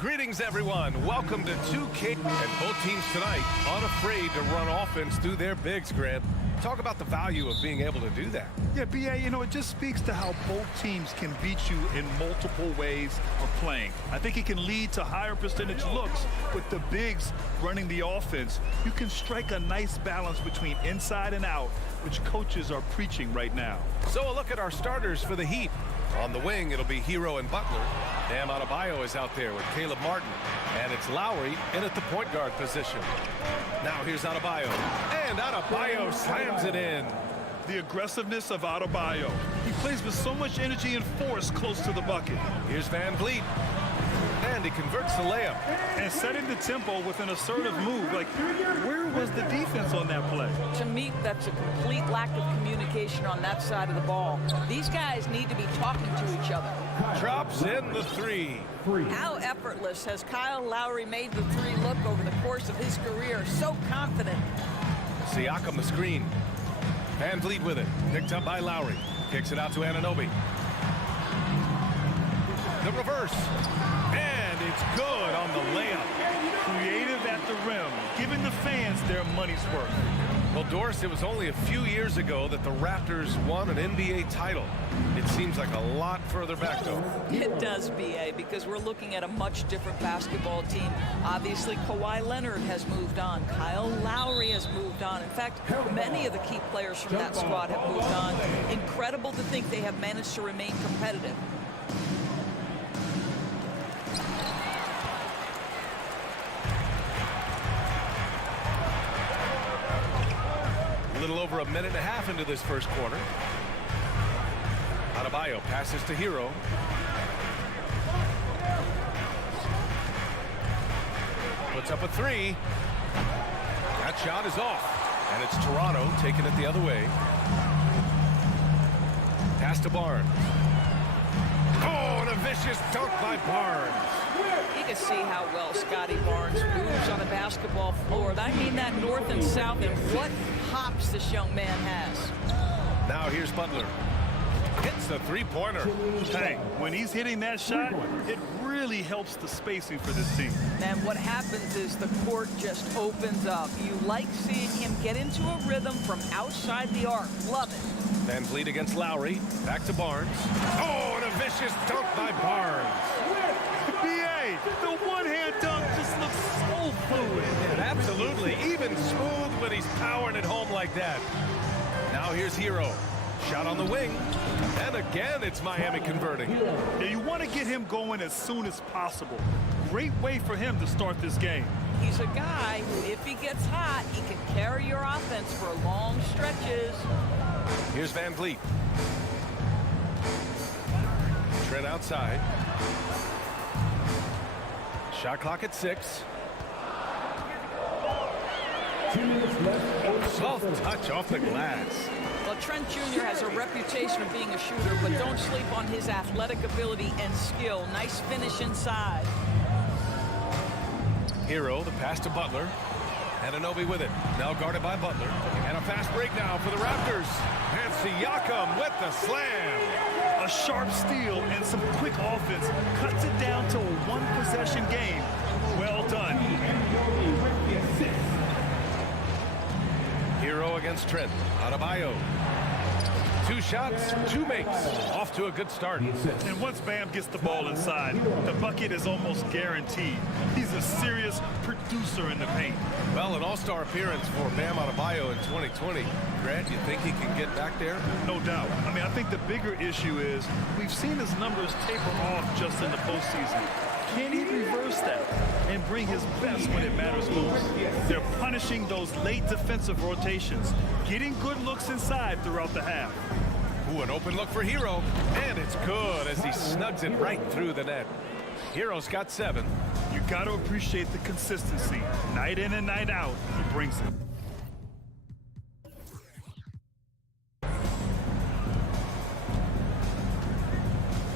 Greetings, everyone. Welcome to 2K. And both teams tonight unafraid to run offense through their bigs, Grant. Talk about the value of being able to do that. Yeah, B.A., it just speaks to how both teams can beat you in multiple ways of playing. I think it can lead to higher percentage looks with the bigs running the offense. You can strike a nice balance between inside and out, which coaches are preaching right now. So a look at our starters for the Heat. On the wing, it'll be Hero and Butler. Bam Adebayo is out there with Caleb Martin. And it's Lowry in at the point guard position. Now here's Adebayo. And Adebayo slams it in. The aggressiveness of Adebayo. He plays with so much energy and force close to the bucket. Here's Van Vliet. And he converts the layup. And setting the tempo with an assertive move. Like, where was the defense on that play? To me, that's a complete lack of communication on that side of the ball. These guys need to be talking to each other. Drops in the three. How effortless has Kyle Lowry made the three look over the course of his career? So confident. Siakam the screen. Van Vliet with it. Picked up by Lowry. Kicks it out to Anunoby. The reverse. And it's good on the layup. Creative at the rim, giving the fans their money's worth. Well, Doris, it was only a few years ago that the Raptors won an NBA title. It seems like a lot further back, though. It does, B.A., because we're looking at a much different basketball team. Obviously, Kawhi Leonard has moved on. Kyle Lowry has moved on. In fact, many of the key players from that squad have moved on. Incredible to think they have managed to remain competitive. A little over a minute and a half into this first quarter. Adebayo passes to Hero. Puts up a three. That shot is off. And it's Toronto taking it the other way. Pass to Barnes. Oh, and a vicious dunk by Barnes. You can see how well Scotty Barnes moves on a basketball floor. I mean that north and south, and what hops this young man has. Now here's Butler. Hits the three-pointer. Hey, when he's hitting that shot, it really helps the spacing for this team. And what happens is the court just opens up. You like seeing him get into a rhythm from outside the arc. Love it. Van Vliet against Lowry. Back to Barnes. Oh, and a vicious dunk by Barnes. B.A., the one-hand dunk just looks so fluid. Absolutely. Even smooth when he's powering it home like that. Now here's Hero. Shot on the wing. And again, it's Miami converting. Yeah, you want to get him going as soon as possible. Great way for him to start this game. He's a guy who, if he gets hot, he can carry your offense for long stretches. Here's Van Vliet. Trent outside. Shot clock at 6. 2 minutes left. Soft touch off the glass. Well, Trent Jr. has a reputation of being a shooter, but don't sleep on his athletic ability and skill. Nice finish inside. Hero, the pass to Butler. Anunoby with it. Now guarded by Butler. And a fast break now for the Raptors. And Siakam with the slam. A sharp steal and some quick offense cuts it down to a one-possession game. Well done. Hero against Trent. Adebayo. 2 shots, 2 makes. Off to a good start. And once Bam gets the ball inside, the bucket is almost guaranteed. He's a serious producer in the paint. Well, an all-star appearance for Bam Adebayo in 2020. Grant, you think he can get back there? No doubt. I mean, I think the bigger issue is we've seen his numbers taper off just in the postseason. Can he reverse that and bring his best when it matters most? They're punishing those late defensive rotations, getting good looks inside throughout the half. Ooh, an open look for Hero. And it's good as he snugs it right through the net. Hero's got 7. You got to appreciate the consistency. Night in and night out, he brings it.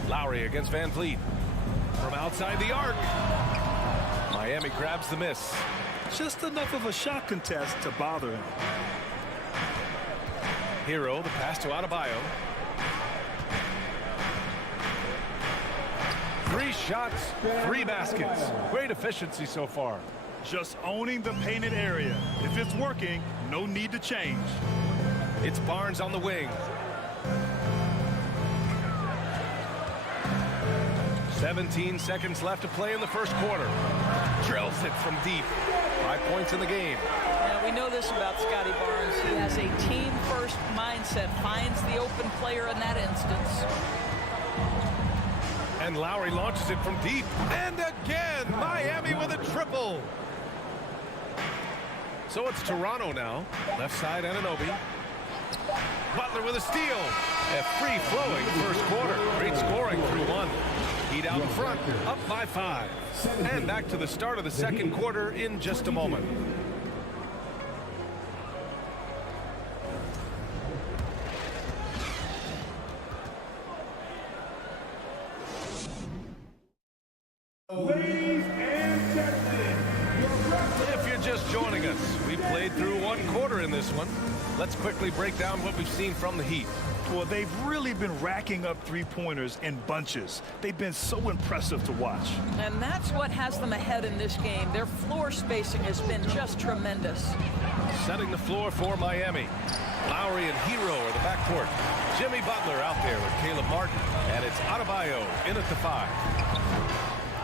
Lowry against Van Vliet. From outside the arc. Miami grabs the miss. Just enough of a shot contest to bother him. Hero, the pass to Adebayo. 3 shots, 3 baskets. Great efficiency so far. Just owning the painted area. If it's working, no need to change. It's Barnes on the wing. 17 seconds left to play in the first quarter. Drills it from deep. 5 points in the game. Yeah, we know this about Scotty Barnes. He has a team-first mindset, finds the open player in that instance. And Lowry launches it from deep. And again, Miami with a triple. So it's Toronto now. Left side, Anunoby. Butler with a steal. A free-flowing first quarter. Great scoring through 1. Heat out in front, up by 5. And back to the start of the second quarter in just a moment. Ladies and gentlemen, If you're just joining us, we played through 1 quarter in this one. Let's quickly break down what we've seen from the Heat. Well, they've really been racking up three-pointers in bunches. They've been so impressive to watch. And that's what has them ahead in this game. Their floor spacing has been just tremendous. Setting the floor for Miami. Lowry and Hero are the backcourt. Jimmy Butler out there with Caleb Martin. And it's Adebayo in at the 5.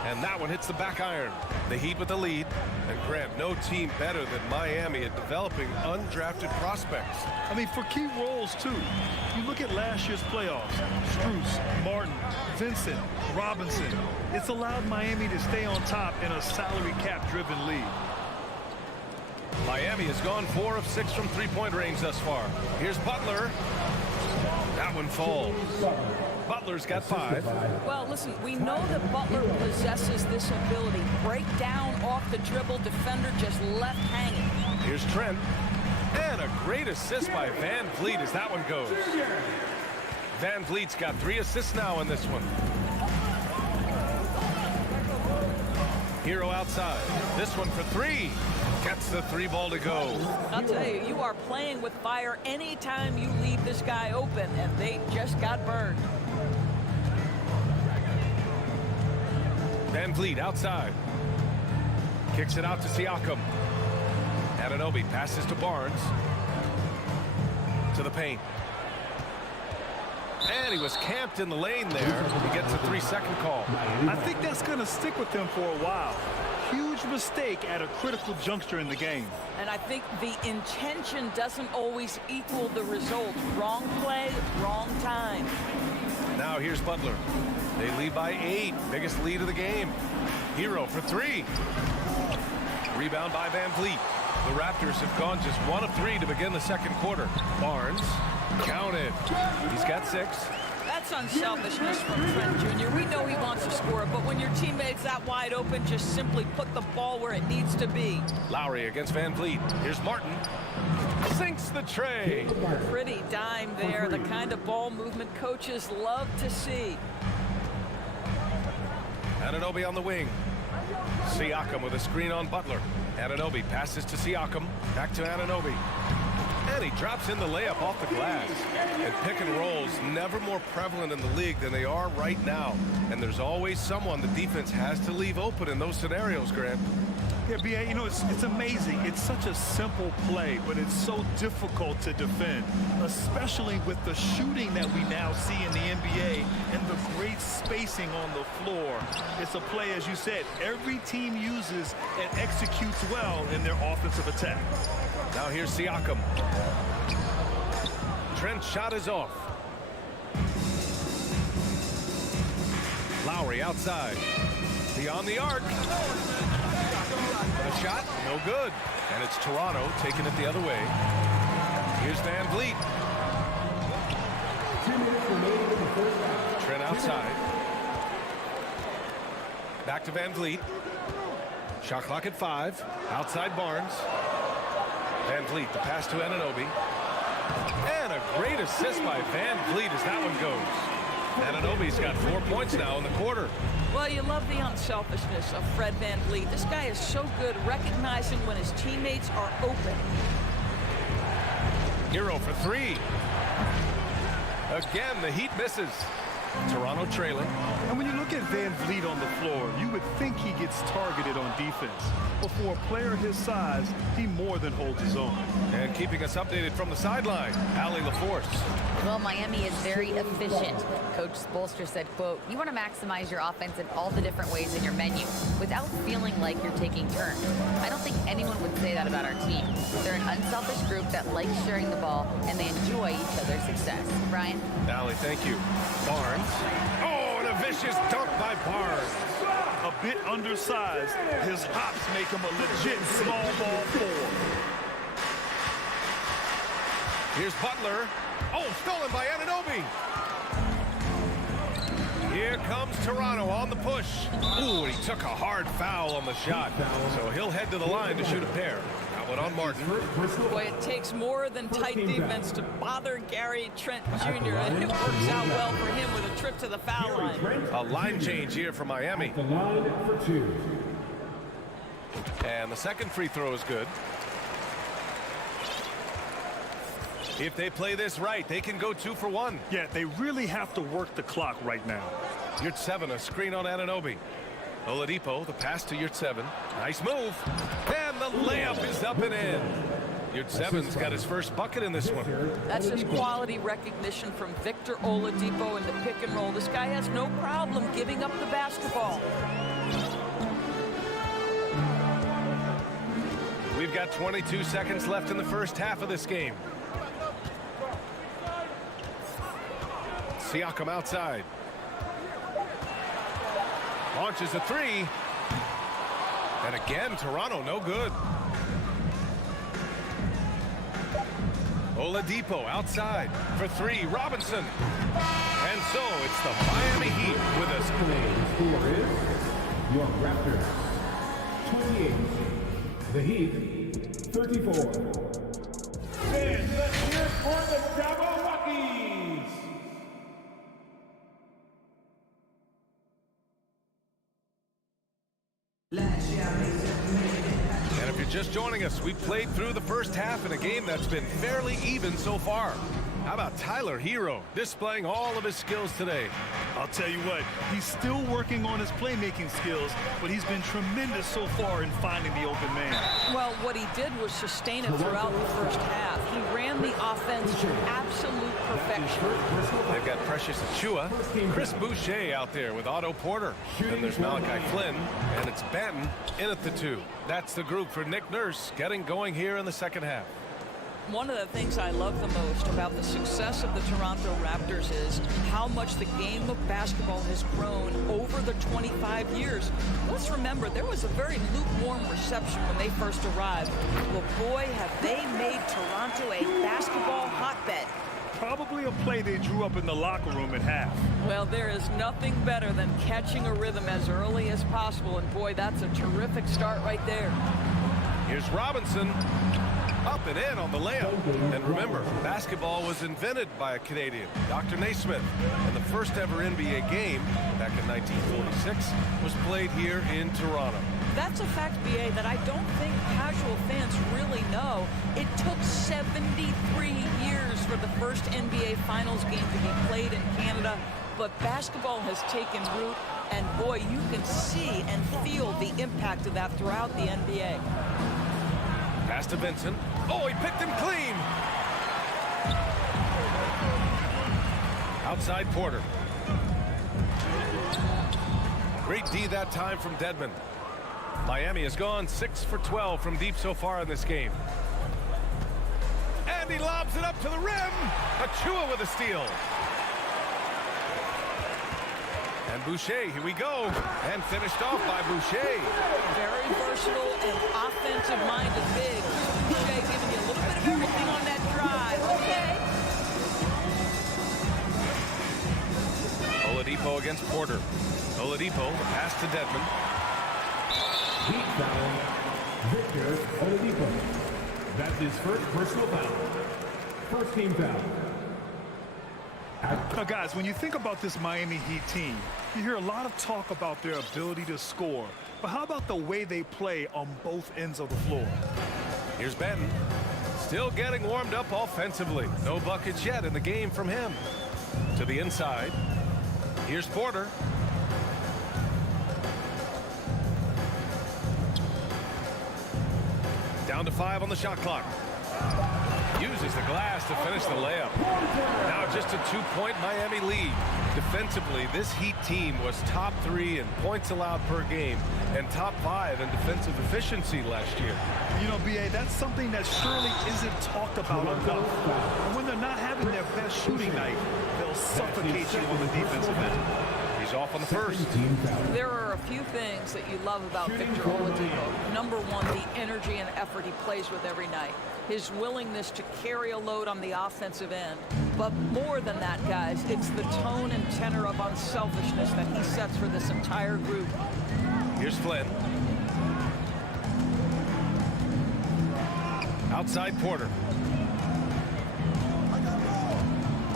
And that one hits the back iron. The Heat with the lead. And Grant, no team better than Miami at developing undrafted prospects. I mean, for key roles, too. You look at last year's playoffs. Strus, Martin, Vincent, Robinson. It's allowed Miami to stay on top in a salary cap-driven league. Miami has gone 4 of 6 from three-point range thus far. Here's Butler. That one falls. Butler's got 5. Well, listen, we know that Butler possesses this ability. Break down off the dribble, defender just left hanging. Here's Trent. And a great assist by Van Vliet as that one goes. Van Vliet's got 3 assists now in this one. Hero outside. This one for 3. Gets the 3-ball to go. I'll tell you, you are playing with fire anytime you leave this guy open, and they just got burned. Van Vliet outside. Kicks it out to Siakam. Anunoby passes to Barnes. To the paint. And he was camped in the lane there. He gets a 3-second call. I think that's going to stick with them for a while. Huge mistake at a critical juncture in the game. And I think the intention doesn't always equal the result. Wrong play, wrong time. Now here's Butler. They lead by 8. Biggest lead of the game. Hero for 3. Rebound by Van Vliet. The Raptors have gone just 1 of 3 to begin the second quarter. Barnes counted. He's got 6. That's unselfishness from Trent Jr. We know he wants to score, but when your teammate's that wide open, just simply put the ball where it needs to be. Lowry against Van Vliet. Here's Martin. Sinks the tray. Pretty dime there, the kind of ball movement coaches love to see. Anunoby on the wing. Siakam with a screen on Butler. Anunoby passes to Siakam. Back to Anunoby. And he drops in the layup off the glass. And pick and rolls never more prevalent in the league than they are right now. And there's always someone the defense has to leave open in those scenarios, Grant. Yeah, B.A., you know, it's amazing. It's such a simple play, but it's so difficult to defend, especially with the shooting that we now see in the NBA and the great spacing on the floor. It's a play, as you said, every team uses and executes well in their offensive attack. Now here's Siakam. Trent's shot is off. Lowry outside. Beyond the arc. The shot, no good. And it's Toronto taking it the other way. Here's Van Vliet. 2 minutes remaining in the first half. Trent outside. Back to Van Vliet. Shot clock at 5. Outside Barnes. Van Vliet, the pass to Anunoby. And a great assist by Van Vliet as that one goes. Anunoby's got 4 points now in the quarter. Well, you love the unselfishness of Fred Van Vliet. This guy is so good recognizing when his teammates are open. Hero for 3. Again, the Heat misses. Toronto Toronto trailing. And when you look at Van Vliet on the floor, you would think he gets targeted on defense. But for a player his size, he more than holds his own. And keeping us updated from the sideline, Allie LaForce. Well, Miami is very efficient. Coach Spoelstra said, quote, "You want to maximize your offense in all the different ways in your menu without feeling like you're taking turns." I don't think anyone would say that about our team. They're an unselfish group that likes sharing the ball, and they enjoy each other's success. Brian? Allie, thank you. Barnes. Oh, and a vicious dunk by Barnes. A bit undersized, his hops make him a legit small ball forward. Here's Butler. Oh, stolen by Anunoby. Here comes Toronto on the push. Ooh, and he took a hard foul on the shot. So he'll head to the line to shoot a pair. That one on Martin. Boy, it takes more than tight defense to bother Gary Trent Jr. And it works out well for him with a trip to the foul line. A line change here for Miami. The line for two. And the second free throw is good. If they play this right, they can go 2 for 1. Yeah, they really have to work the clock right now. Yurtseven, a screen on Anunoby. Oladipo, the pass to Yurtseven. Nice move. And the layup is up and in. Yurtseven's got his first bucket in this one. That's just quality recognition from Victor Oladipo in the pick and roll. This guy has no problem giving up the basketball. We've got 22 seconds left in the first half of this game. Siakam outside. Launches a three. And again, Toronto no good. Oladipo outside for three. Robinson. And so it's the Miami Heat with us. The score is your Raptors 28. The Heat 34. And let's hear it for the Double Rockies. And if you're just joining us, we played through the first half in a game that's been fairly even so far. How about Tyler Hero displaying all of his skills today? I'll tell you what, he's still working on his playmaking skills, but he's been tremendous so far in finding the open man. Well, what he did was sustain it throughout the first half. He ran the offense to absolute perfection. They've got Precious Achua, Chris Boucher out there with Otto Porter. Then there's Malachi Flynn, and it's Banton in at the 2. That's the group for Nick Nurse getting going here in the second half. One of the things I love the most about the success of the Toronto Raptors is how much the game of basketball has grown over the 25 years. Let's remember, there was a very lukewarm reception when they first arrived. Well, boy, have they made Toronto a basketball hotbed. Probably a play they drew up in the locker room at half. Well, there is nothing better than catching a rhythm as early as possible, and boy, that's a terrific start right there. Here's Robinson. Up and in on the layup. And remember, basketball was invented by a Canadian, Dr. Naismith. And the first ever NBA game, back in 1946, was played here in Toronto. That's a fact, BA, that I don't think casual fans really know. It took 73 years for the first NBA Finals game to be played in Canada. But basketball has taken root, and boy, you can see and feel the impact of that throughout the NBA. Pass to Vincent. Oh, he picked him clean. Outside Porter. Great D that time from Dedmon. Miami has gone 6 for 12 from deep so far in this game. And he lobs it up to the rim. Achua with a steal. And Boucher, here we go. And finished off by Boucher. Very versatile and offensive-minded big. Boucher giving you a little bit of everything on that drive. Okay. Oladipo against Porter. Oladipo, the pass to Dedmon. Heat foul. Victor Oladipo. That's his first personal foul. First team foul. Now, guys, when you think about this Miami Heat team, you hear a lot of talk about their ability to score. But how about the way they play on both ends of the floor? Here's Benton. Still getting warmed up offensively. No buckets yet in the game from him. To the inside. Here's Porter. Down to 5 on the shot clock. Uses the glass to finish the layup. Now just a 2-point Miami lead. Defensively, this Heat team was top 3 in points allowed per game and top 5 in defensive efficiency last year. You know, B.A., that's something that surely isn't talked about enough. And when they're not having their best shooting night, they'll suffocate you on the defensive end. He's off on the first. There are a few things that you love about Victor Oladipo. Number one, the energy and effort he plays with every night. His willingness to carry a load on the offensive end. But more than that, guys, it's the tone and tenor of unselfishness that he sets for this entire group. Here's Flynn. Outside Porter.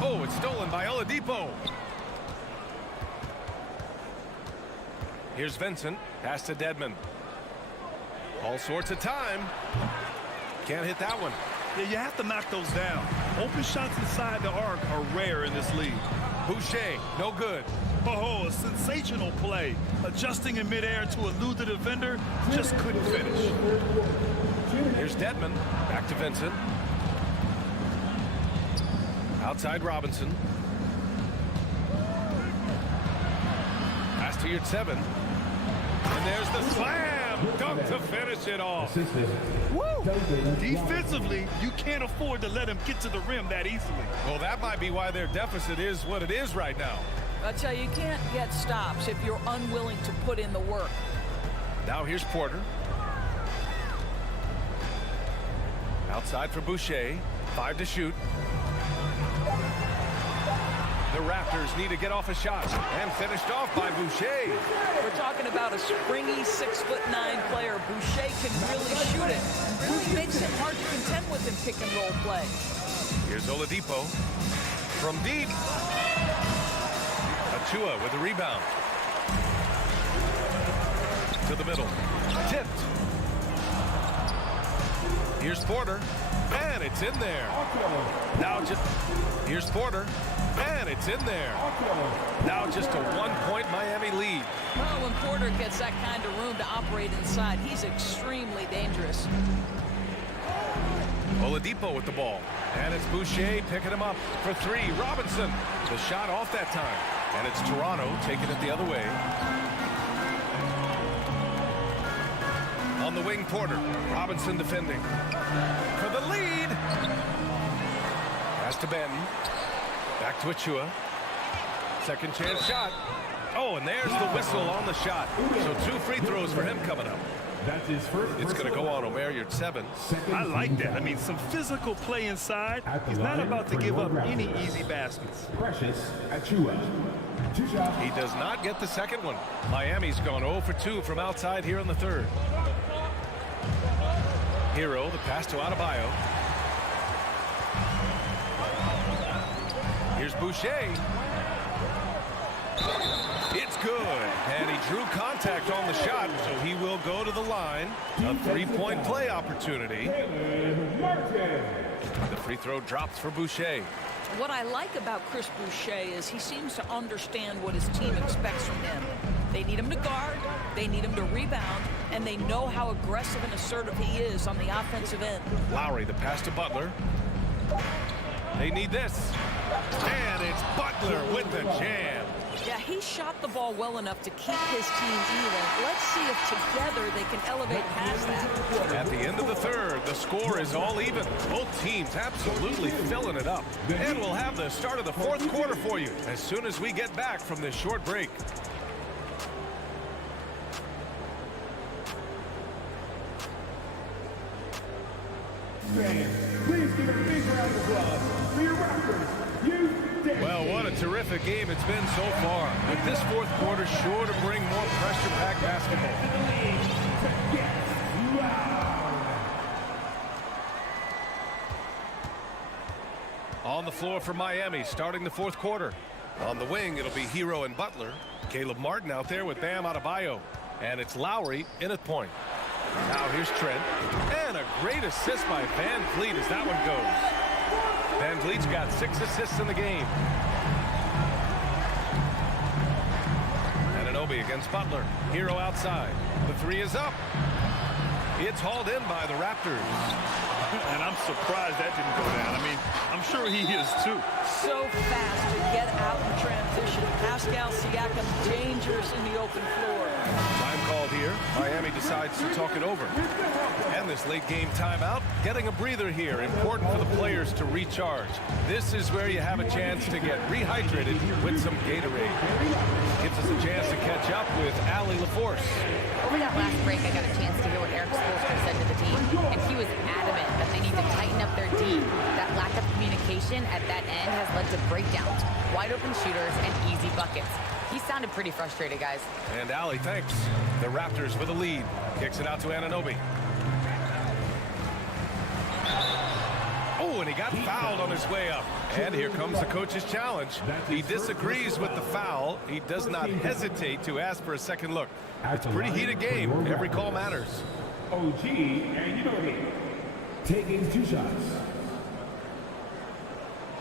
Oh, it's stolen by Oladipo. Here's Vincent. Pass to Dedmon. All sorts of time. Can't hit that one. Yeah, you have to knock those down. Open shots inside the arc are rare in this league. Boucher, no good. Oh, a sensational play. Adjusting in midair to elude the defender, just couldn't finish. Here's Dedmon. Back to Vincent. Outside Robinson. Pass to your 7. And there's the slam. Dunk to finish it off. Woo! Defensively, you can't afford to let him get to the rim that easily. Well, that might be why their deficit is what it is right now. I tell you, you can't get stops if you're unwilling to put in the work. Now here's Porter. Outside for Boucher. 5 to shoot. The Raptors need to get off a shot, and finished off by Boucher. We're talking about a springy 6'9" player. Boucher can really shoot it, which makes it hard to contend with in pick and roll play. Here's Oladipo from deep. Achua with the rebound. To the middle. Tipped. Here's Porter, and it's in there. Now just here's Porter. And it's in there. Now just a 1-point Miami lead. Well, when Porter gets that kind of room to operate inside, he's extremely dangerous. Oladipo with the ball. And it's Boucher picking him up for 3. Robinson. The shot off that time. And it's Toronto taking it the other way. On the wing, Porter. Robinson defending. For the lead. Pass to Benton. Back to Achua. Second chance shot. Oh, and there's the whistle on the shot. So 2 free throws for him coming up. That's his first. It's going to go on Omer, you're at 7. I like that. I mean, some physical play inside. He's not about to give up any easy baskets. Precious Achua. 2 shots. He does not get the second one. Miami's gone 0 for 2 from outside here in the third. Hero, the pass to Adebayo. Here's Boucher. It's good. And he drew contact on the shot, so he will go to the line. A 3-point play opportunity. The free throw drops for Boucher. What I like about Chris Boucher is he seems to understand what his team expects from him. They need him to guard, they need him to rebound, and they know how aggressive and assertive he is on the offensive end. Lowry, the pass to Butler. They need this. And it's Butler with the jam. Yeah, he shot the ball well enough to keep his team even. Let's see if together they can elevate past that. At the end of the third, the score is all even. Both teams absolutely filling it up. And we'll have the start of the fourth quarter for you as soon as we get back from this short break. Please give a big round of applause for your Raptors. Well, what a terrific game it's been so far. But this fourth quarter sure to bring more pressure-packed basketball. On the floor for Miami, starting the fourth quarter. On the wing, it'll be Hero and Butler. Caleb Martin out there with Bam Adebayo. And it's Lowry in at point. Now here's Trent. And a great assist by Van Vliet as that one goes. Van Vliet's got 6 assists in the game. Anunoby against Butler. Hero outside. The three is up. It's hauled in by the Raptors. And I'm surprised that didn't go down. I mean, I'm sure he is too. So fast to get out in transition. Pascal Siakam dangerous in the open floor. Time called here. Miami decides to talk it over. And this late game timeout, getting a breather here. Important for the players to recharge. This is where you have a chance to get rehydrated with some Gatorade. Gives us a chance to catch up with Allie LaForce. Over that last break, I got a chance to hear what Eric Spoelstra said to the team, and he was adamant that they need to tighten up their D. That lack of communication at that end has led to breakdowns, wide open shooters, and easy buckets. He sounded pretty frustrated, guys. And Allie thanks the Raptors for the lead. Kicks it out to Anunoby. Oh, and he got fouled on his way up. And here comes the coach's challenge. He disagrees with the foul. He does not hesitate to ask for a second look. It's a pretty heated game. Every call matters. OG and Anunoby taking 2 shots.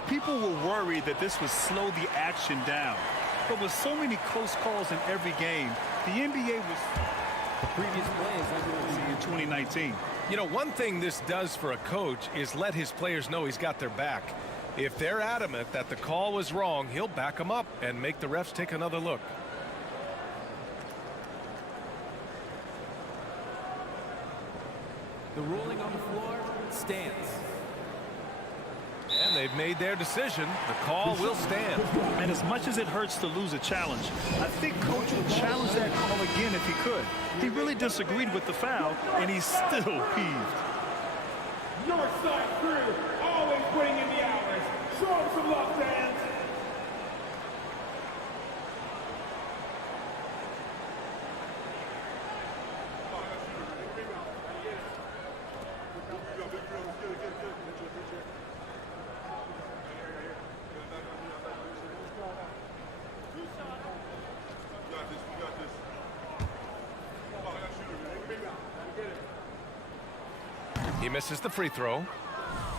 People were worried that this would slow the action down. But with so many close calls in every game, the NBA was the previous play is in 2019. You know, one thing this does for a coach is let his players know he's got their back. If they're adamant that the call was wrong, he'll back them up and make the refs take another look. The ruling on the floor stands. And they've made their decision. The call will stand. And as much as it hurts to lose a challenge, I think Coach would challenge that call again if he could. He really disagreed with the foul, and he's still peeved. Northside crew, always putting in the hours. Show them some love, fans. He misses the free throw.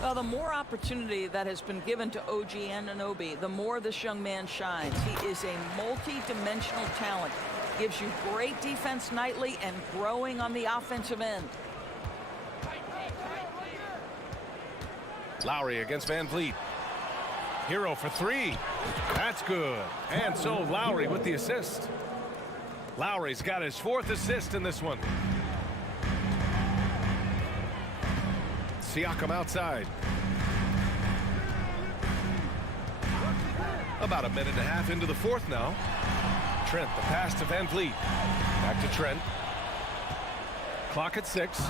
Well, the more opportunity that has been given to OG Anunoby, the more this young man shines. He is a multi-dimensional talent. Gives you great defense nightly and growing on the offensive end. Lowry against Van Vliet. Hero for three. That's good. And so Lowry with the assist. Lowry's got his 4th assist in this one. Siakam outside. About a minute and a half into the 4th now. Trent, the pass to Van Vliet. Back to Trent. Clock at 6.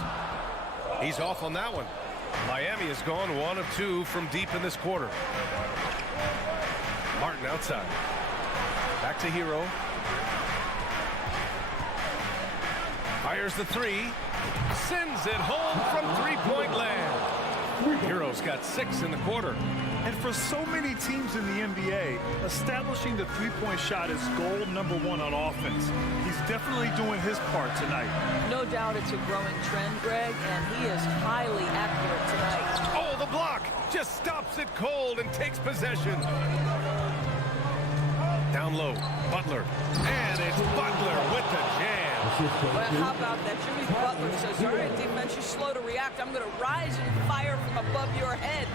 He's off on that one. Miami has gone 1 of 2 from deep in this quarter. Martin outside. Back to Hero. Fires the 3. Sends it home from 3-point land. Hero's got 6 in the quarter. And for so many teams in the NBA, establishing the three-point shot is goal number 1 on offense. He's definitely doing his part tonight. No doubt it's a growing trend, Greg, and he is highly accurate tonight. Oh, the block just stops it cold and takes possession. Down low, Butler. And it's Butler with the jam. Well, how about that? Jimmy Butler says, all right, defense, you're slow to react. I'm going to rise and fire from above your head.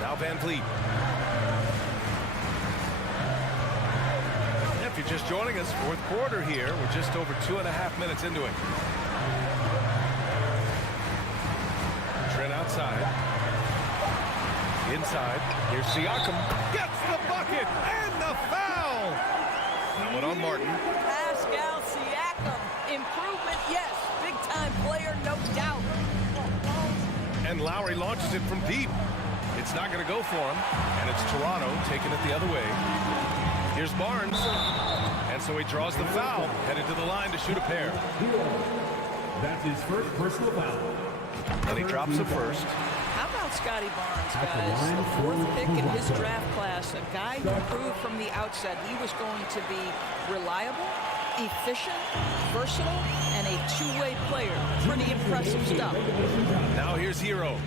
Now Van Vliet. If you're just joining us, 4th quarter here. We're just over 2.5 minutes into it. Trent outside. Inside. Here's Siakam. Gets the bucket and the foul. That one on Martin. Pascal Siakam. Improvement, yes. Big-time player, no doubt. And Lowry launches it from deep. It's not going to go for him. And it's Toronto taking it the other way. Here's Barnes. And so he draws the foul. Headed to the line to shoot a pair. That's his first personal foul. And he drops the first. How about Scotty Barnes, guys? The 4th pick in his draft class. A guy who proved from the outset he was going to be reliable, efficient, versatile, and a two-way player. Pretty impressive stuff. Now here's Hero.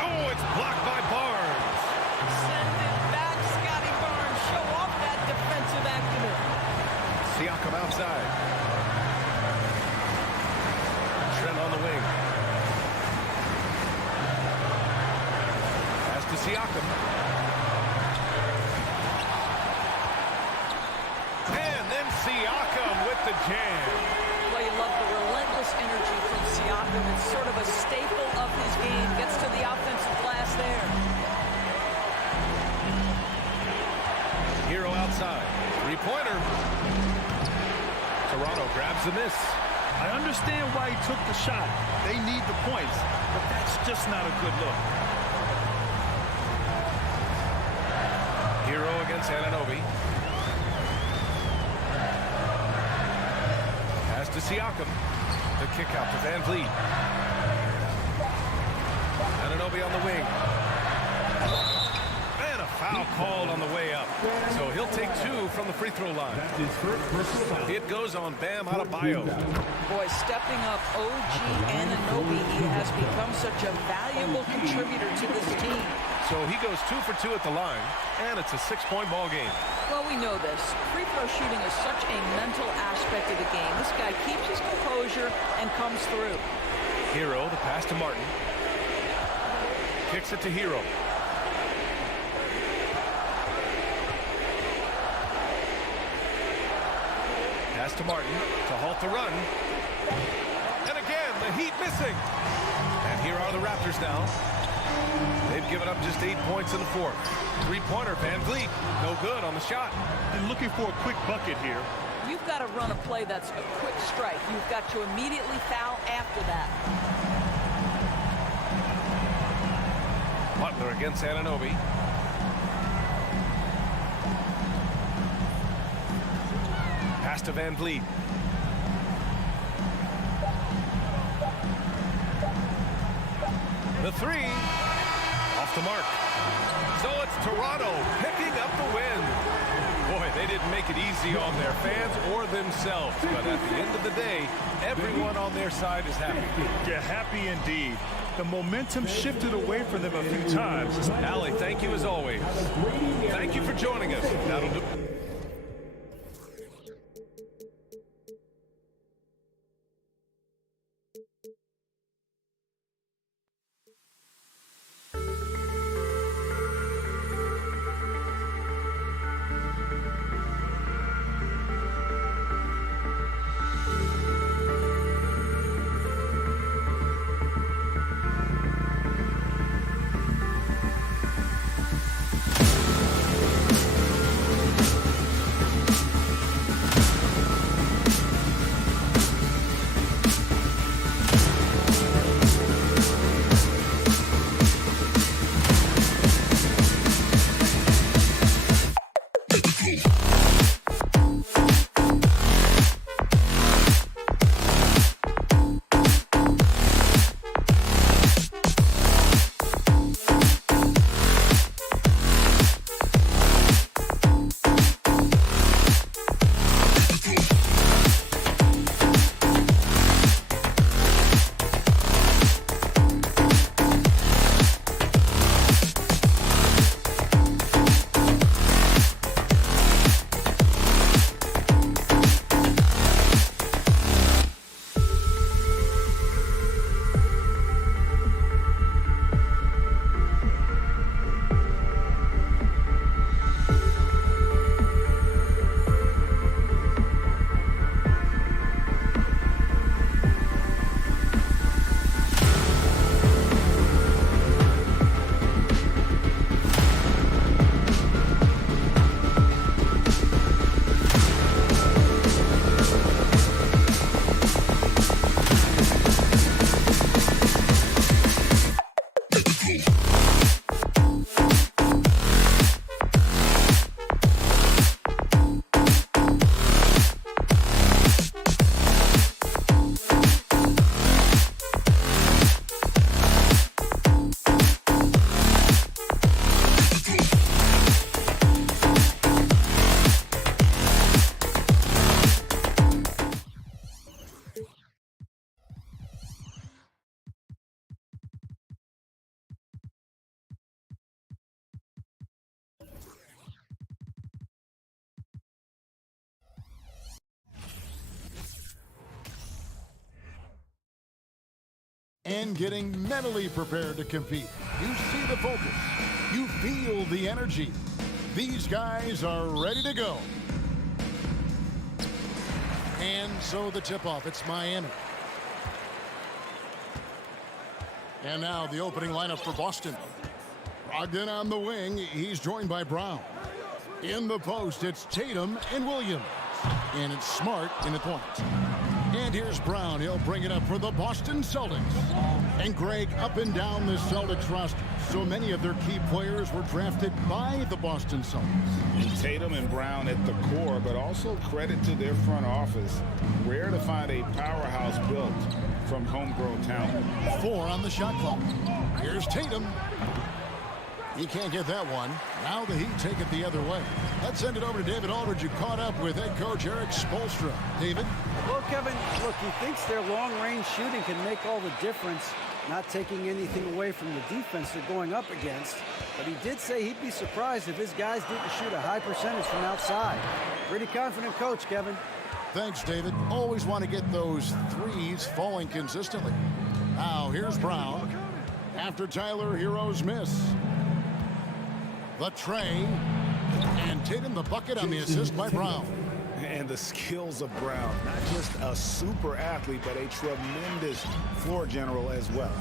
Oh, it's blocked by Barnes. Siakam. And then Siakam with the jam. Well, you love the relentless energy from Siakam. It's sort of a staple of his game. Gets to the offensive glass there. Hero outside. Three-pointer. Toronto grabs the miss. I understand why he took the shot. They need the points, but that's just not a good look. Hero against Anunoby. Pass to Siakam. The kick out to Van Vliet. Anunoby on the wing. And a foul called on the way up. So he'll take 2 from the free throw line. That's his first personal foul. It goes on Bam Adebayo. Boy, stepping up OG Anunoby, he has become such a valuable contributor to this team. So he goes 2 for 2 at the line, and it's a 6-point ball game. Well, we know this. Free throw shooting is such a mental aspect of the game. This guy keeps his composure and comes through. Hero, the pass to Martin. Kicks it to Hero. Pass to Martin to halt the run. And again, the Heat missing. And here are the Raptors now. They've given up just 8 points in the fourth. Three-pointer, Van Vliet. No good on the shot. And looking for a quick bucket here. You've got to run a play that's a quick strike. You've got to immediately foul after that. Butler against Anunoby. Pass to Van Vliet. The three. Off the mark. So it's Toronto picking up the win. Boy, they didn't make it easy on their fans or themselves. But at the end of the day, everyone on their side is happy. Yeah, happy indeed. The momentum shifted away from them a few times. Allie, thank you as always. Thank you for joining us. That'll do. and getting mentally prepared to compete. You see the focus. You feel the energy. These guys are ready to go. And so the tip-off, it's Miami. And now the opening lineup for Boston. Brogdon on the wing. He's joined by Brown. In the post, it's Tatum and Williams. And it's Smart in the point. And here's Brown. He'll bring it up for the Boston Celtics. And Greg, up and down the Celtics roster, so many of their key players were drafted by the Boston Celtics. And Tatum and Brown at the core, but also credit to their front office. Rare to find a powerhouse built from homegrown talent. 4 on the shot clock. Here's Tatum. He can't get that one. Now the Heat take it the other way. Let's send it over to David Aldridge, who caught up with head coach Eric Spoelstra. David? Well, Kevin, look, he thinks their long-range shooting can make all the difference, not taking anything away from the defense they're going up against. But he did say he'd be surprised if his guys didn't shoot a high percentage from outside. Pretty confident coach, Kevin. Thanks, David. Always want to get those threes falling consistently. Now, here's Brown. After Tyler Hero's miss. The tray. And Tatum the bucket on the assist by Brown. And the skills of Brown. Not just a super athlete, but a tremendous floor general as well.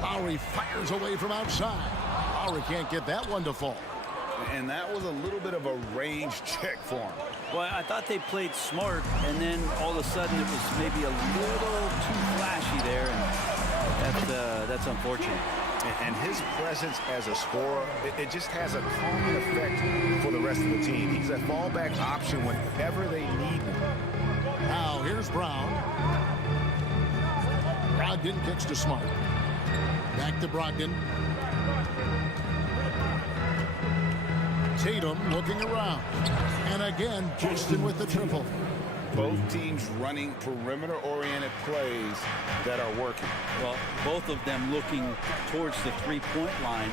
Lowry fires away from outside. Lowry can't get that one to fall. And that was a little bit of a range check for him. Well, I thought they played smart, and then all of a sudden it was maybe a little too flashy there, and that's unfortunate. And his presence as a scorer, it just has a calming effect for the rest of the team. He's a fallback option whenever they need him. Now here's Brown. Brogdon kicks to Smart. Back to Brogdon. Tatum looking around. And again, Houston with the triple. Both teams running perimeter-oriented plays that are working. Well, both of them looking towards the three-point line,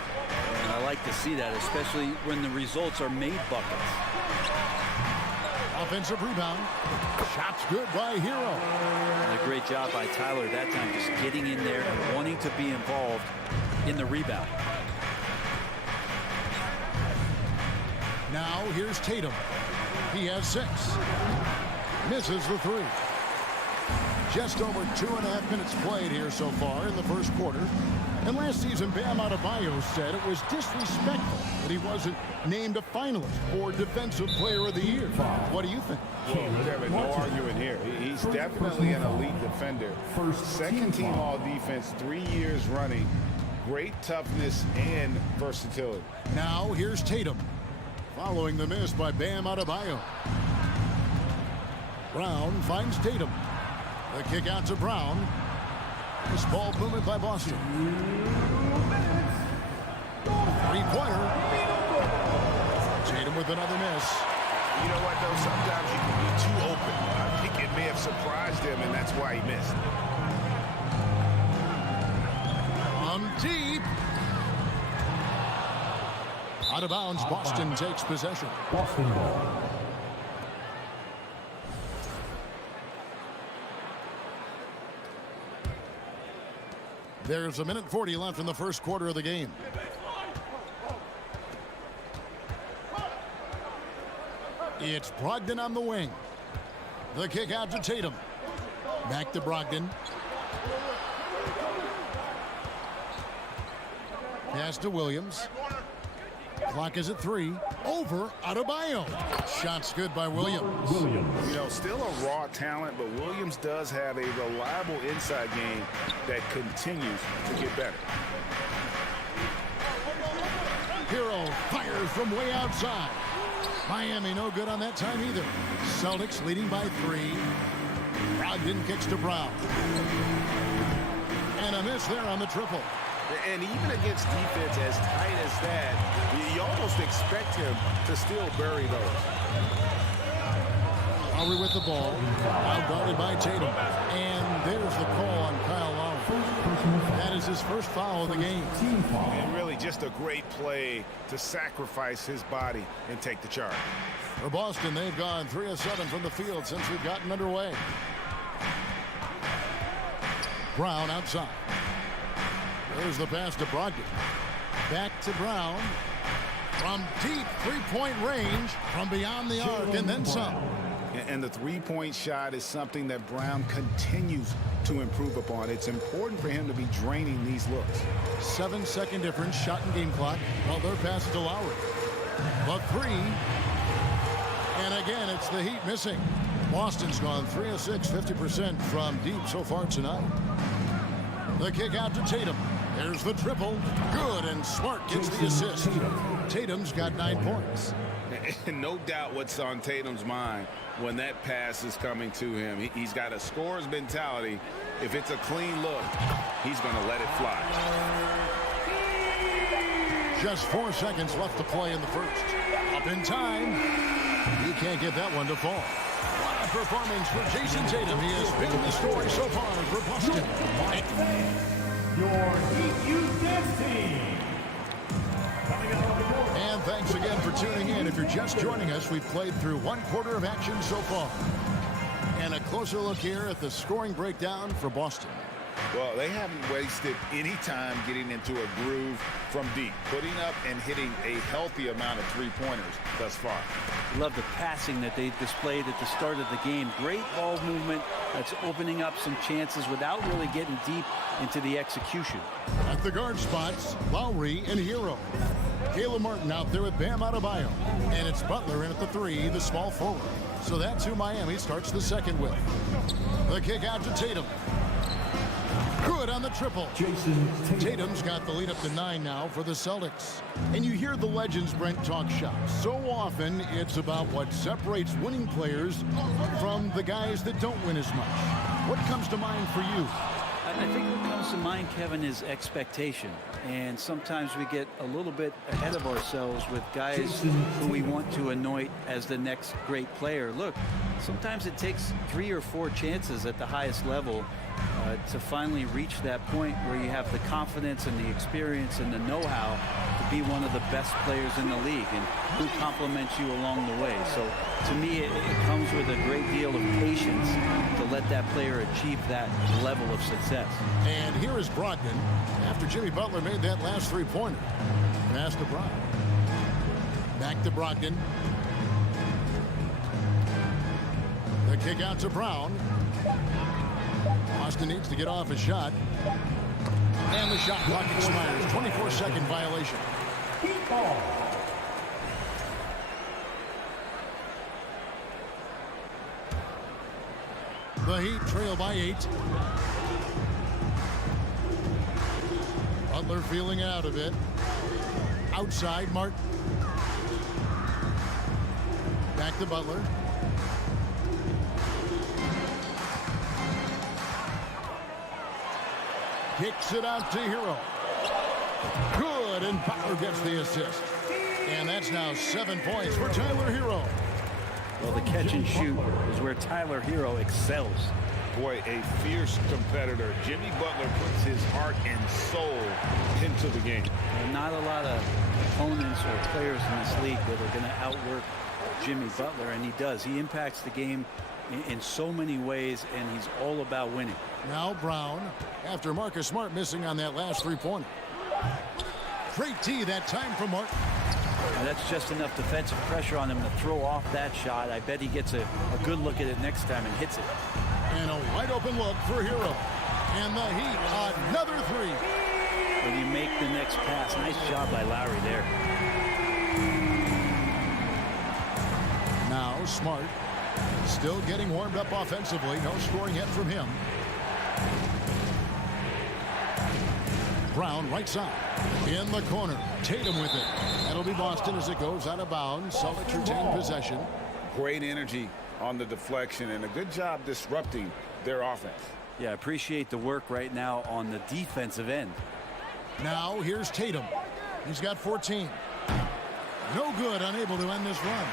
and I like to see that, especially when the results are made buckets. Offensive rebound. Shots good by Hero. And a great job by Tyler that time, just getting in there and wanting to be involved in the rebound. Now here's Tatum. He has 6. Misses the 3. Just over 2.5 minutes played here so far in the first quarter. And last season, Bam Adebayo said it was disrespectful that he wasn't named a finalist for Defensive Player of the Year. What do you think? Well, Kevin, no argument here. He's definitely an elite defender. Second team all defense, 3 years running. Great toughness and versatility. Now here's Tatum. Following the miss by Bam Adebayo. Brown finds Tatum. The kick out to Brown. This ball movement by Boston. 3-pointer. Tatum with another miss. You know what, though? Sometimes you can be too open. I think it may have surprised him, and that's why he missed. On deep. Out of bounds, Boston takes possession. Boston ball. There's 1:40 left in the first quarter of the game. It's Brogdon on the wing. The kick out to Tatum. Back to Brogdon. Pass to Williams. Clock is at 3. Over Adebayo. Shots good by Williams. You know, still a raw talent, but Williams does have a reliable inside game that continues to get better. Hero fires from way outside. Miami no good on that time either. Celtics leading by 3. Brogdon kicks to Brown. And a miss there on the triple. And even against defense as tight as that, you almost expect him to still bury those. Lowry with the ball. Now guarded by Tatum. And there's the call on Kyle Lowry. That is his first foul of the game. And really just a great play to sacrifice his body and take the charge. For Boston, they've gone 3 of 7 from the field since we've gotten underway. Brown outside. There's the pass to Brogdon. Back to Brown. From deep three-point range, from beyond the arc, and then some. And the three-point shot is something that Brown continues to improve upon. It's important for him to be draining these looks. 7-second difference, shot and game clock. Butler passes to Lowry. The three. And again, it's the Heat missing. Boston's gone 3 of 6, 50% from deep so far tonight. The kick out to Tatum. There's the triple. Good, and Smart gets the assist. Tatum's got 9 points. And no doubt what's on Tatum's mind when that pass is coming to him. He's got a scorer's mentality. If it's a clean look, he's going to let it fly. Just 4 seconds left to play in the first. Up in time. He can't get that one to fall. What a performance for Jason Tatum. He has been the story so far for Boston. Your Heat Youth Dance Team. And thanks again for tuning in. If you're just joining us, we've played through 1/4 of action so far. And a closer look here at the scoring breakdown for Boston. Well, they haven't wasted any time getting into a groove from deep, putting up and hitting a healthy amount of three-pointers thus far. Love the passing that they displayed at the start of the game. Great ball movement that's opening up some chances without really getting deep into the execution. At the guard spots, Lowry and Hero. Caleb Martin out there with Bam Adebayo. And it's Butler in at the 3, the small forward. So that's who Miami starts the second with. The kick out to Tatum. Good on the triple. Tatum's got the lead up to 9 now for the Celtics. And you hear the legends Brent talk shop. So often it's about what separates winning players from the guys that don't win as much. What comes to mind for you? I think what comes to mind, Kevin, is expectation. And sometimes we get a little bit ahead of ourselves with guys who we want to anoint as the next great player. Look, sometimes it takes 3 or 4 chances at the highest level to finally reach that point where you have the confidence and the experience and the know-how to be one of the best players in the league, and who compliments you along the way. So to me, it comes with a great deal of patience to let that player achieve that level of success. And here is Brogdon after Jimmy Butler made that last three-pointer. Pass to Brown. Back to Brogdon. The kick out to Brown. Boston needs to get off a shot. And the shot clock expires. 24-second violation. Heat ball. The Heat trail by 8. Butler feeling out of it. Outside, Martin. Back to Butler. Kicks it out to Hero. Good, and Butler gets the assist. And that's now 7 points for Tyler Hero. Well, the catch and shoot is where Tyler Hero excels. Boy, a fierce competitor. Jimmy Butler puts his heart and soul into the game. And not a lot of opponents or players in this league that are going to outwork Jimmy Butler, and he does. He impacts the game in so many ways, and he's all about winning. Now Brown, after Marcus Smart missing on that last three-pointer. Great tee that time from Martin. Now that's just enough defensive pressure on him to throw off that shot. I bet he gets a good look at it next time and hits it. And a wide open look for Hero. And the Heat, another 3. When you make the next pass, nice job by Lowry there. Now Smart, still getting warmed up offensively. No scoring yet from him. Brown right side. In the corner. Tatum with it. That'll be Boston as it goes out of bounds. Celtics retain possession. Great energy on the deflection and a good job disrupting their offense. Yeah, appreciate the work right now on the defensive end. Now here's Tatum. He's got 14. No good, unable to end this run.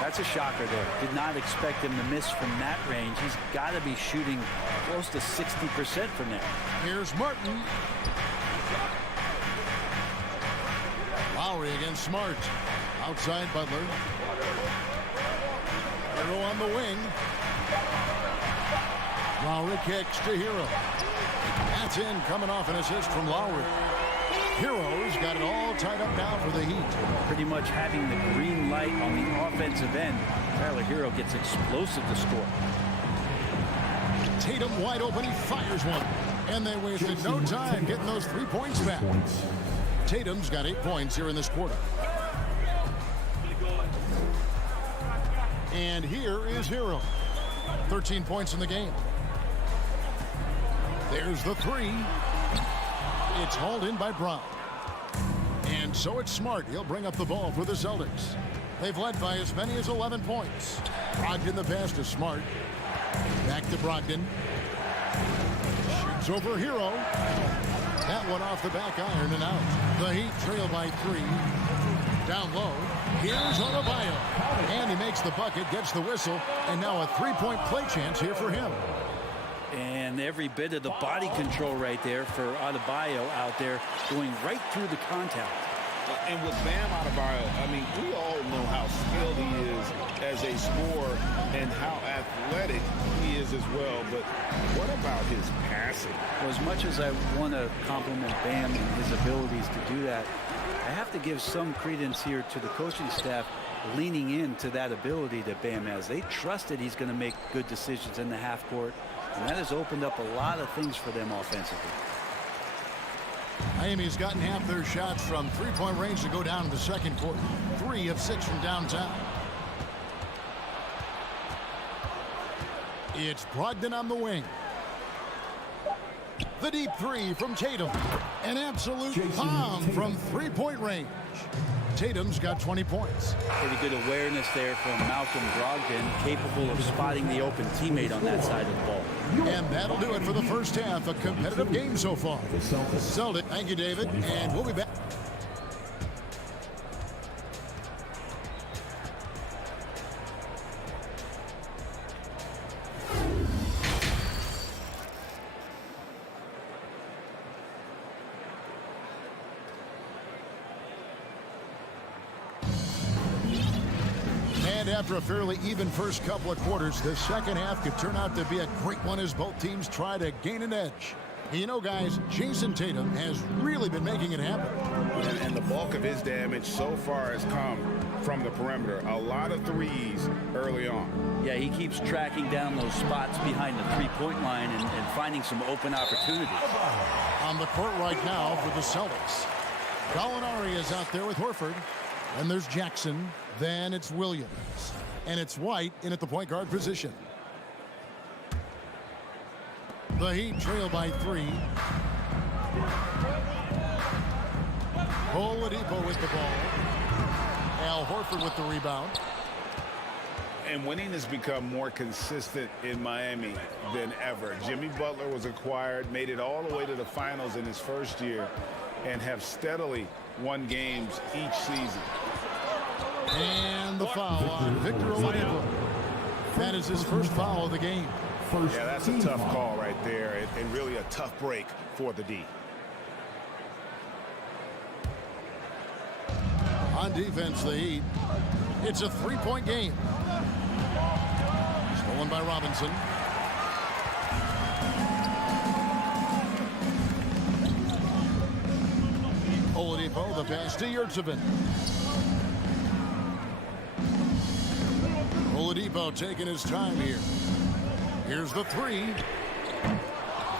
That's a shocker there. Did not expect him to miss from that range. He's got to be shooting close to 60% from there. Here's Martin. Lowry against Smart. Outside Butler. Hero on the wing. Lowry kicks to Hero. That's in, coming off an assist from Lowry. Hero's got it all tied up now for the Heat. Pretty much having the green light on the offensive end. Tyler Hero gets explosive to score. Tatum wide open, he fires one. And they wasted no time getting those 3 points back. Tatum's got 8 points here in this quarter. And here is Hero. 13 points in the game. There's the three. It's hauled in by Brown. And so it's Smart. He'll bring up the ball for the Celtics. They've led by as many as 11 points. Brogdon the pass to Smart. Back to Brogdon. Shoots over Hero. That one off the back iron and out. The Heat trail by 3. Down low. Here's Adebayo. And he makes the bucket, gets the whistle, and now a 3-point play chance here for him. And every bit of the body control right there for Adebayo out there, going right through the contact. And with Bam Adebayo, I mean, we all know how skilled he is as a scorer and how athletic he is as well. But what about his passing? Well, as much as I want to compliment Bam and his abilities to do that, I have to give some credence here to the coaching staff leaning into that ability that Bam has. They trust that he's going to make good decisions in the half court, and that has opened up a lot of things for them offensively. Miami's gotten half their shots from three-point range to go down in the second quarter. 3 of 6 from downtown. It's Brogdon on the wing. The deep three from Tatum. An absolute bomb from three-point range. Tatum's got 20 points. Pretty good awareness there from Malcolm Brogdon, capable of spotting the open teammate on that side of the ball. And that'll do it for the first half. A competitive game so far. Celtics. Thank you, David. And we'll be back. After a fairly even first couple of quarters, the second half could turn out to be a great one as both teams try to gain an edge. You know, guys, Jason Tatum has really been making it happen. And the bulk of his damage so far has come from the perimeter. A lot of threes early on. Yeah, he keeps tracking down those spots behind the three-point line and finding some open opportunities. On the court right now for the Celtics. Gallinari is out there with Horford. Then there's Jackson. Then it's Williams. And it's White in at the point guard position. The Heat trail by 3. Oladipo with the ball. Al Horford with the rebound. And winning has become more consistent in Miami than ever. Jimmy Butler was acquired, made it all the way to the finals in his first year, and have steadily won games each season. And the foul on Victor Oladipo. That is his first foul of the game. Yeah, that's a tough call right there, and really a tough break for the D. On defense, the Heat. It's a 3-point game. Stolen by Robinson. Oladipo, the pass to Yurtsevin. Oladipo taking his time here. Here's the 3.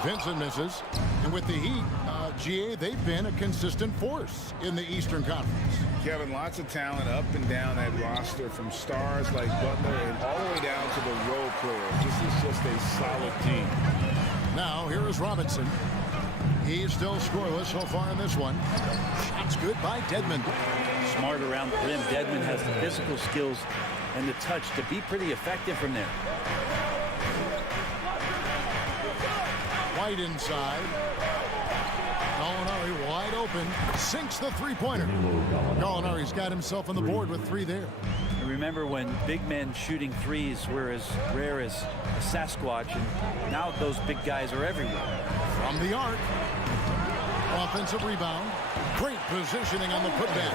Vincent misses. And with the Heat, GA, they've been a consistent force in the Eastern Conference. Kevin, lots of talent up and down that roster, from stars like Butler and all the way down to the role players. This is just a solid team. Now, here is Robinson. He's still scoreless so far in this one. Shots good by Dedmon. Smart around the rim. Dedmon has the physical skills and the touch to be pretty effective from there. White inside. Gallinari wide open. Sinks the three-pointer. Gallinari's got himself on the board with 3 there. And remember when big men shooting threes were as rare as a Sasquatch, and now those big guys are everywhere. From the arc. Offensive rebound. Great positioning on the putback.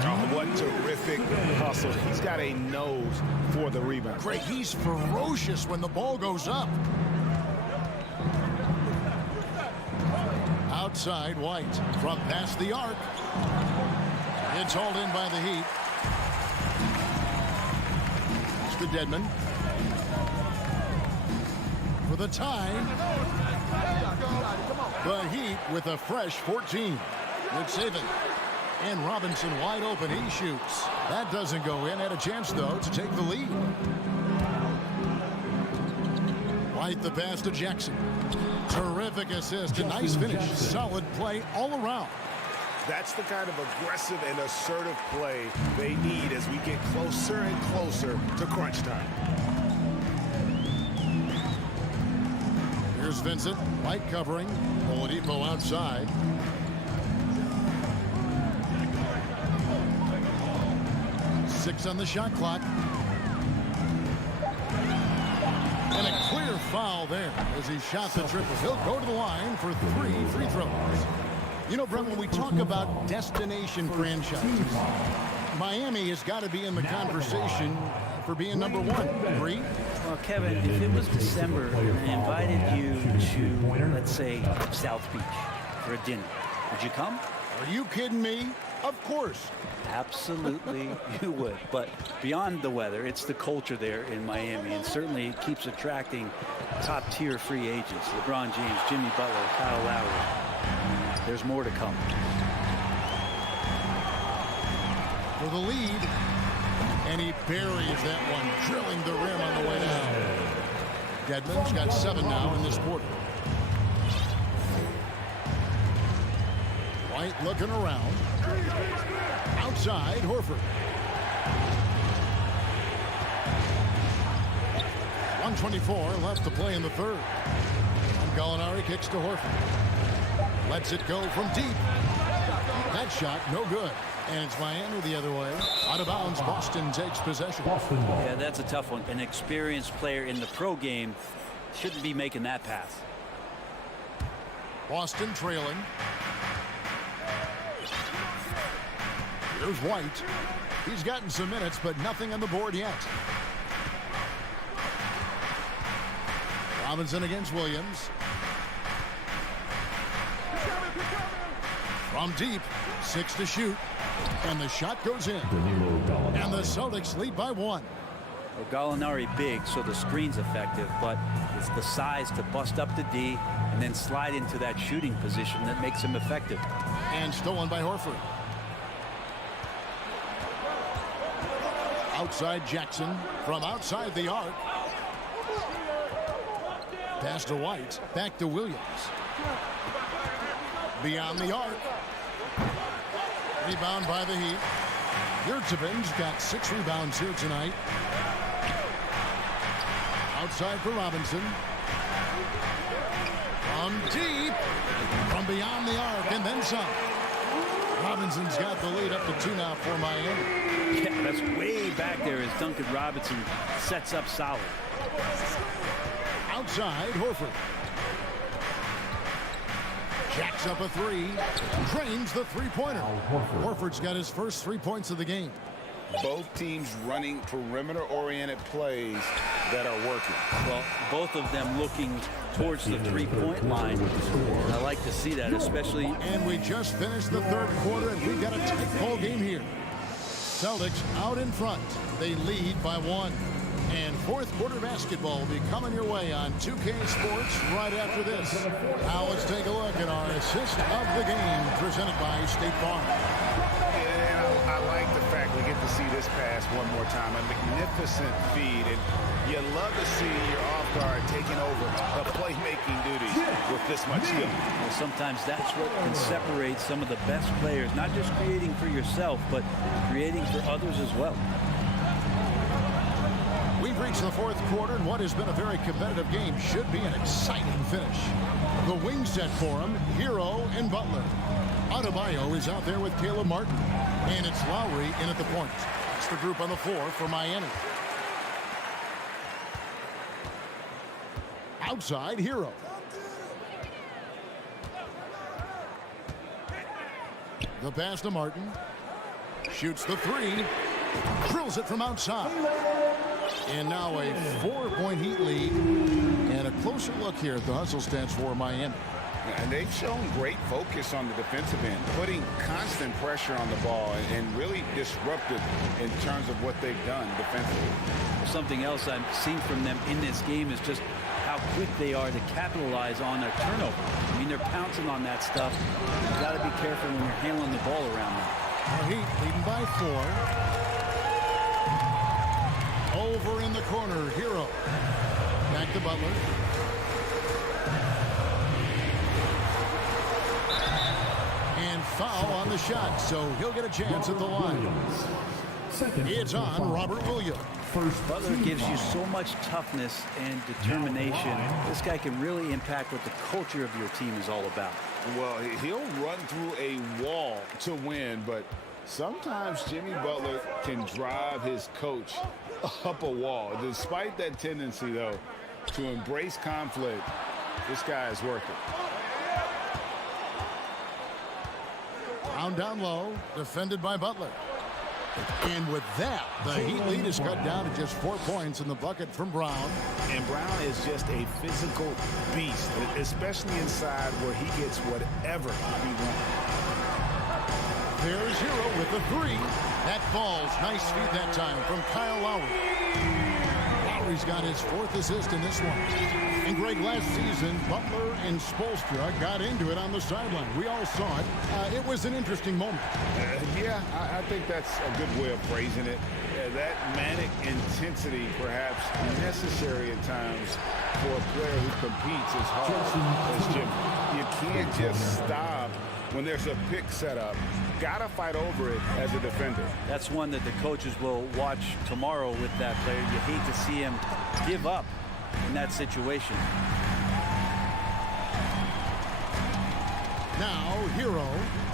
Oh, what terrific hustle. He's got a nose for the rebound. Great. He's ferocious when the ball goes up. outside, White. From past the arc. It's hauled in by the Heat. It's the Deadman. For the tie. The Heat with a fresh 14. Good saving. And Robinson wide open. He shoots. That doesn't go in. Had a chance, though, to take the lead. White the pass to Jackson. Terrific assist. A nice finish. Solid play all around. That's the kind of aggressive and assertive play they need as we get closer and closer to crunch time. Here's Vincent. White covering. Oladipo outside. Six on the shot clock. And a clear foul there as he shot the triple. He'll go to the line for 3 free throws. You know, Brent, when we talk about destination franchises, Miami has got to be in the conversation for being number one. Agree? Well, Kevin, if it was December and I invited you to, let's say, South Beach for a dinner, would you come? Are you kidding me? Of course. Absolutely, you would. But beyond the weather, it's the culture there in Miami, and certainly it keeps attracting top-tier free agents. LeBron James, Jimmy Butler, Kyle Lowry. There's more to come. For the lead, and he buries that one, drilling the rim on the way down. Deadman's got 7 now in this quarter. White looking around. Outside, Horford. 1:24 left to play in the third. And Gallinari kicks to Horford. Lets it go from deep. That shot, no good. And it's Miami the other way. Out of bounds, Boston takes possession. Yeah, that's a tough one. An experienced player in the pro game shouldn't be making that pass. Boston trailing. Here's White. He's gotten some minutes, but nothing on the board yet. Robinson against Williams. From deep, 6 to shoot. And the shot goes in. And the Celtics lead by 1. Well, Gallinari big, so the screen's effective, but it's the size to bust up the D and then slide into that shooting position that makes him effective. And stolen by Horford. Outside Jackson from outside the arc. Pass to White. Back to Williams. Beyond the arc. Rebound by the Heat. Yurtsevic's got 6 rebounds here tonight. Outside for Robinson. From deep. From beyond the arc and then some. Robinson's got the lead up to 2 now for Miami. Yeah, that's way back there as Duncan Robinson sets up solid. Outside, Horford. Jacks up a 3. Drains the three-pointer. Horford's got his first 3 points of the game. Both teams running perimeter-oriented plays that are working. Well, both of them looking towards the three-point line. I like to see that, especially. And we just finished the third quarter, and we've got a tight ball game here. Celtics out in front. They lead by 1. And fourth quarter basketball will be coming your way on 2K Sports right after this. Now let's take a look at our assist of the game presented by State Farm. Yeah, I like the fact we get to see this pass one more time. A magnificent feed. And you love to see your off guard taking over the playmaking duties with this much skill. Well, sometimes that's what can separate some of the best players, not just creating for yourself, but creating for others as well. We've reached the fourth quarter, and what has been a very competitive game should be an exciting finish. The wing set for him, Hero and Butler. Adebayo is out there with Caleb Martin, and it's Lowry in at the point. It's the group on the floor for Miami. Outside, Hero. The pass to Martin. Shoots the 3. Drills it from outside. And now a 4-point Heat lead. And a closer look here at the hustle stats for Miami. And they've shown great focus on the defensive end, putting constant pressure on the ball and really disruptive in terms of what they've done defensively. Something else I've seen from them in this game is just how quick they are to capitalize on a turnover. I mean, they're pouncing on that stuff. You've got to be careful when you're handling the ball around them. Heat leading by 4. Over in the corner, Hero. Back to Butler. And foul on the shot, so he'll get a chance at the line. It's on Robert Williams. Butler gives you so much toughness and determination. This guy can really impact what the culture of your team is all about. Well, he'll run through a wall to win, but sometimes Jimmy Butler can drive his coach up a wall. Despite that tendency, though, to embrace conflict, this guy is working. Brown down low, defended by Butler. And with that, the Heat lead is cut down to just 4 points in the bucket from Brown. And Brown is just a physical beast, especially inside where he gets whatever he wants. There's Hero with the 3. That falls. Nice feed that time from Kyle Lowry. Lowry's got his 4th assist in this one. And Greg, last season, Butler and Spoelstra got into it on the sideline. We all saw it. It was an interesting moment. Yeah, I think that's a good way of phrasing it. That manic intensity, perhaps necessary at times for a player who competes as hard as Jimmy. You can't just stop when there's a pick set up. Gotta fight over it as a defender. That's one that the coaches will watch tomorrow with that player. You hate to see him give up in that situation. Now Hero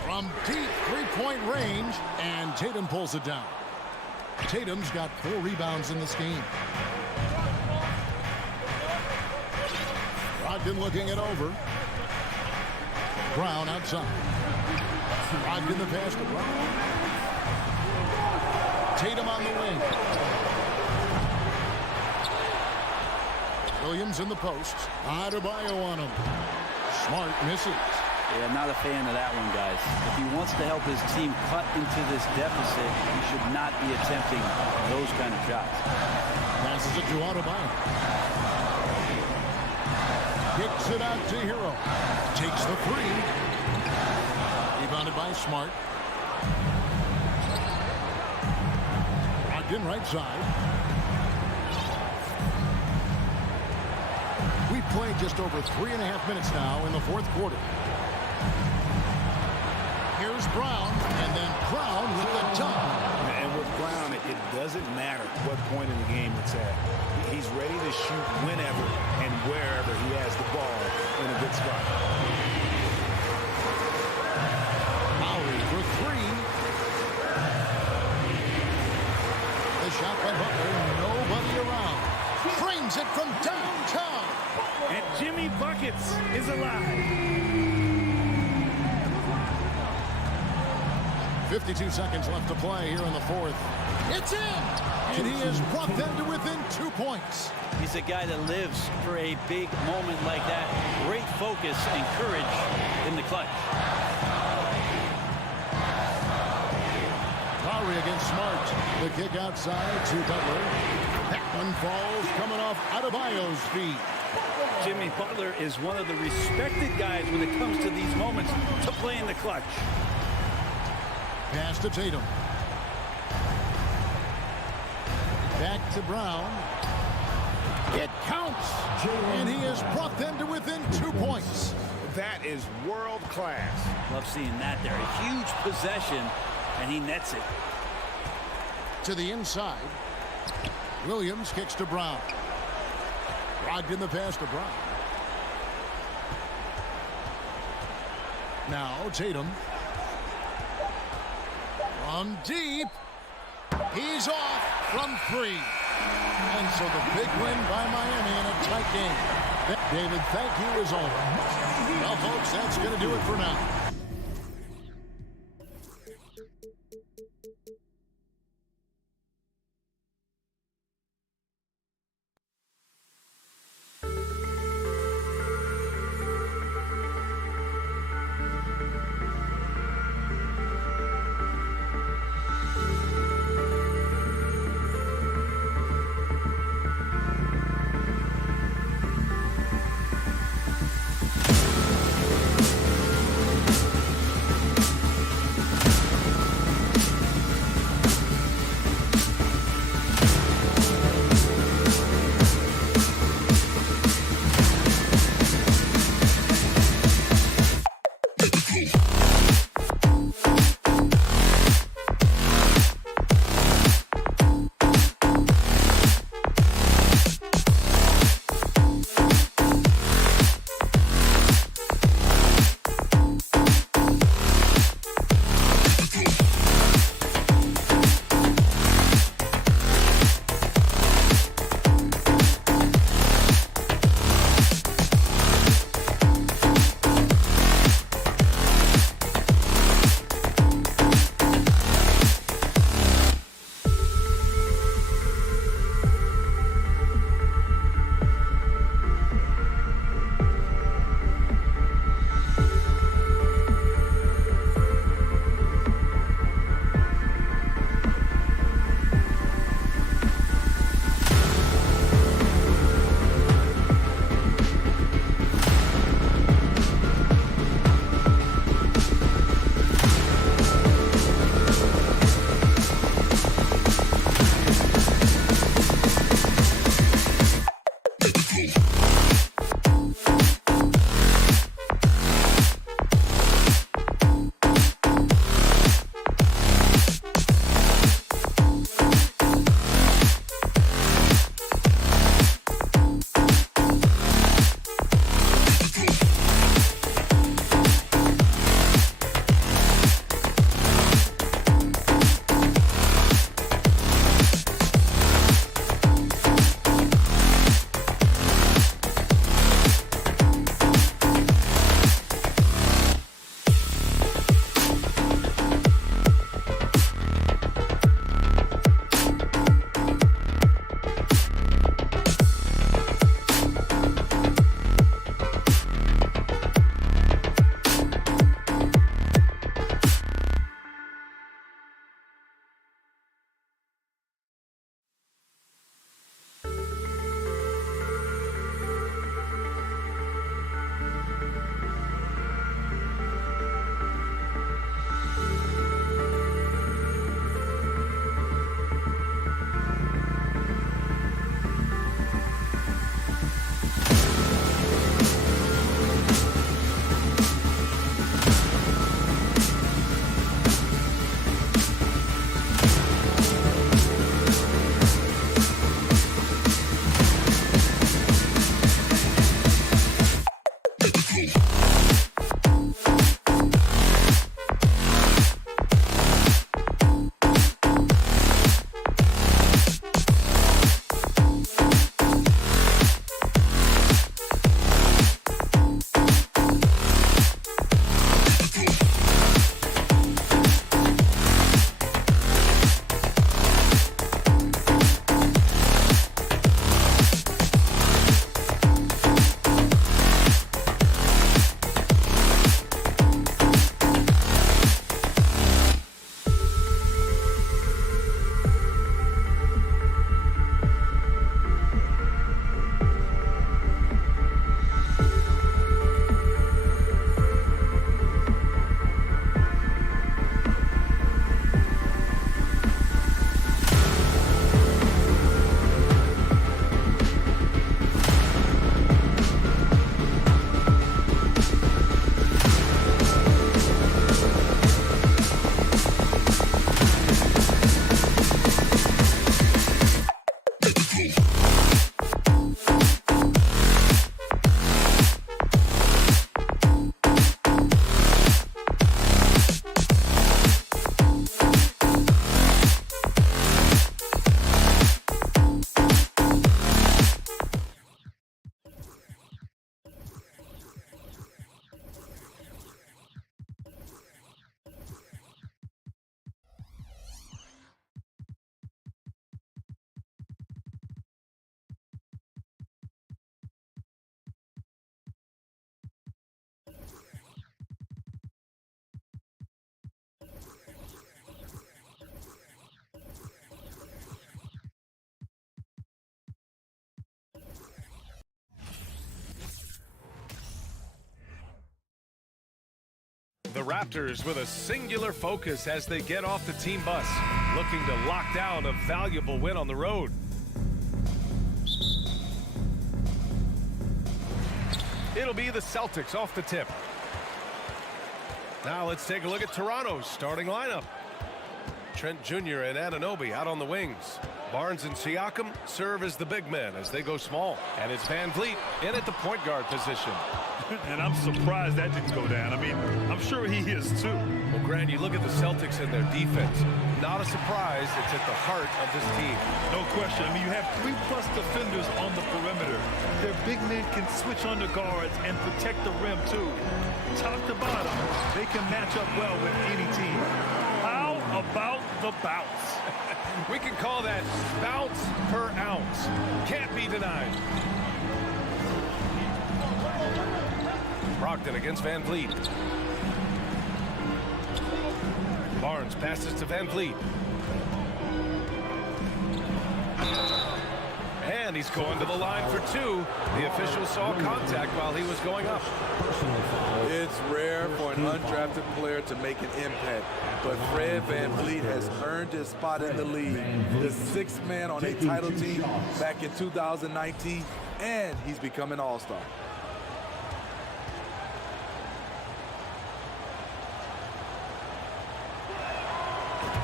from deep 3-point range, and Tatum pulls it down. Tatum's got 4 rebounds in this game. Brogdon looking it over. Brown outside. Brogdon the pass to Brown. Tatum on the wing. Williams in the post. Adebayo on him. Smart misses. Yeah, not a fan of that one, guys. If he wants to help his team cut into this deficit, he should not be attempting those kind of shots. Passes it to Adebayo. Kicks it out to Hero. Takes the 3. Rebounded by Smart. Brogdon right side. We've played just over 3.5 minutes now in the 4th quarter. Here's Brown, and then Brown with the dunk. And with Brown, it doesn't matter what point in the game it's at. He's ready to shoot whenever and wherever he has the ball in a good spot. Lowry for 3. The shot by Butler, nobody around. Frames it from downtown. And Jimmy Buckets is alive. 52 seconds left to play here in the 4th. It's in! And he has brought them to within 2 points. He's a guy that lives for a big moment like that. Great focus and courage in the clutch. Lowry against Smart. The kick outside to Butler. That one falls coming off Adebayo's feet. Jimmy Butler is one of the respected guys when it comes to these moments to play in the clutch. Pass to Tatum. Back to Brown. It counts. And he has brought them to within 2 points. That is world class. Love seeing that there. A huge possession, and he nets it. To the inside. Williams kicks to Brown. Brogdon the pass to Brown. Now Tatum. From deep. He's off from 3. And so the big win by Miami in a tight game. David, thank you as always. Well, folks, that's going to do it for now. Raptors with a singular focus as they get off the team bus, looking to lock down a valuable win on the road. It'll be the Celtics off the tip. Now let's take a look at Toronto's starting lineup. Trent Jr. and Anunoby out on the wings. Barnes and Siakam serve as the big men as they go small. And it's Van Vliet in at the point guard position. And I'm surprised that didn't go down. I mean, I'm sure he is too. Well, Grant, you look at the Celtics and their defense. Not a surprise. It's at the heart of this team. No question. I mean, you have 3+ defenders on the perimeter. Their big men can switch under guards and protect the rim too. Top to bottom, they can match up well with any team. How about the bounce? We can call that bounce per ounce. Can't be denied. Brogdon against Van Vliet. Barnes passes to Van Vliet. And he's going to the line for two. The official saw contact while he was going up. It's rare for an undrafted player to make an impact, but Fred Van Vliet has earned his spot in the league. The 6th man on a title team back in 2019, and he's become an all-star.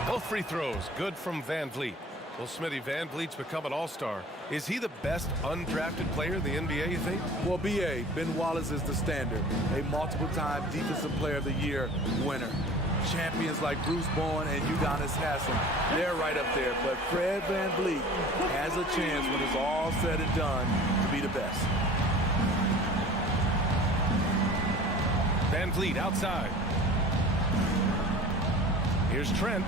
Both free throws good from Van Vliet. Well, Smitty, Van Vliet's become an all-star. Is he the best undrafted player in the NBA, you think? Well, B.A., Ben Wallace is the standard, a multiple-time Defensive Player of the Year winner. Champions like Bruce Bowen and Udonis Haslem, they're right up there. But Fred Van Vliet has a chance when it's all said and done to be the best. Van Vliet outside. Here's Trent.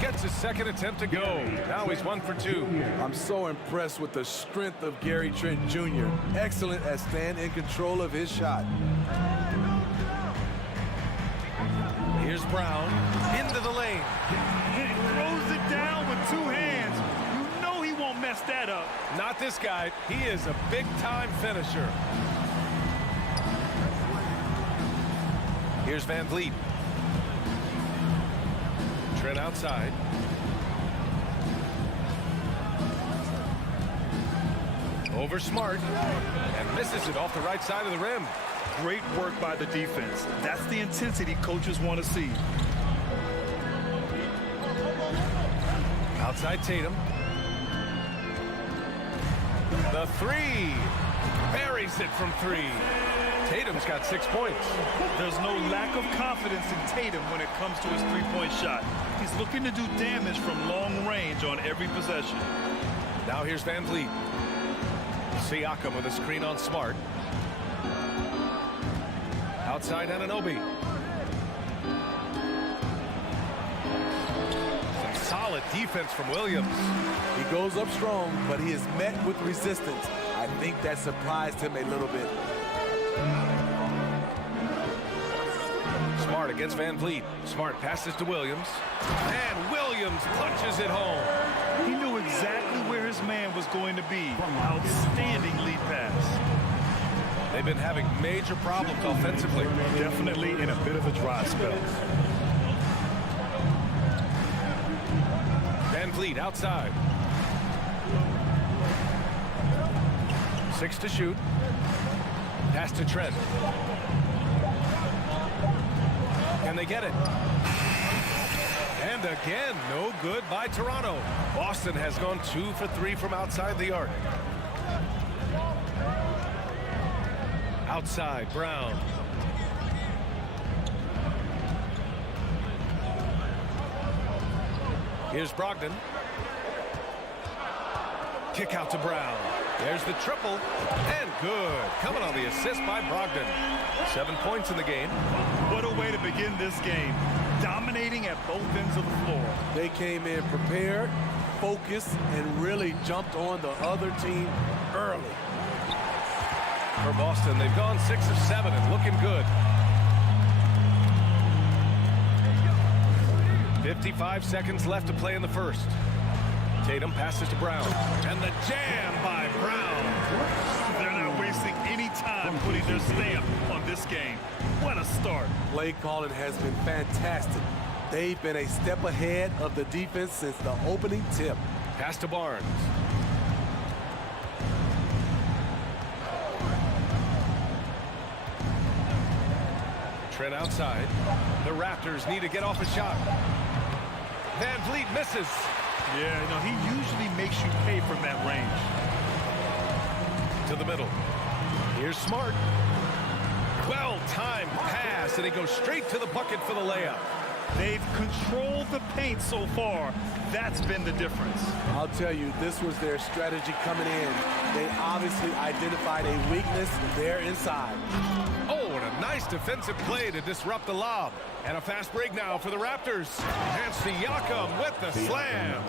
Gets his second attempt to go. Now he's 1 for 2. I'm so impressed with the strength of Gary Trent Jr. Excellent at staying in control of his shot. Here's Brown into the lane. And he throws it down with 2 hands. You know he won't mess that up. Not this guy. He is a big-time finisher. Here's Van Vliet. Trent outside. Over Smart. And misses it off the right side of the rim. Great work by the defense. That's the intensity coaches want to see. Outside Tatum. The 3. Buries it from 3. Tatum's got 6 points. There's no lack of confidence in Tatum when it comes to his three-point shot. He's looking to do damage from long range on every possession. Now here's Van Vliet. Siakam with a screen on Smart. Outside Anunoby. Some solid defense from Williams. He goes up strong, but he is met with resistance. I think that surprised him a little bit. Smart against Van Vliet. Smart passes to Williams. And Williams punches it home. He knew exactly where his man was going to be. Outstanding lead pass. They've been having major problems offensively. Definitely in a bit of a dry spell. Van Vliet outside. 6 to shoot. Pass to Trent. Can they get it? And again, no good by Toronto. Boston has gone 2 for 3 from outside the arc. Outside, Brown. Here's Brogdon. Kick out to Brown. There's the triple, and good. Coming on the assist by Brogdon. 7 points in the game. What a way to begin this game. Dominating at both ends of the floor. They came in prepared, focused, and really jumped on the other team early. For Boston, they've gone 6 of 7 and looking good. 55 seconds left to play in the first. Tatum passes to Brown. And the jam by Brown. They're not wasting wasting any time putting their stamp on this game. What a start. Play calling has been fantastic. They've been a step ahead of the defense since the opening tip. Pass to Barnes. Trent outside. The Raptors need to get off a shot. Van Vliet misses. Yeah, you know, he usually makes you pay from that range. To the middle. Here's Smart. Well-timed pass, and he goes straight to the bucket for the layup. They've controlled the paint so far. That's been the difference. I'll tell you, this was their strategy coming in. They obviously identified a weakness there inside. Oh, and a nice defensive play to disrupt the lob. And a fast break now for the Raptors. And Siakam with the slam.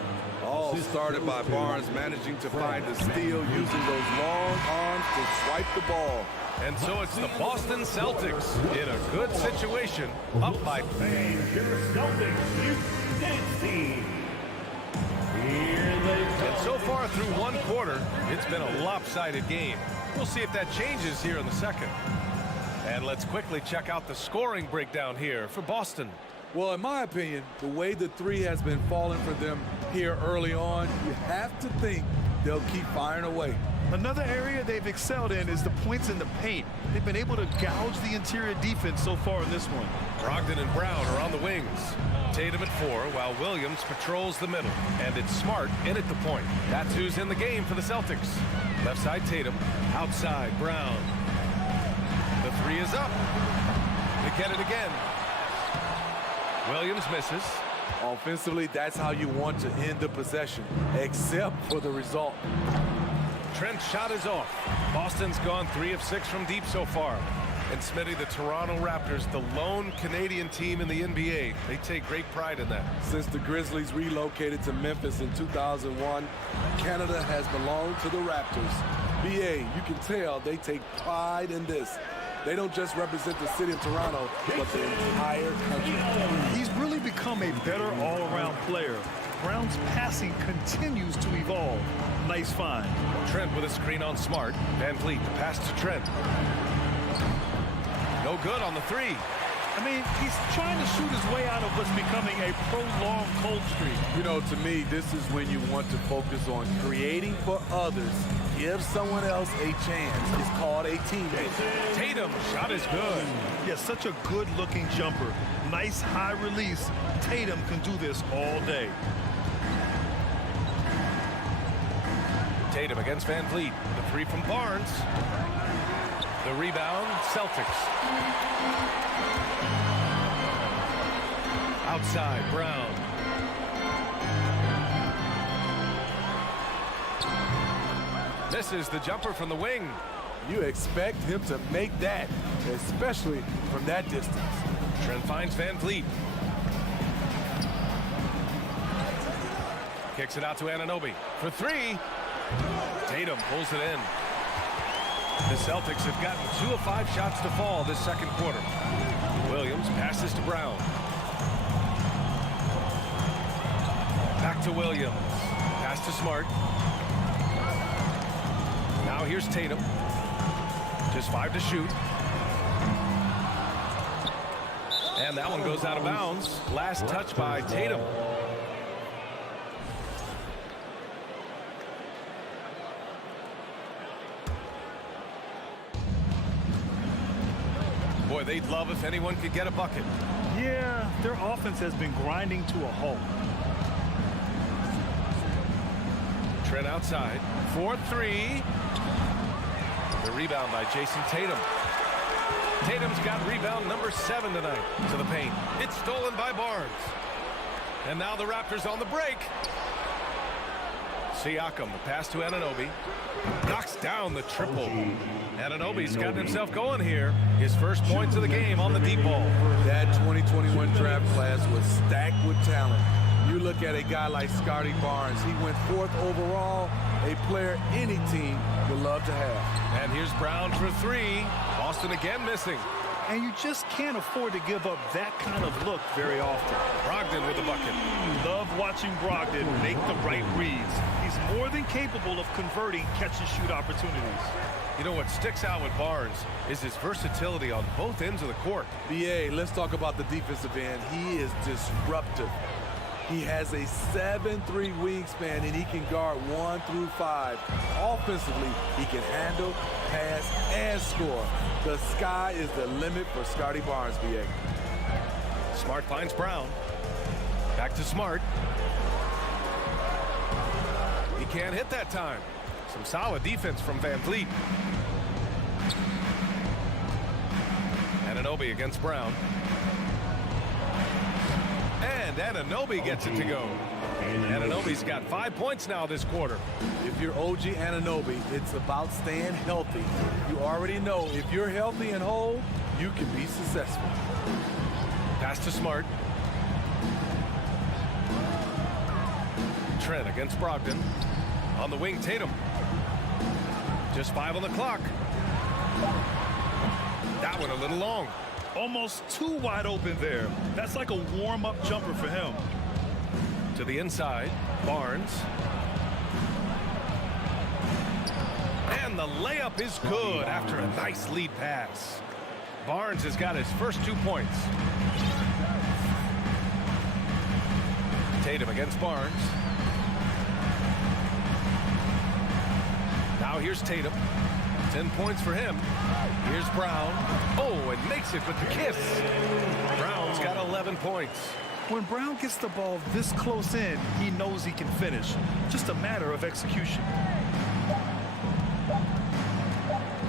All started by Barnes managing to find the steal using those long arms to swipe the ball. And so it's the Boston Celtics in a good situation, up by. Your Celtics, you Dixie. Here they go. And so far through one quarter, it's been a lopsided game. We'll see if that changes here in the second. And let's quickly check out the scoring breakdown here for Boston. Well, in my opinion, the way the three has been falling for them here early on, you have to think they'll keep firing away. Another area they've excelled in is the points in the paint. They've been able to gouge the interior defense so far in this one. Brogdon and Brown are on the wings. Tatum at 4, while Williams patrols the middle. And it's Smart in at the point. That's who's in the game for the Celtics. Left side Tatum, outside Brown. The three is up. They get it again. Williams misses. Offensively, that's how you want to end the possession, except for the result. Trent's shot is off. Boston's gone 3 of 6 from deep so far. And Smitty, the Toronto Raptors, the lone Canadian team in the NBA. They take great pride in that. Since the Grizzlies relocated to Memphis in 2001, Canada has belonged to the Raptors. BA, you can tell they take pride in this. They don't just represent the city of Toronto, but the entire country. He's really become a better all-around player. Brown's passing continues to evolve. Nice find. Trent with a screen on Smart. Van Vliet, the pass to Trent. No good on the three. I mean, he's trying to shoot his way out of what's becoming a prolonged cold streak. You know, to me, this is when you want to focus on creating for others. Give someone else a chance. It's called a teammate. Tatum, shot is good. Yeah, such a good-looking jumper. Nice high release. Tatum can do this all day. Tatum against Van Vliet. The three from Barnes. The rebound, Celtics. Outside, Brown. Misses the jumper from the wing. You expect him to make that, especially from that distance. Trent finds Van Vliet. Kicks it out to Anunoby for 3. Tatum pulls it in. The Celtics have gotten 2 of 5 shots to fall this second quarter. Williams passes to Brown. Back to Williams. Pass to Smart. Now here's Tatum. Just 5 to shoot. And that one goes out of bounds. Last touch by Tatum. Boy, they'd love if anyone could get a bucket. Yeah, their offense has been grinding to a halt. Trent outside. 4-3. The rebound by Jason Tatum. Tatum's got rebound number 7 tonight to the paint. It's stolen by Barnes. And now the Raptors on the break. Siakam, the pass to Anunoby. Knocks down the triple. Anunoby's gotten himself going here. His first points of the game on the deep ball. That 2021 draft class was stacked with talent. You look at a guy like Scotty Barnes. He went 4th overall, a player any team would love to have. And here's Brown for 3. Boston again missing. And you just can't afford to give up that kind of look very often. Brogdon with the bucket. Love watching Brogdon make the right reads. He's more than capable of converting catch-and-shoot opportunities. You know what sticks out with Barnes is his versatility on both ends of the court. BA, let's talk about the defensive end. He is disruptive. He has a 7'3" wingspan, and he can guard 1 through 5. Offensively, he can handle, pass, and score. The sky is the limit for Scotty Barnes, BA. Smart finds Brown. Back to Smart. He can't hit that time. Some solid defense from Van Vliet. Anunoby against Brown. And Anunoby gets it to go. Anunoby's got 5 points now this quarter. If you're OG Anunoby, it's about staying healthy. You already know if you're healthy and whole, you can be successful. Pass to Smart. Trent against Brogdon. On the wing, Tatum. Just 5 on the clock. That one a little long. Almost too wide open there. That's like a warm-up jumper for him. To the inside, Barnes. And the layup is good after a nice lead pass. Barnes has got his first 2 points. Tatum against Barnes. Now here's Tatum. 10 points for him. Here's Brown. Oh, and makes it with the kiss. Brown's got 11 points. When Brown gets the ball this close in, he knows he can finish. Just a matter of execution.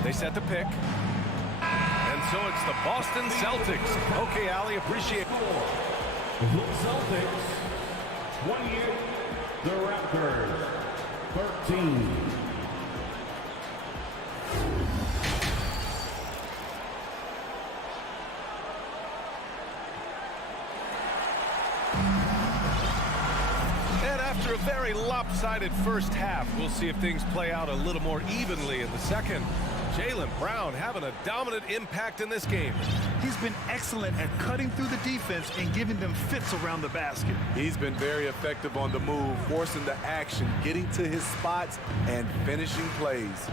They set the pick. And so it's the Boston Celtics. Okay, Allie, appreciate it. The Celtics, 20, the Raptors, 13. After a very lopsided first half, we'll see if things play out a little more evenly in the second. Jaylen Brown having a dominant impact in this game. He's been excellent at cutting through the defense and giving them fits around the basket. He's been very effective on the move, forcing the action, getting to his spots, and finishing plays.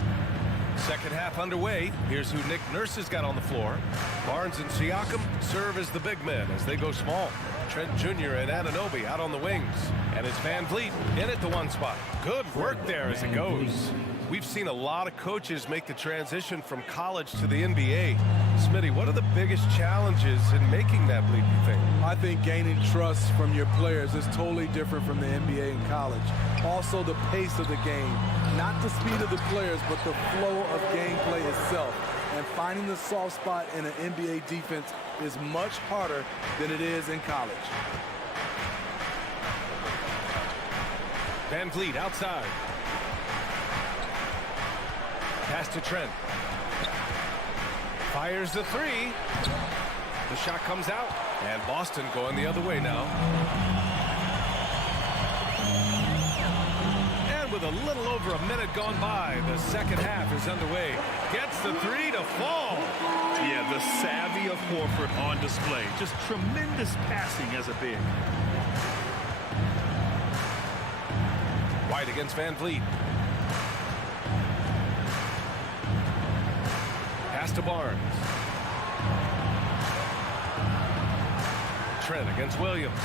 Second half underway. Here's who Nick Nurse has got on the floor. Barnes and Siakam serve as the big men as they go small. Trent Jr. and Anunoby out on the wings. And it's Van Vliet in at the 1 spot. Good work there as it goes. We've seen a lot of coaches make the transition from college to the NBA. Smitty, what are the biggest challenges in making that leap, you think? I think gaining trust from your players is totally different from the NBA and college. Also, the pace of the game. Not the speed of the players, but the flow of gameplay itself. And finding the soft spot in an NBA defense is much harder than it is in college. Van Vliet outside. Pass to Trent. Fires the 3. The shot comes out. And Boston going the other way now. And with a little over a minute gone by, the second half is underway. Gets the 3 to fall. Yeah, the savvy of Horford on display. Just tremendous passing as a big. White against Van Vliet. Pass to Barnes. Trent against Williams.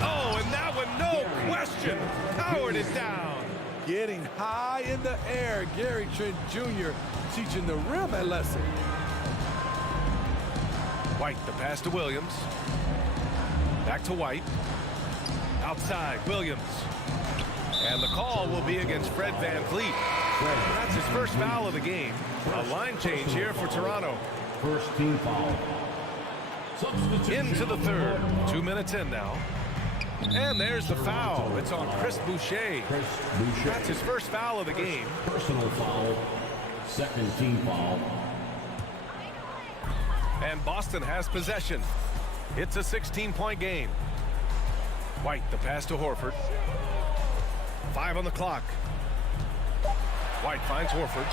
Oh, and that one, no question, powered it down. Getting high in the air, Gary Trent Jr. teaching the rim a lesson. White, the pass to Williams. Back to White. Outside, Williams. And the call will be against Fred Van Vliet. That's his first foul of the game. A line change here for Toronto. First team foul. Into the third. 2 minutes in now. And there's the foul. It's on Chris Boucher. That's his first foul of the game. Personal foul. Second team foul. And Boston has possession. It's a 16-point game. White, the pass to Horford. 5 on the clock. White finds Horford.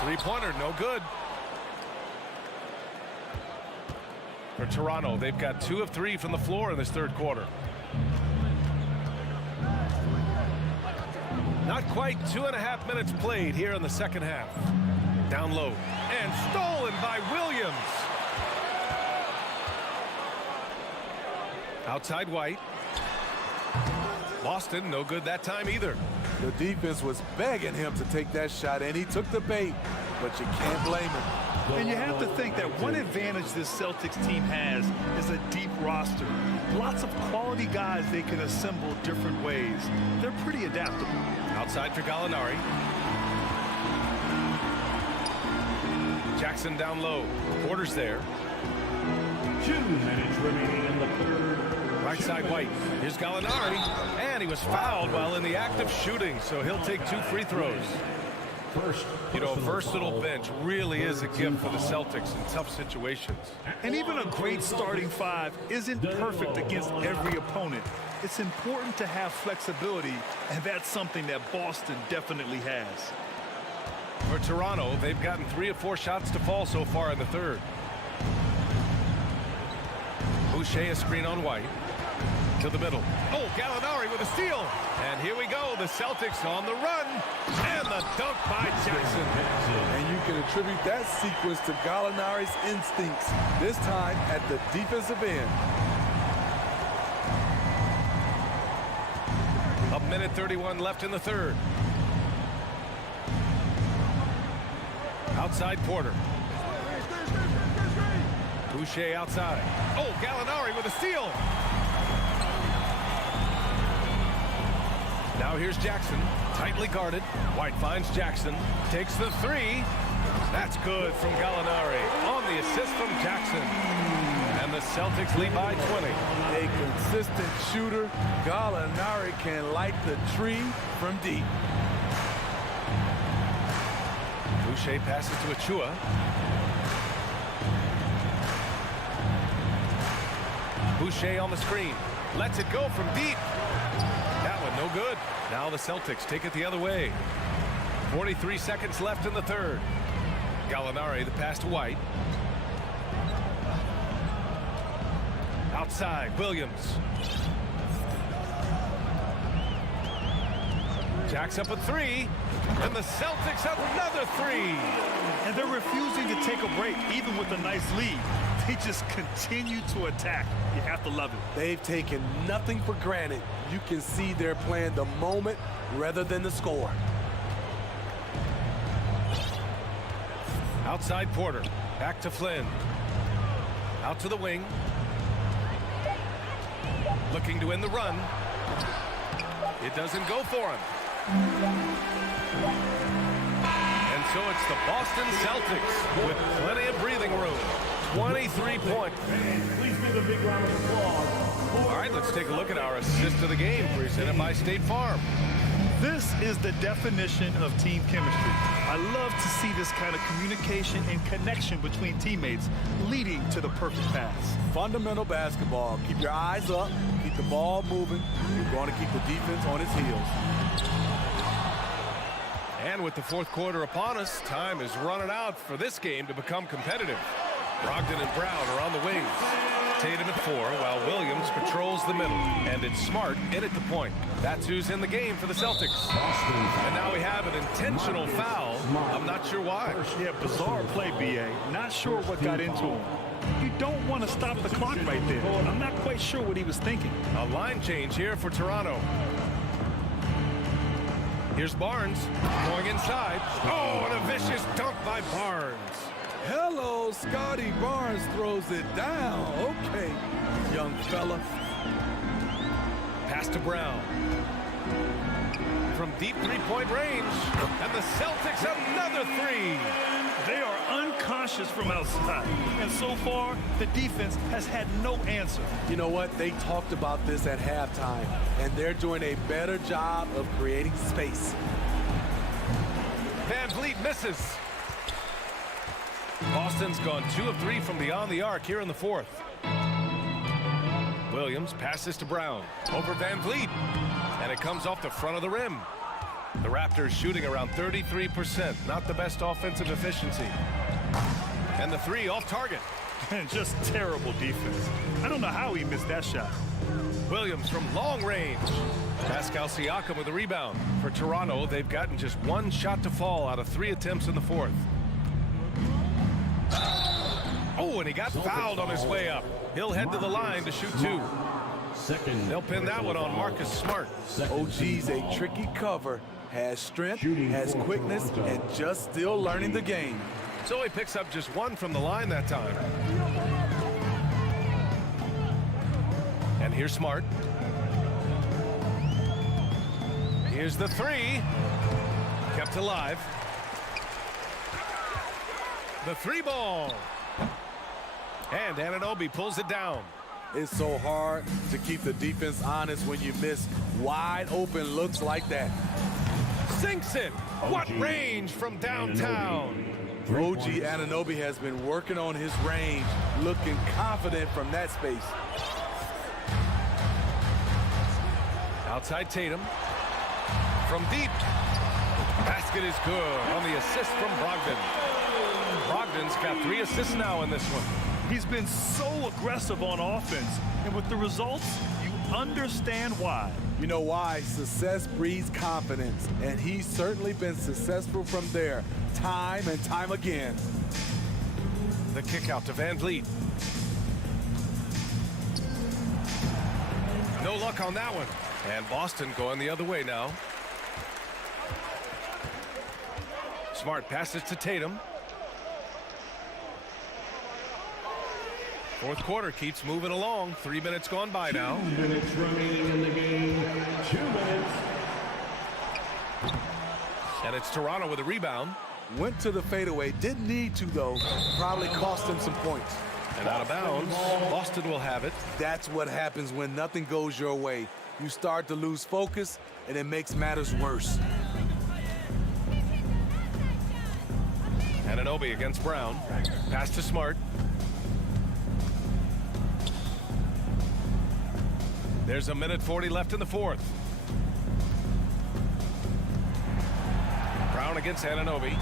3-pointer, no good. For Toronto, they've got 2 of 3 from the floor in this third quarter. Not quite 2.5 minutes played here in the second half. Down low and stolen by Williams. Outside White. Boston, no good that time either. The defense was begging him to take that shot, and he took the bait, but you can't blame him. And you have to think that one advantage this Celtics team has is a deep roster. Lots of quality guys they can assemble different ways. They're pretty adaptable. Outside for Gallinari. Jackson down low. Porter's there. 2 minutes remaining in the third. Right side White. Here's Gallinari. And he was fouled while in the act of shooting, so he'll take 2 free throws. You know, a versatile bench really is a gift for the Celtics in tough situations. And even a great starting 5 isn't perfect against every opponent. It's important to have flexibility, and that's something that Boston definitely has. For Toronto, they've gotten 3 of 4 shots to fall so far in the third. Boucher a screen on White. To the middle. Oh, Gallinari with a steal. And here we go. The Celtics on the run. And the dunk by Jackson. And you can attribute that sequence to Gallinari's instincts, this time at the defensive end. A minute 31 left in the third. Outside Porter. Boucher outside. Oh, Gallinari with a steal. Now here's Jackson, tightly guarded. White finds Jackson, takes the 3. That's good from Gallinari on the assist from Jackson. And the Celtics lead by 20. A consistent shooter, Gallinari can light the tree from deep. Boucher passes to Achua. Boucher on the screen. Lets it go from deep. That one no good. Now the Celtics take it the other way. 43 seconds left in the third. Gallinari, the pass to White. Outside, Williams. Jacks up a 3. And the Celtics have another 3. And they're refusing to take a break, even with a nice lead. They just continue to attack. You have to love it. They've taken nothing for granted. You can see they're playing the moment rather than the score. Outside Porter. Back to Flynn. Out to the wing. Looking to win the run. It doesn't go for him. And so it's the Boston Celtics with plenty of breathing room. 23 points. Please give a big round of applause. All right, let's take a look at our assist of the game presented by State Farm. This is the definition of team chemistry. I love to see this kind of communication and connection between teammates leading to the perfect pass. Fundamental basketball. Keep your eyes up. Keep the ball moving. You're going to keep the defense on its heels. And with the fourth quarter upon us, time is running out for this game to become competitive. Brogdon and Brown are on the wings. Tatum at 4 while Williams patrols the middle. And it's Smart in at the point. That's who's in the game for the Celtics. And now we have an intentional foul. I'm not sure why. Yeah, bizarre play, B.A. Not sure what got into him. You don't want to stop the clock right there. I'm not quite sure what he was thinking. A line change here for Toronto. Here's Barnes going inside. Oh, and a vicious dunk by Barnes. Hello, Scotty Barnes throws it down. Okay, young fella. Pass to Brown. From deep three-point range. And the Celtics another 3. They are unconscious from outside. And so far, the defense has had no answer. You know what? They talked about this at halftime, and they're doing a better job of creating space. Van Vliet misses. Boston's gone 2 of 3 from beyond the arc here in the fourth. Williams passes to Brown over Van Vliet, and it comes off the front of the rim. The Raptors shooting around 33%, not the best offensive efficiency. And the 3 off target. And just terrible defense. I don't know how he missed that shot. Williams from long range. Pascal Siakam with the rebound. For Toronto, they've gotten just one shot to fall out of 3 attempts in the fourth. Oh, and he got fouled on his way up. He'll head to the line to shoot 2. They'll pin that one on Marcus Smart. OG's a tricky cover. Has strength, has quickness, and just still learning the game. So he picks up just 1 from the line that time. And here's Smart. Here's the 3. Kept alive. The 3 ball. And Anunoby pulls it down. It's so hard to keep the defense honest when you miss wide open looks like that. Sinks it. What range from downtown. OG Anunoby has been working on his range, looking confident from that space. Outside Tatum. From deep. Basket is good on the assist from Brogdon. Brogdon's got 3 assists now in this one. He's been so aggressive on offense, and with the results, you understand why. You know why? Success breeds confidence, and he's certainly been successful from there, time and time again. The kick out to Van Vliet. No luck on that one. And Boston going the other way now. Smart passes to Tatum. Fourth quarter keeps moving along. 3 minutes gone by now. 2 minutes remaining in the game. 2 minutes. And it's Toronto with a rebound. Went to the fadeaway. Didn't need to, though. Probably cost him some points. And out of bounds. Boston will have it. That's what happens when nothing goes your way. You start to lose focus, and it makes matters worse. Anunoby against Brown. Pass to Smart. There's 1:40 left in the fourth. Brown against Anunoby.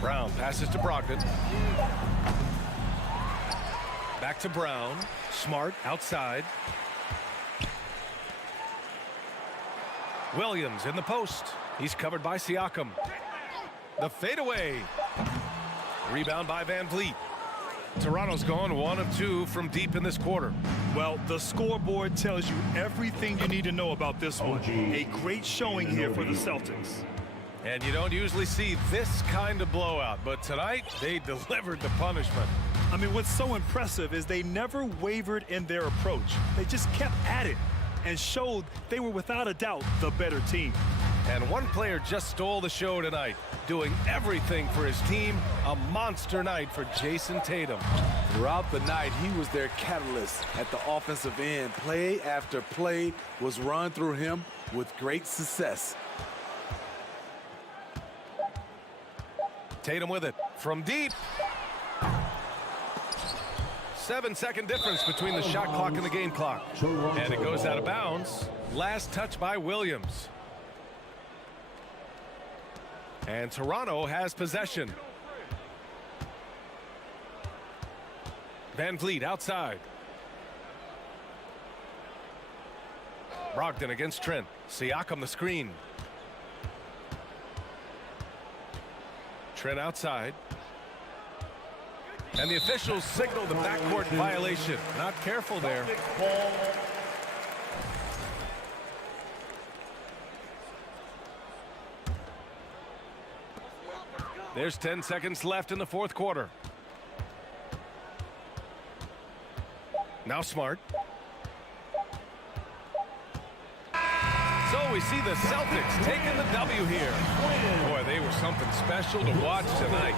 Brown passes to Brogdon. Back to Brown. Smart outside. Williams in the post. He's covered by Siakam. The fadeaway. Rebound by Van Vliet. Toronto's gone 1 of 2 from deep in this quarter. Well, the scoreboard tells you everything you need to know about this one. A great showing here for the Celtics. And you don't usually see this kind of blowout, but tonight they delivered the punishment. I mean, what's so impressive is they never wavered in their approach. They just kept at it and showed they were without a doubt the better team. And one player just stole the show tonight, doing everything for his team. A monster night for Jason Tatum. Throughout the night, he was their catalyst at the offensive end. Play after play was run through him with great success. Tatum with it from deep. 7-second difference between the shot clock and the game clock. And it goes out of bounds. Last touch by Williams. And Toronto has possession. Van Vliet outside. Brogdon against Trent. Siakam the screen. Trent outside. And the officials signal the backcourt violation. Not careful there. There's 10 seconds left in the fourth quarter. Now Smart. So we see the Celtics taking the W here. Boy, they were something special to watch tonight.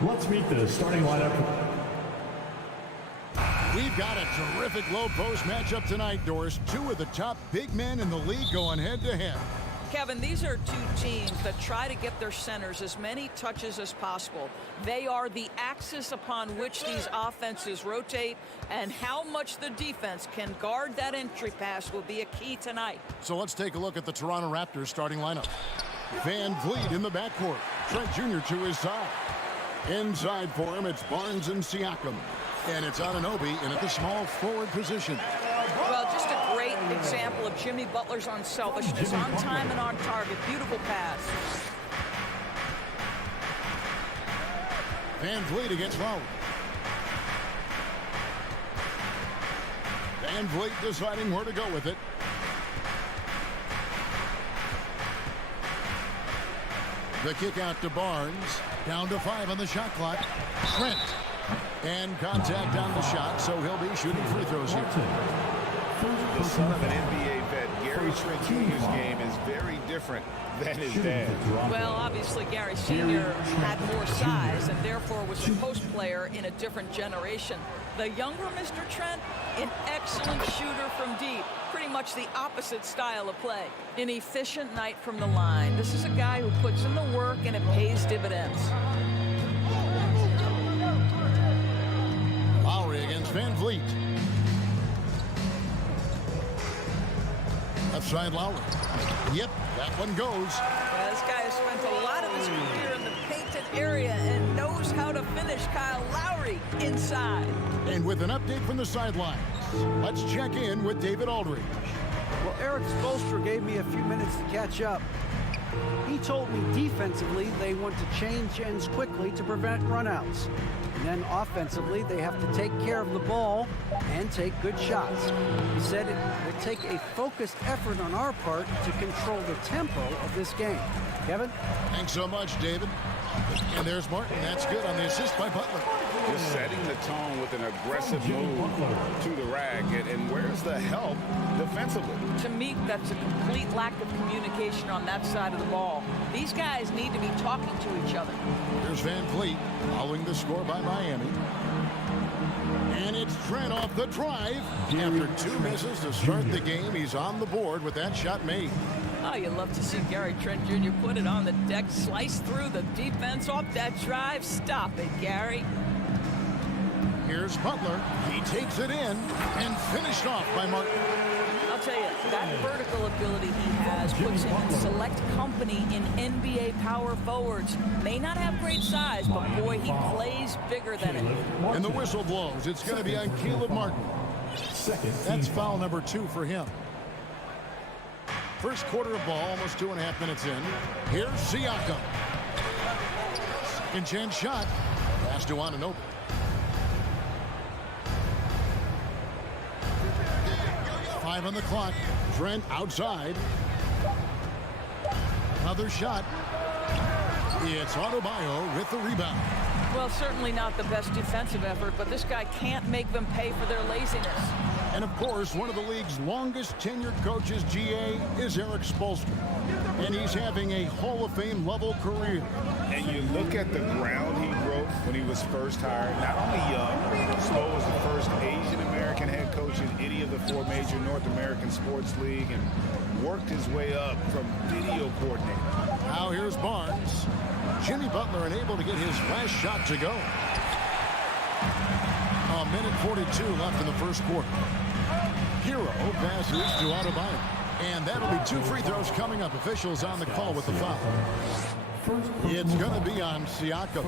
Let's meet the starting lineup. We've got a terrific low post matchup tonight, Doris. Two of the top big men in the league going head-to-head. Kevin, these are two teams that try to get their centers as many touches as possible. They are the axis upon which these offenses rotate, and how much the defense can guard that entry pass will be a key tonight. So let's take a look at the Toronto Raptors starting lineup. Van Vliet in the backcourt. Trent Jr. to his side. Inside for him, it's Barnes and Siakam. And it's Anunoby in at the small forward position. Well, just a great example of Jimmy Butler's unselfishness, on time and on target. Beautiful pass. Van Vliet against Lowry. Van Vliet deciding where to go with it. The kick out to Barnes. Down to 5 on the shot clock. Trent. And contact on the shot, so he'll be shooting free throws here. The son of an NBA vet, Gary Trent Jr.'s game is very different than his dad. Well, obviously, Gary Sr. had more size and therefore was a post player in a different generation. The younger Mr. Trent, an excellent shooter from deep. Pretty much the opposite style of play. An efficient night from the line. This is a guy who puts in the work and it pays dividends. Lowry against Van Vliet. Left side Lowry. Yep, that one goes. Well, this guy has spent a lot of his career in the painted area and knows how to finish. Kyle Lowry inside. And with an update from the sidelines, let's check in with David Aldridge. Well, Eric Spoelstra gave me a few minutes to catch up. He told me defensively they want to change ends quickly to prevent runouts. And then offensively, they have to take care of the ball and take good shots. He said it will take a focused effort on our part to control the tempo of this game. Kevin? Thanks so much, David. And there's Martin. That's good on the assist by Butler. Just setting the tone with an aggressive move to the rack. And where's the help defensively? To me, that's a complete lack of communication on that side of the ball. These guys need to be talking to each other. Here's Van Vliet following the score by Miami. And it's Trent off the drive. After 2 misses to start the game, he's on the board with that shot made. Oh, you love to see Gary Trent Jr. put it on the deck, slice through the defense off that drive. Stop it, Gary. Here's Butler. He takes it in and finished off by Martin. I'll tell you, that vertical ability he has puts him in select company in NBA power forwards. May not have great size, but boy, he plays bigger than it. And the whistle blows. It's going to be on Caleb Martin. That's foul number 2 for him. First quarter of ball, almost 2.5 minutes in. Here's Siakam. Second chance shot. Pass to Anunoby. Five on the clock. Trent outside. Another shot. It's Adebayo with the rebound. Well, certainly not the best defensive effort, but this guy can't make them pay for their laziness. And of course, one of the league's longest tenured coaches, GA, is Eric Spoelstra. And he's having a Hall of Fame level career. And you look at the ground he broke when he was first hired. Not only young, Spo was the first Asian American head coach in any of the 4 major North American sports league and worked his way up from video coordinator. Now here's Barnes. Jimmy Butler unable to get his last shot to go. A minute 42 left in the first quarter. Hero passes to Adebayo. And that'll be 2 free throws coming up. Officials on the call with the foul. It's going to be on Siakam.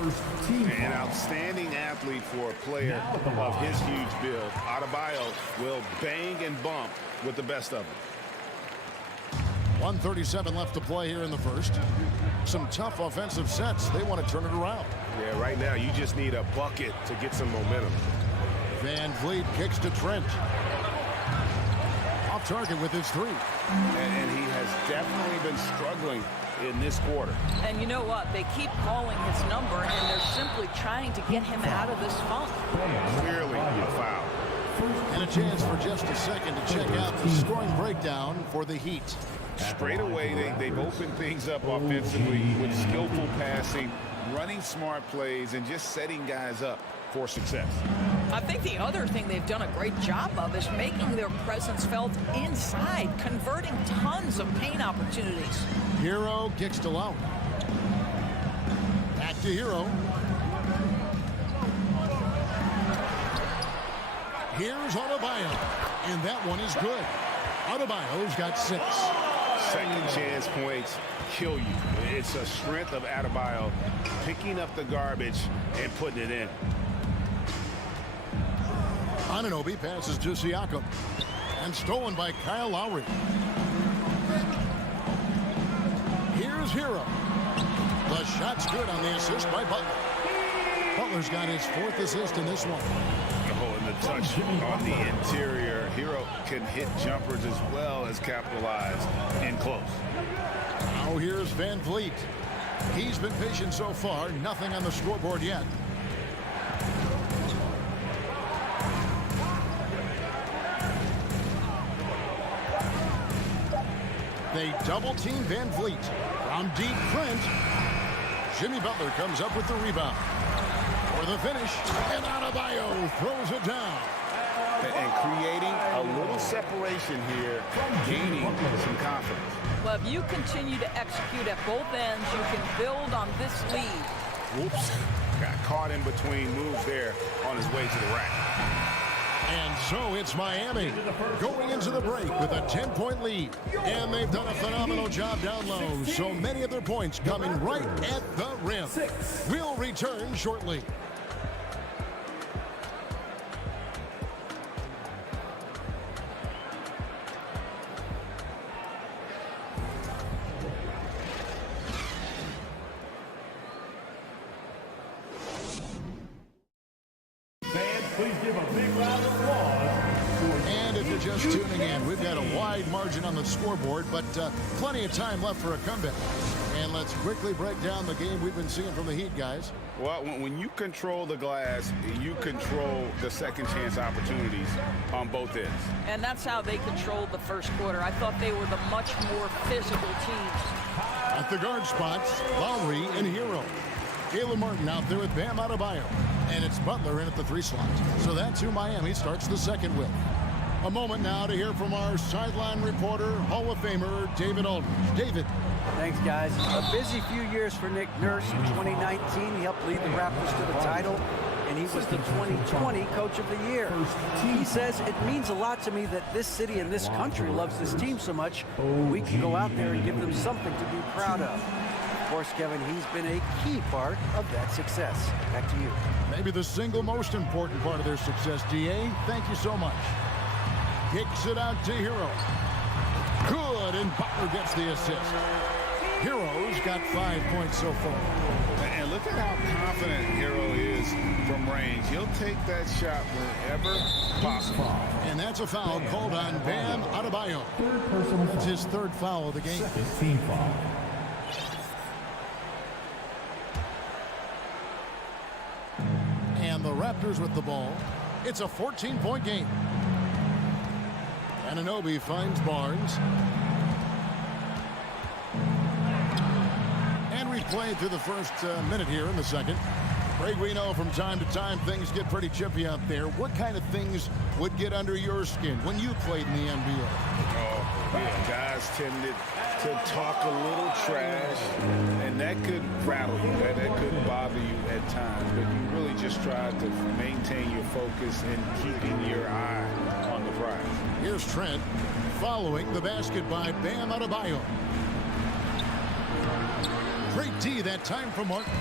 An outstanding athlete for a player of his huge build. Adebayo will bang and bump with the best of them. 1:37 left to play here in the first. Some tough offensive sets. They want to turn it around. Yeah, right now you just need a bucket to get some momentum. Van Vliet kicks to Trent. Off target with his 3. And he has definitely been struggling in this quarter. And you know what? They keep calling his number, and they're simply trying to get him out of this funk. Clearly a foul. And a chance for just a second to check out the scoring breakdown for the Heat. Straight away, they've opened things up offensively with skillful passing, running smart plays and just setting guys up for success. I think the other thing they've done a great job of is making their presence felt inside, converting tons of paint opportunities. Hero kicks to Lowry. Back to Hero. Here's Adebayo, and that one is good. Adebayo's got 6. Second chance points kill you. It's a strength of Adebayo picking up the garbage and putting it in. Anunoby passes to Siakam, and stolen by Kyle Lowry. Here's Hero. The shot's good on the assist by Butler. Butler's got his 4th assist in this one. Oh, and the touch on the interior. Hero can hit jumpers as well as capitalize in close. Now here's Van Vliet. He's been patient so far. Nothing on the scoreboard yet. They double-team Van Vliet. From deep, Trent. Jimmy Butler comes up with the rebound. For the finish, and Adebayo throws it down. And creating a little separation here, gaining some confidence. Well, if you continue to execute at both ends, you can build on this lead. Whoops. Got caught in between moves there on his way to the rack. And so it's Miami going into the break with a 10-point lead. And they've done a phenomenal job down low. So many of their points coming right at the rim. We'll return shortly. Please give a big round of applause. And if you're just tuning in, we've got a wide margin on the scoreboard, but plenty of time left for a comeback. And let's quickly break down the game we've been seeing from the Heat, guys. Well, when you control the glass, you control the second chance opportunities on both ends. And that's how they controlled the first quarter. I thought they were the much more physical team. At the guard spots, Lowry and Hero. Caleb Martin out there with Bam Adebayo. And it's Butler in at the 3 slot. So that's who Miami starts the second with. A moment now to hear from our sideline reporter, Hall of Famer David Aldridge. David. Thanks, guys. A busy few years for Nick Nurse. In 2019, he helped lead the Raptors to the title, and he was the 2020 Coach of the Year. He says, it means a lot to me that this city and this country loves this team so much. We can go out there and give them something to be proud of. Of course, Kevin, he's been a key part of that success. Back to you. Maybe the single most important part of their success, D.A. Thank you so much. Kicks it out to Hero. Good, and Butler gets the assist. Hero's got 5 points so far. And look at how confident Hero is from range. He'll take that shot whenever possible. And that's a foul called on Bam Adebayo. It's his 3rd foul of the game. Team foul. And the Raptors with the ball. It's a 14-point game. Anunoby finds Barnes. And we've played through the first minute here in the second. Craig, we know from time to time things get pretty chippy out there. What kind of things would get under your skin when you played in the NBA? Oh, yeah, guys tended to talk a little trash, and that could rattle you. That could bother you at times, but you really just try to maintain your focus and keeping your eye on the prize. Here's Trent following the basket by Bam Adebayo. Great D that time from Martin.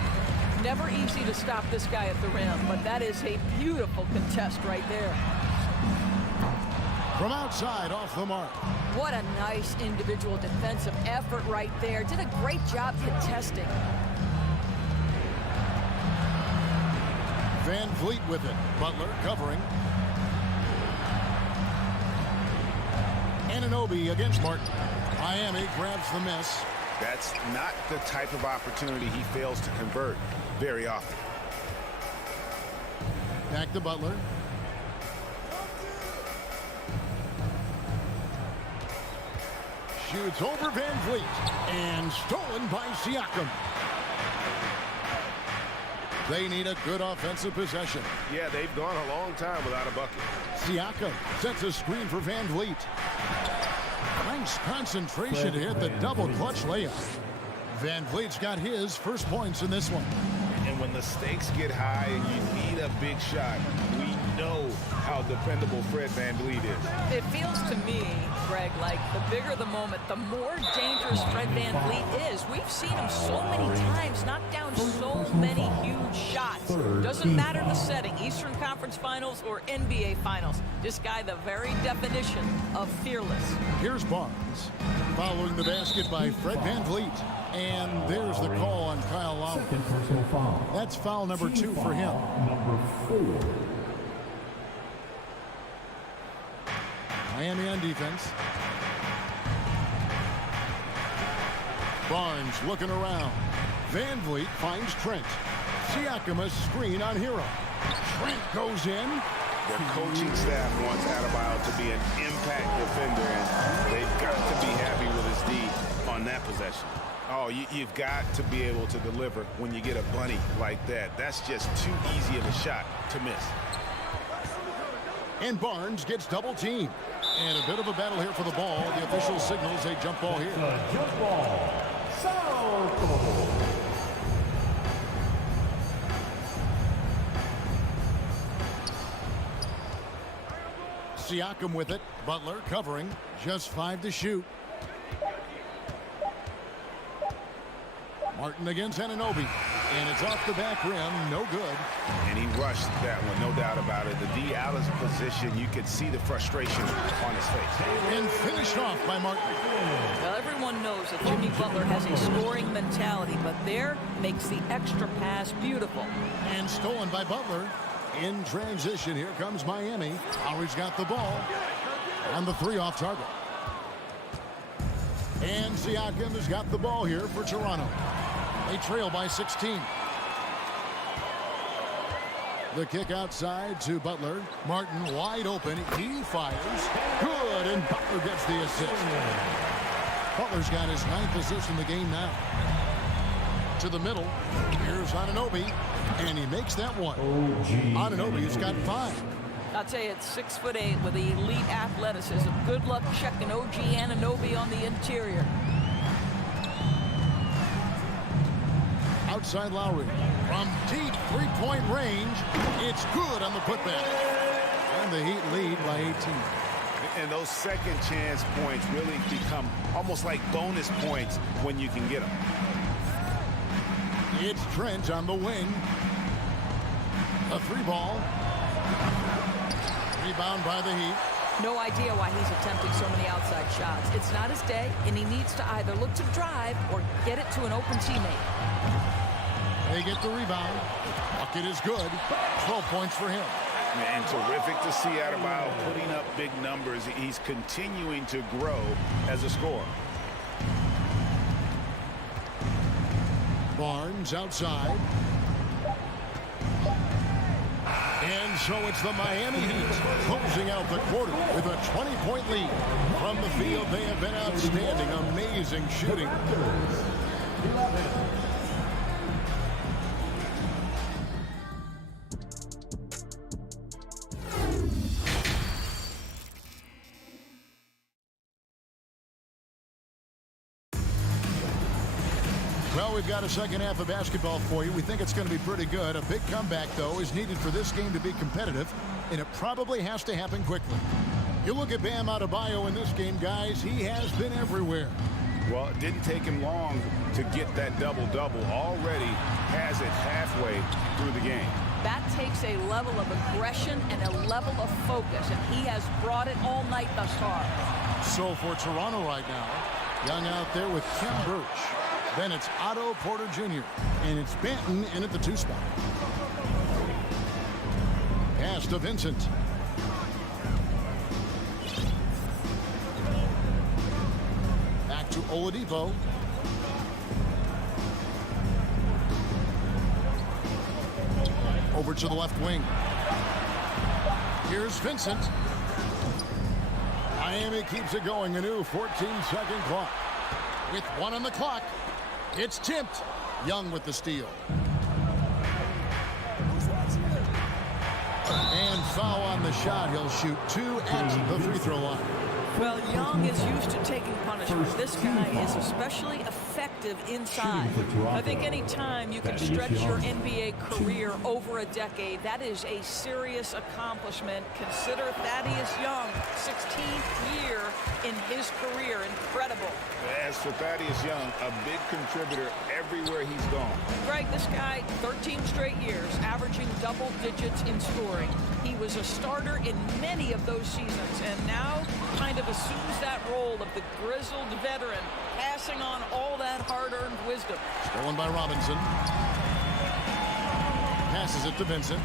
Never easy to stop this guy at the rim, but that is a beautiful contest right there. From outside, off the mark. What a nice individual defensive effort right there. Did a great job contesting. Van Vliet with it. Butler covering. Anunoby against Martin. Miami grabs the miss. That's not the type of opportunity he fails to convert very often. Back to Butler. Shoots over Van Vliet. And stolen by Siakam. They need a good offensive possession. Yeah, they've gone a long time without a bucket. Siakam sets a screen for Van Vliet. Nice concentration to hit the double clutch layup. Van Vliet's got his first points in this one. And when the stakes get high and you need a big shot, we know how dependable Fred Van Vliet is. It feels to me, Greg, like the bigger the moment, the more dangerous Fred Van Vliet is. We've seen him so many times knock down so many huge shots. Doesn't matter the setting, Eastern Conference Finals or NBA Finals. This guy, the very definition of fearless. Here's Barnes. Following the basket by Fred Van Vliet. And there's the call on Kyle Lowry. That's foul number 2 for him. Miami on defense. Barnes looking around. Van Vliet finds Trent. Siakam a screen on Hero. Trent goes in. The coaching staff wants Adebayo to be an impact defender, and they've got to be happy with his D on that possession. Oh, you've got to be able to deliver when you get a bunny like that. That's just too easy of a shot to miss. And Barnes gets double teamed. And a bit of a battle here for the ball. The official signals a jump ball here. Jump ball. Circle. Siakam with it. Butler covering. Just 5 to shoot. Martin against Anunoby. And it's off the back rim. No good. And he rushed that one, no doubt about it. The D out of position, you could see the frustration on his face. And finished off by Martin. Well, everyone knows that Jimmy Butler has a scoring mentality, but there makes the extra pass beautiful. And stolen by Butler. In transition, here comes Miami. Lowry's got the ball. On the 3 off target. And Siakam has got the ball here for Toronto. They trail by 16. The kick outside to Butler. Martin wide open. He fires. Good, and Butler gets the assist. Butler's got his 9th assist in the game now. To the middle. Here's Anunoby, and he makes that one. Anunoby's got 5. I'll tell you, it's 6'8" with elite athleticism. Good luck checking OG Anunoby on the interior. Outside Lowry. From deep three-point range, it's good on the putback. And the Heat lead by 18. And those second chance points really become almost like bonus points when you can get them. It's Trent on the wing. A 3 ball. Rebound by the Heat. No idea why he's attempting so many outside shots. It's not his day, and he needs to either look to drive or get it to an open teammate. They get the rebound. Bucket is good. 12 points for him. And terrific to see Adebayo putting up big numbers. He's continuing to grow as a scorer. Barnes outside. And so it's the Miami Heat closing out the quarter with a 20-point lead. From the field, they have been outstanding. Amazing shooting. Well, we've got a second half of basketball for you. We think it's going to be pretty good. A big comeback, though, is needed for this game to be competitive, and it probably has to happen quickly. You look at Bam Adebayo in this game, guys. He has been everywhere. Well, it didn't take him long to get that double-double. Already has it halfway through the game. That takes a level of aggression and a level of focus, and he has brought it all night thus far. So for Toronto right now, Young out there with Kim Birch. Then it's Otto Porter Jr. And it's Banton in at the 2 spot. Pass to Vincent. Back to Oladipo. Over to the left wing. Here's Vincent. Miami keeps it going. A new 14-second clock. With 1 on the clock. It's tipped. Young with the steal. foul on the shot. He'll shoot 2 at the free throw line. Well, Young is used to taking punishment. This guy is especially effective inside. I think any time you can stretch your NBA career over a decade, that is a serious accomplishment. Consider Thaddeus Young, 16th year in his career. Incredible. As for Thaddeus Young, a big contributor everywhere he's gone. Greg, this guy, 13 straight years, averaging double digits in scoring. He was a starter in many of those seasons, and now kind of assumes that role of the grizzled veteran, passing on all that hard-earned wisdom. Stolen by Robinson. Passes it to Vincent.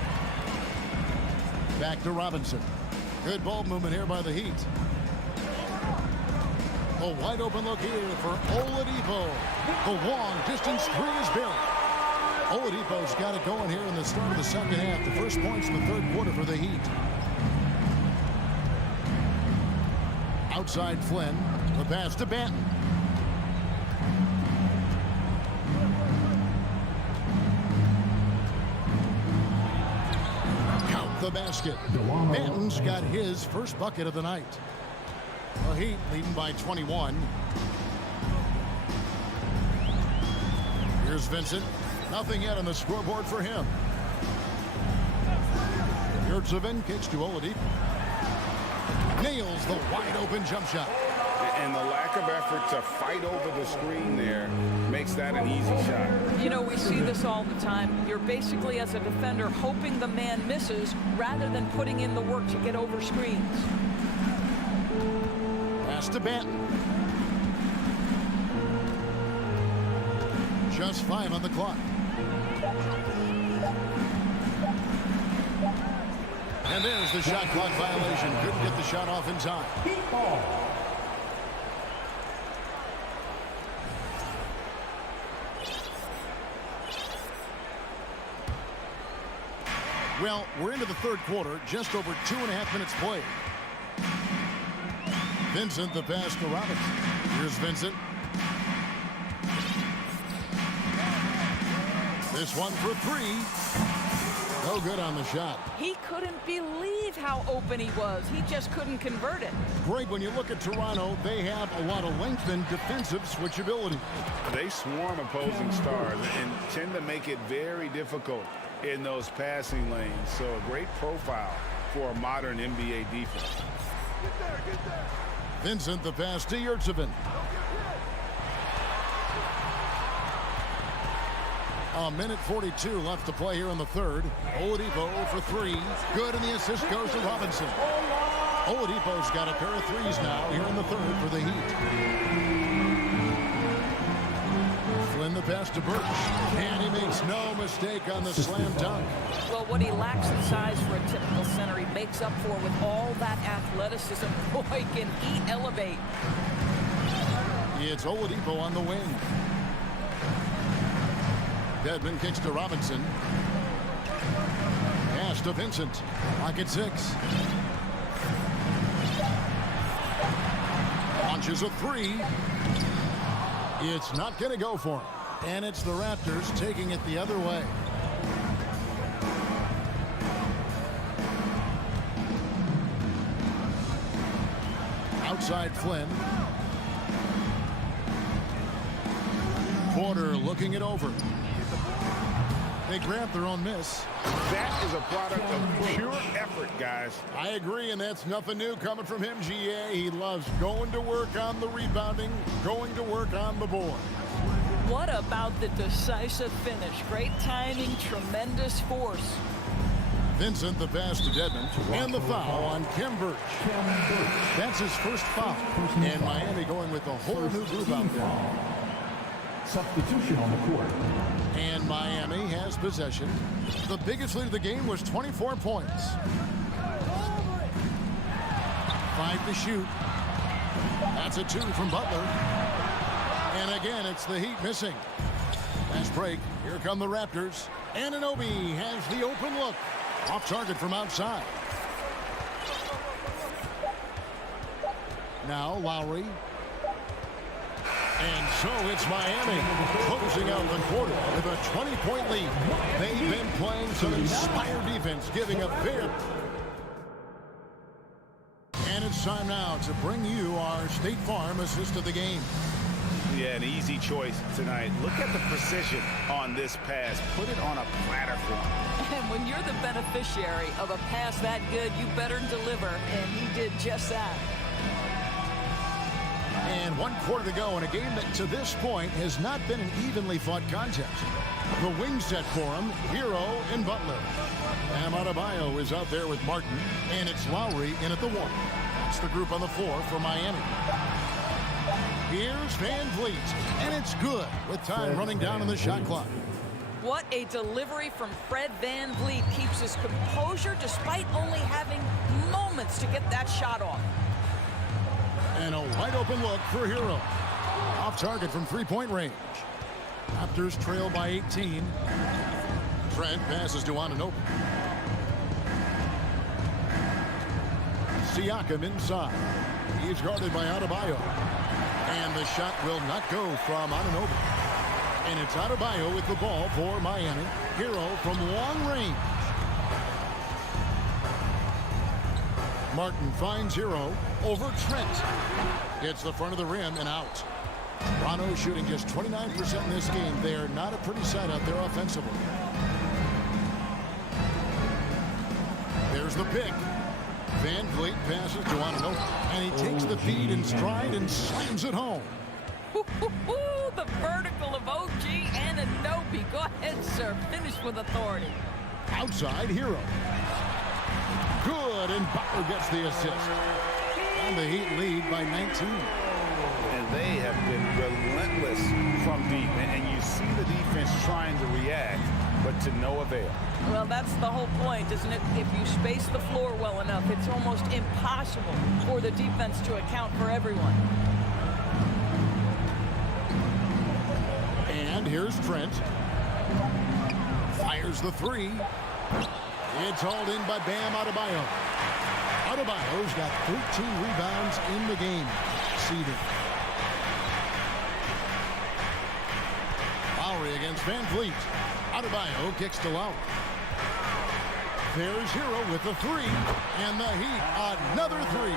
Back to Robinson. Good ball movement here by the Heat. A wide open look here for Oladipo. The long distance three is built. Oladipo's got it going here in the start of the second half. The first points in the third quarter for the Heat. Outside Flynn. The pass to Banton. Count the basket. Banton's got his first bucket of the night. The Heat leading by 21. Here's Vincent. Nothing yet on the scoreboard for him. Yurtseven kicks to Oladipo. Nails the wide open jump shot. And the lack of effort to fight over the screen there makes that an easy shot. You know, we see this all the time. You're basically, as a defender, hoping the man misses rather than putting in the work to get over screens. Pass to Banton. Just 5 on the clock. And there's the shot clock violation. Couldn't get the shot off in time. Well, we're into the third quarter. Just over 2.5 minutes played. Vincent, the pass to Robinson. Here's Vincent. This one for three. No good on the shot. He couldn't believe how open he was. He just couldn't convert it. Greg, when you look at Toronto, they have a lot of length and defensive switchability. They swarm opposing stars and tend to make it very difficult in those passing lanes. So a great profile for a modern NBA defense. Get there. Vincent, the pass to Yurtseven. A minute 42 left to play here in the third. Oladipo for three. Good, and the assist goes to Robinson. Oladipo's got a pair of threes now here in the third for the Heat. Flynn the pass to Birch. And he makes no mistake on the slam dunk. Well, what he lacks in size for a typical center, he makes up for with all that athleticism. Boy, can he elevate. It's Oladipo on the wing. Dedmon kicks to Robinson. Pass to Vincent. Lock at 6. Launches a three. It's not going to go for him. And it's the Raptors taking it the other way. Outside Flynn. Porter looking it over. They grab their own miss. That is a product of pure effort, guys. I agree, and that's nothing new coming from him, GA. He loves going to work on the rebounding, going to work on the board. What about the decisive finish? Great timing, tremendous force. Vincent, the pass to Dedmon, and the foul on Khem Birch. That's his first foul. And Miami going with a whole new group out there. Substitution on the court. And Miami has possession. The biggest lead of the game was 24 points. 5 to shoot. That's a 2 from Butler. And again, it's the Heat missing. Last break. Here come the Raptors. Anunoby has the open look. Off target from outside. Now Lowry. And so it's Miami closing out the quarter with a 20-point lead. They've been playing some inspired defense, giving up It's time now to bring you our State Farm assist of the game. Yeah, an easy choice tonight. Look at the precision on this pass. Put it on a platter for him. And when you're the beneficiary of a pass that good, you better deliver, and he did just that. And 1 quarter to go in a game that to this point has not been an evenly fought contest. The wing set for him, Hero and Butler. Bam Adebayo is out there with Martin, and it's Lowry in at the 1. That's the group on the floor for Miami. Here's Van Vliet, and it's good with time running down on the shot clock. What a delivery from Fred Van Vliet. Keeps his composure despite only having moments to get that shot off. And a wide open look for Hero. Off target from three-point range. Raptors trail by 18. Trent passes to Anunoby. Siakam inside. He's guarded by Adebayo. And the shot will not go from Anunoby. And it's Adebayo with the ball for Miami. Hero from long range. Martin finds Hero over Trent. Hits the front of the rim and out. Toronto shooting just 29% in this game. They're not a pretty sight out there offensively. There's the pick. Van Vliet passes to Anunoby. And he takes the feed in stride and slams it home. The vertical of OG and Anunoby. Go ahead, sir. Finish with authority. Outside, Hero. Good, and Butler gets the assist. And the Heat lead by 19. And they have been relentless from deep. And you see the defense trying to react, but to no avail. Well, that's the whole point, isn't it? If you space the floor well enough, it's almost impossible for the defense to account for everyone. And here's Trent. Fires the 3. It's hauled in by Bam Adebayo. Adebayo's got 13 rebounds in the game. Seeded. Lowry against Van Vliet. Adebayo kicks to Lowry. There's Hero with the 3. And the Heat, another 3.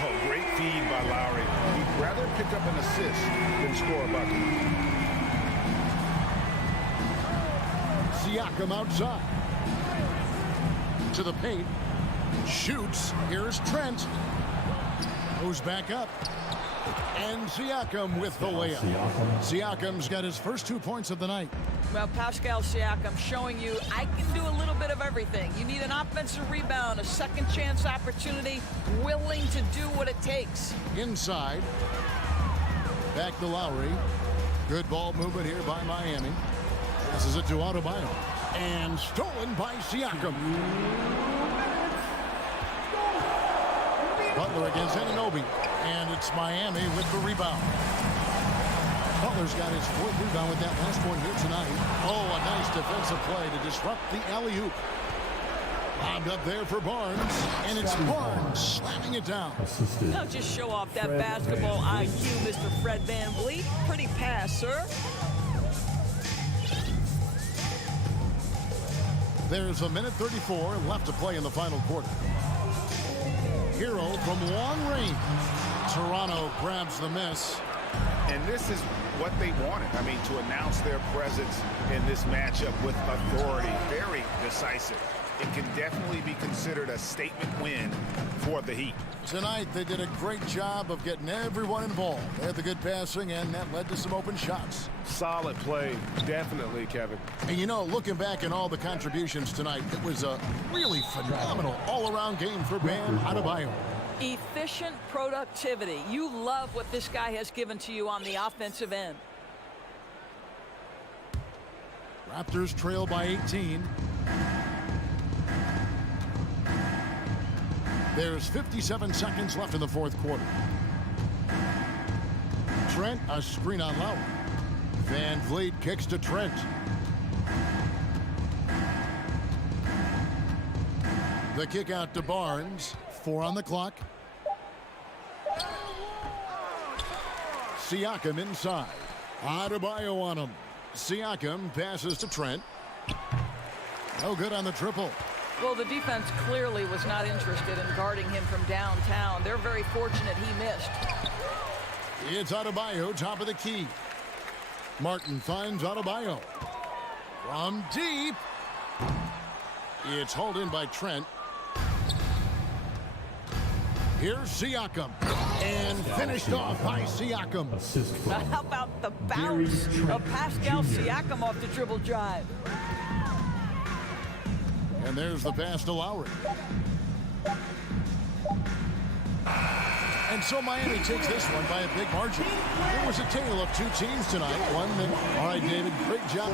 Oh, great feed by Lowry. He'd rather pick up an assist than score a bucket. Siakam outside. To the paint. Shoots. Here's Trent. Goes back up. And Siakam with the layup. Siakam's got his first 2 points of the night. Well, Pascal Siakam showing you I can do a little bit of everything. You need an offensive rebound, a second chance opportunity, willing to do what it takes. Inside. Back to Lowry. Good ball movement here by Miami. Passes it to Adebayo. And stolen by Siakam. Butler against Anunoby. And it's Miami with the rebound. Butler's got his 4th rebound with that last one here tonight. Oh, a nice defensive play to disrupt the alley-oop. Lobbed up there for Barnes. And it's Barnes slamming it down. Don't just show off that basketball IQ, Mr. Fred Van Vliet. Pretty pass, sir. There's a minute 34 left to play in the final quarter. Hero from long range. Toronto grabs the miss. And this is what they wanted. I mean, to announce their presence in this matchup with authority. Very decisive. It can definitely be considered a statement win for the Heat. Tonight, they did a great job of getting everyone involved. They had the good passing, and that led to some open shots. Solid play, definitely, Kevin. And you know, looking back at all the contributions tonight, it was a really phenomenal all-around game for Bam Adebayo. Efficient productivity. You love what this guy has given to you on the offensive end. Raptors trail by 18. There's 57 seconds left in the 4th quarter. Trent, a screen on Lowry. Van Vliet kicks to Trent. The kick out to Barnes. 4 on the clock. Siakam inside. Adebayo on him. Siakam passes to Trent. No good on the triple. Well, the defense clearly was not interested in guarding him from downtown. They're very fortunate he missed. It's Adebayo, top of the key. Martin finds Adebayo. From deep. It's hauled in by Trent. Here's Siakam. And finished off by Siakam. How about the bounce of Pascal Siakam off the dribble drive? And there's the pass to Lowry. And so Miami takes this one by a big margin. It was a tale of two teams tonight. One that, all right, David, great job.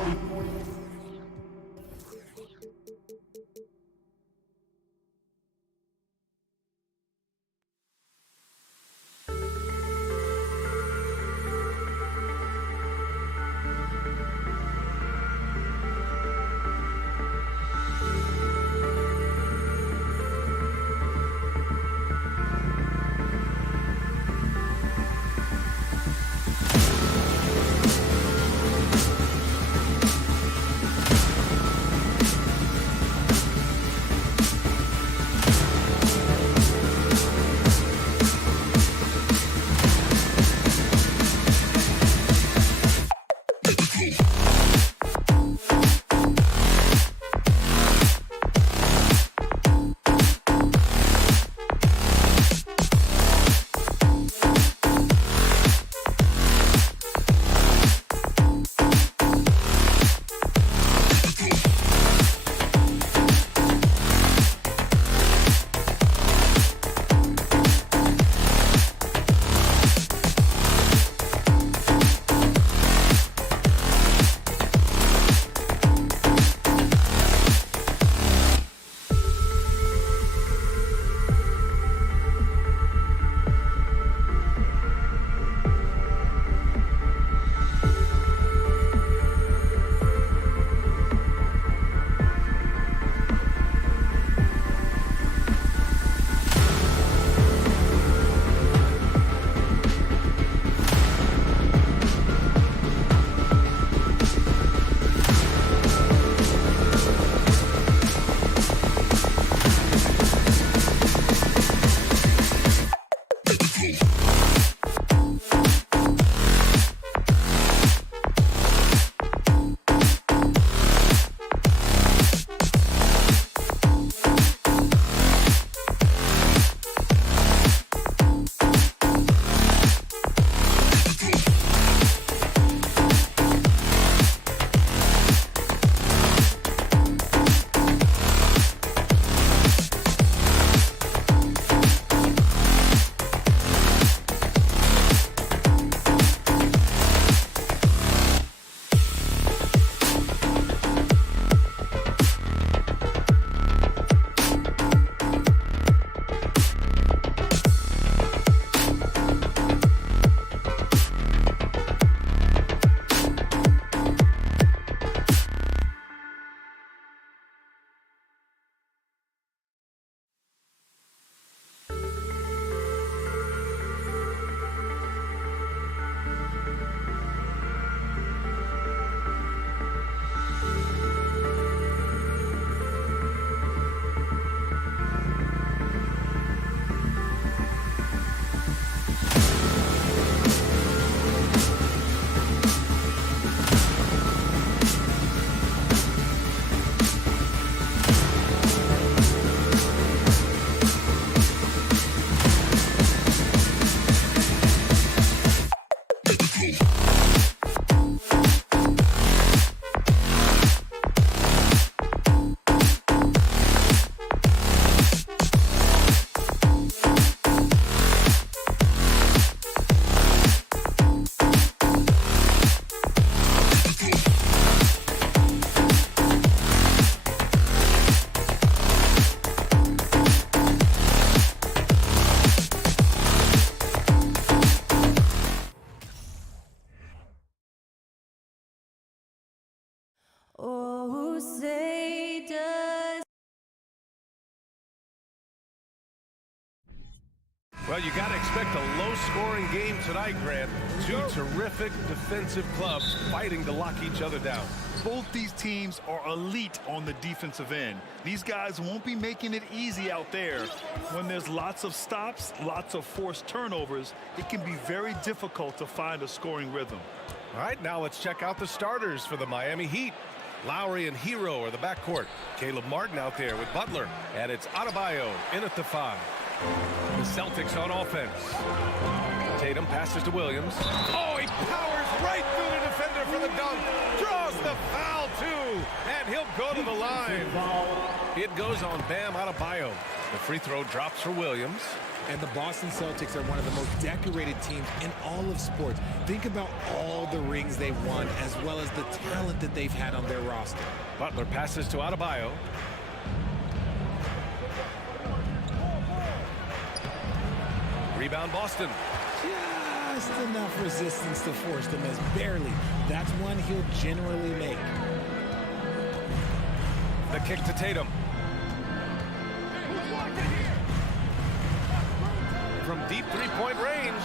Well, you got to expect a low-scoring game tonight, Grant. Two terrific defensive clubs fighting to lock each other down. Both these teams are elite on the defensive end. These guys won't be making it easy out there. When there's lots of stops, lots of forced turnovers, it can be very difficult to find a scoring rhythm. All right, now let's check out the starters for the Miami Heat. Lowry and Hero are the backcourt. Caleb Martin out there with Butler. And it's Adebayo in at the 5. The Celtics on offense. Tatum passes to Williams. Oh, he powers right through the defender for the dunk. Draws the foul, too. And he'll go to the line. It goes on Bam Adebayo. The free throw drops for Williams. And the Boston Celtics are one of the most decorated teams in all of sports. Think about all the rings they've won, as well as the talent that they've had on their roster. Butler passes to Adebayo. Rebound Boston. Just enough resistance to force them as barely. That's one he'll generally make. The kick to Tatum. From deep three-point range.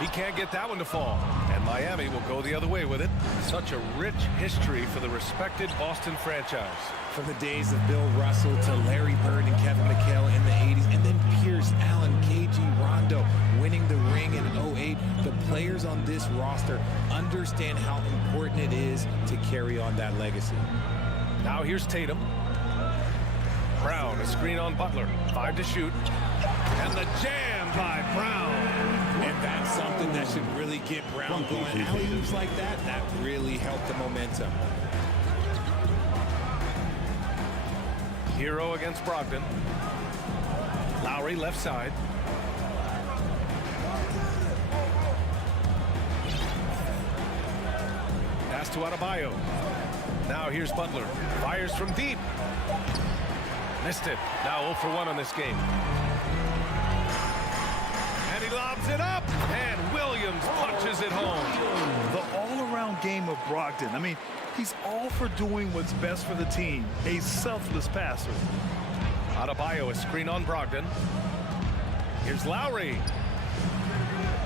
He can't get that one to fall. And Miami will go the other way with it. Such a rich history for the respected Boston franchise. From the days of Bill Russell to Larry Bird and Kevin McHale in the 80s, and then Pierce, Allen, KG, Rondo winning the ring in 08. The players on this roster understand how important it is to carry on that legacy. Now here's Tatum. Brown, a screen on Butler. 5 to shoot. And the jam by Brown. And that's something that should really get Brown going. Alley-oops like that really helped the momentum. Hero against Brogdon. Lowry left side. Pass to Adebayo. Now here's Butler. Fires from deep. Missed it. Now 0 for 1 on this game. And he lobs it up. And Williams punches it home. The all-around game of Brogdon. I mean, he's all for doing what's best for the team. A selfless passer. Adebayo, a screen on Brogdon. Here's Lowry.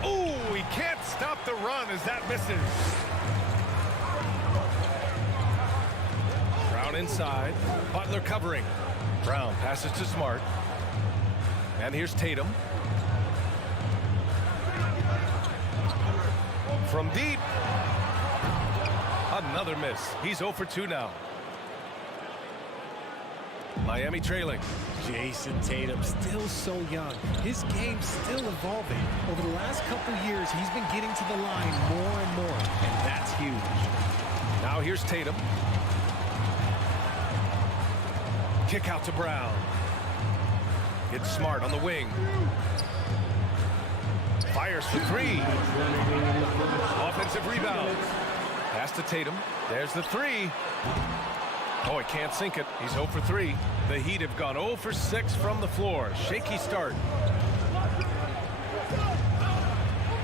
Ooh, he can't stop the run as that misses. Brown inside. Butler covering. Brown passes to Smart. And here's Tatum. From deep. Another miss. He's 0 for 2 now. Miami trailing. Jason Tatum, still so young. His game's still evolving. Over the last couple years, he's been getting to the line more and more, and that's huge. Now here's Tatum. Kick out to Brown. It's Smart on the wing. Fires for 3. Offensive rebound. Pass to Tatum. There's the 3. Oh, he can't sink it. He's 0 for 3. The Heat have gone 0 for 6 from the floor. Shaky start.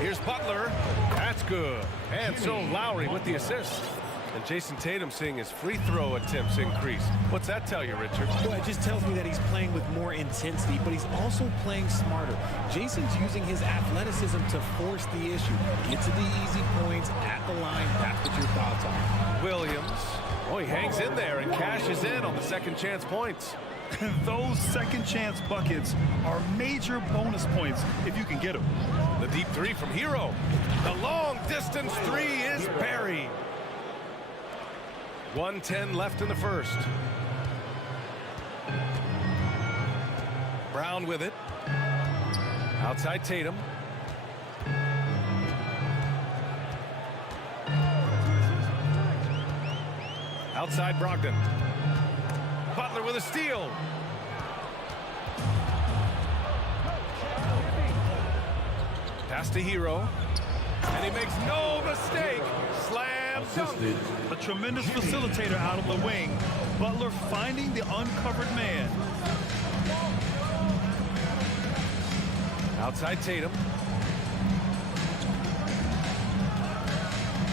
Here's Butler. That's good. And so Lowry with the assist. And Jason Tatum seeing his free throw attempts increase. What's that tell you, Richard? Well, it just tells me that he's playing with more intensity, but he's also playing smarter. Jason's using his athleticism to force the issue. Get to the easy points at the line. That's what your thoughts are. Williams. Oh, he hangs in there and cashes in on the second chance points. Those second chance buckets are major bonus points if you can get them. The deep 3 from Hero. The long distance 3 is buried. 1:10 left in the first. Brown with it. Outside Tatum. Outside Brogdon. Butler with a steal. Pass to Hero. And he makes no mistake. Slam dunk. A tremendous facilitator out of the wing. Butler finding the uncovered man. Outside Tatum.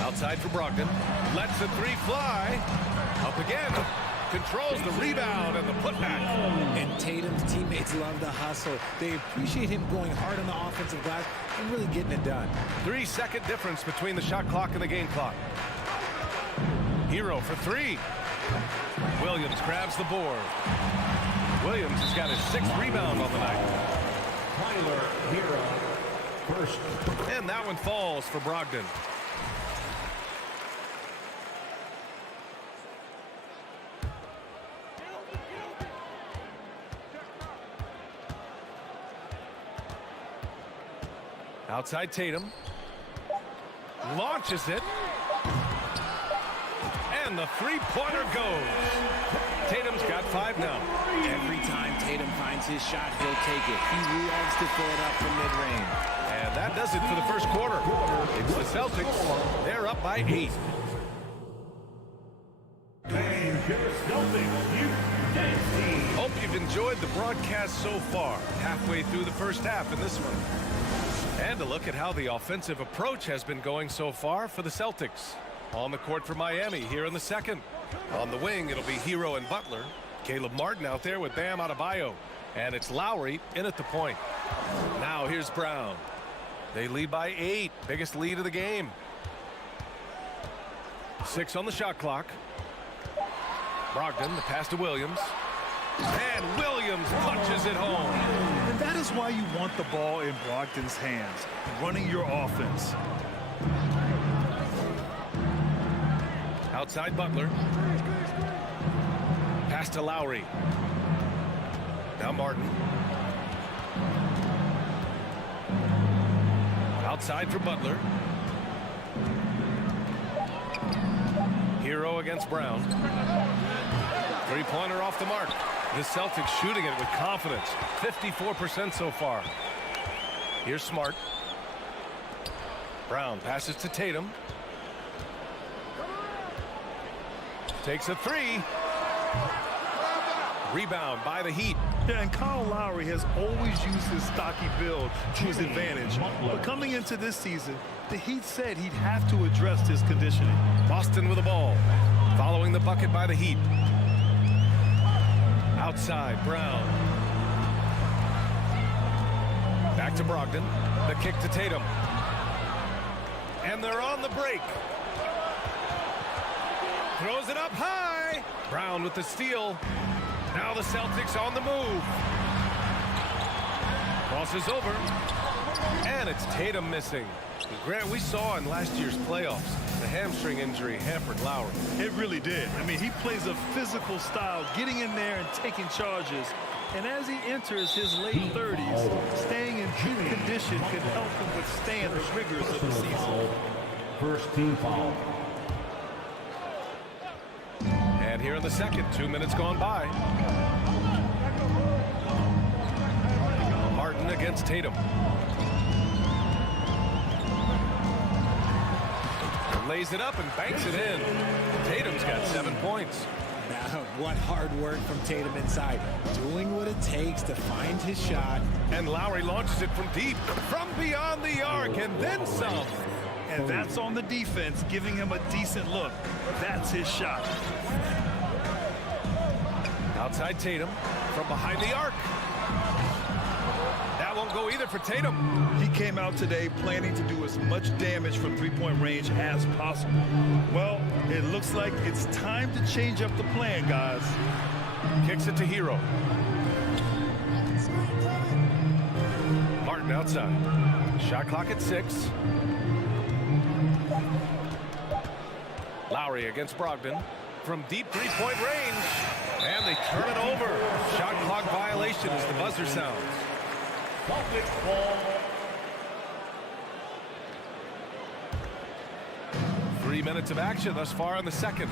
Outside for Brogdon. Lets the 3 fly. Up again. controls the rebound and the putback. And Tatum's teammates love the hustle. They appreciate him going hard on the offensive glass and really getting it done. 3-second difference between the shot clock and the game clock. Hero for three. Williams grabs the board. Williams has got his 6th rebound on the night. Tyler Hero, first. And that one falls for Brogdon. Outside Tatum. Launches it. And the three-pointer goes. Tatum's got 5 now. Every time Tatum finds his shot, he'll take it. He loves to throw it up from mid-range. And that does it for the first quarter. It's the Celtics. They're up by 8. Hope you've enjoyed the broadcast so far. Halfway through the first half in this one. And a look at how the offensive approach has been going so far for the Celtics. On the court for Miami here in the second. On the wing, it'll be Hero and Butler. Caleb Martin out there with Bam Adebayo. And it's Lowry in at the point. Now here's Brown. They lead by 8. Biggest lead of the game. 6 on the shot clock. Brogdon, the pass to Williams. And Williams punches it home. And that is why you want the ball in Brogdon's hands, running your offense. Outside Butler. Pass to Lowry. Now Martin. Outside for Butler. Hero against Brown. Three-pointer off the mark. The Celtics shooting it with confidence. 54% so far. Here's Smart. Brown passes to Tatum. Takes a 3. Rebound by the Heat. Yeah, and Kyle Lowry has always used his stocky build to his advantage. But coming into this season, the Heat said he'd have to address his conditioning. Boston with the ball. Following the bucket by the Heat. Outside, Brown. Back to Brogdon. The kick to Tatum. And they're on the break. Throws it up high. Brown with the steal. Now the Celtics on the move. Crosses over. And it's Tatum missing. Grant, we saw in last year's playoffs, the hamstring injury hampered Lowry. It really did. I mean, he plays a physical style, getting in there and taking charges. And as he enters his late 30s, staying in peak condition can help him withstand the rigors of the season. First team foul. And here in the second, 2 minutes gone by. Martin against Tatum. Lays it up and banks it in. Tatum's got 7 points. What hard work from Tatum inside. Doing what it takes to find his shot. And Lowry launches it from deep, from beyond the arc, and then some. And that's on the defense, giving him a decent look. That's his shot. Outside Tatum, from behind the arc. That won't go either for Tatum. He came out today planning to do as much damage from three-point range as possible. Well, it looks like it's time to change up the plan, guys. Kicks it to Hero. Martin outside. Shot clock at 6. Lowry against Brogdon from deep three-point range. And they turn it over. Shot clock violation as the buzzer sounds. 3 minutes of action thus far in the second.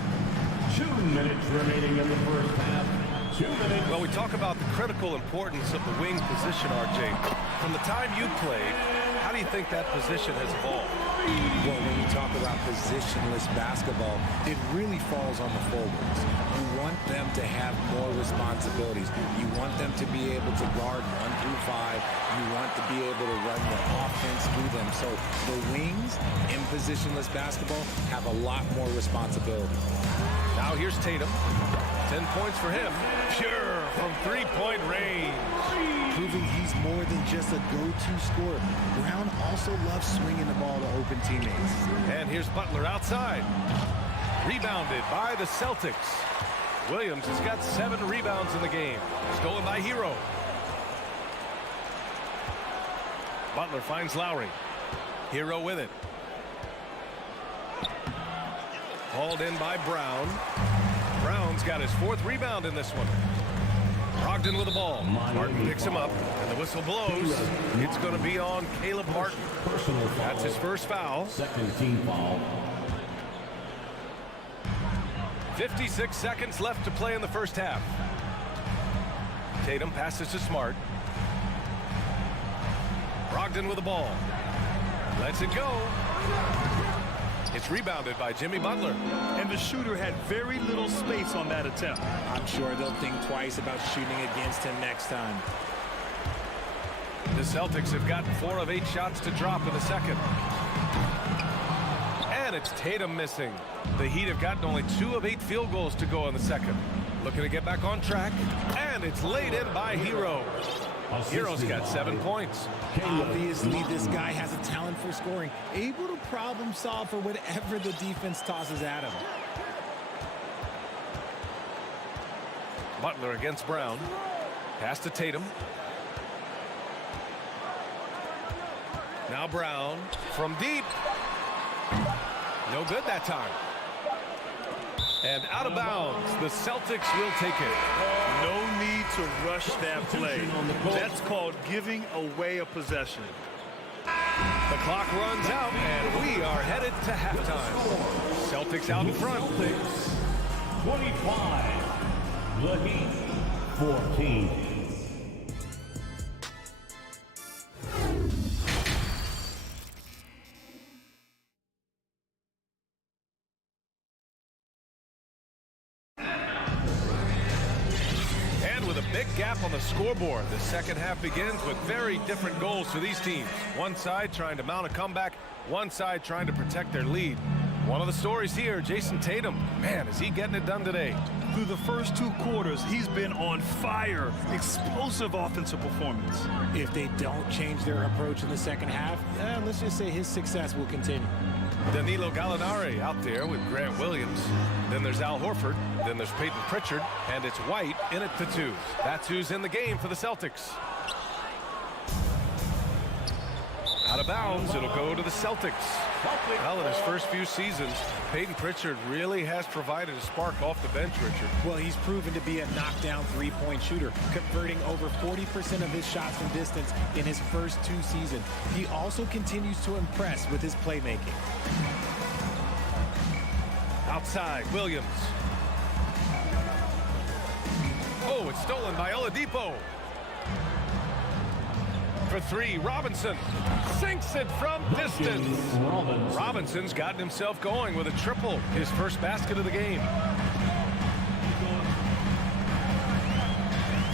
2 minutes remaining in the first half. 2 minutes. Well, we talk about the critical importance of the wing position, RJ. From the time you played, how do you think that position has evolved? Well, when you talk about positionless basketball, it really falls on the forwards. You want them to have more responsibilities. You want them to be able to guard 1 through 5. You want to be able to run the offense through them. So the wings in positionless basketball have a lot more responsibility. Now here's Tatum. 10 points for him. Pure from three-point range. Proving he's more than just a go-to scorer. Brown also loves swinging the ball to open teammates. And here's Butler outside. Rebounded by the Celtics. Williams has got 7 rebounds in the game. Stolen by Hero. Butler finds Lowry. Hero with it. Hauled in by Brown. Brown's got his 4th rebound in this one. Brogdon with the ball. Martin picks him up, and the whistle blows. It's going to be on Caleb Martin. That's his first foul. Second team foul. 56 seconds left to play in the first half. Tatum passes to Smart. Brogdon with the ball. Lets it go. It's rebounded by Jimmy Butler. And the shooter had very little space on that attempt. I'm sure they'll think twice about shooting against him next time. The Celtics have gotten 4 of 8 shots to drop in the second. And it's Tatum missing. The Heat have gotten only 2 of 8 field goals to go in the second. Looking to get back on track. And it's laid in by Hero. Hero's got 7 points. Obviously, this guy has a talent for scoring, able to problem solve for whatever the defense tosses at him. Butler against Brown. Pass to Tatum. Now Brown from deep. No good that time. And out of bounds. The Celtics will take it. No need to rush that play. That's called giving away a possession. The clock runs out, and we are headed to halftime. Celtics out in front. 25. The Heat 14. Gap on the scoreboard. The second half begins with very different goals for these teams. One side trying to mount a comeback, one side trying to protect their lead. One of the stories here, Jason Tatum. Man, is he getting it done today. Through the first 2 quarters, he's been on fire. Explosive offensive performance. If they don't change their approach in the second half, let's just say his success will continue. Danilo Gallinari out there with Grant Williams. Then there's Al Horford. Then there's Peyton Pritchard. And it's White in at the 2. That's who's in the game for the Celtics. Out of bounds, it'll go to the Celtics. Well, in his first few seasons, Peyton Pritchard really has provided a spark off the bench, Richard. Well, he's proven to be a knockdown 3-point shooter, converting over 40% of his shots from distance in his first 2 seasons. He also continues to impress with his playmaking. Outside, Williams. Oh, it's stolen by Oladipo. For 3, Robinson sinks it from distance. Robinson's gotten himself going with a triple, his first basket of the game.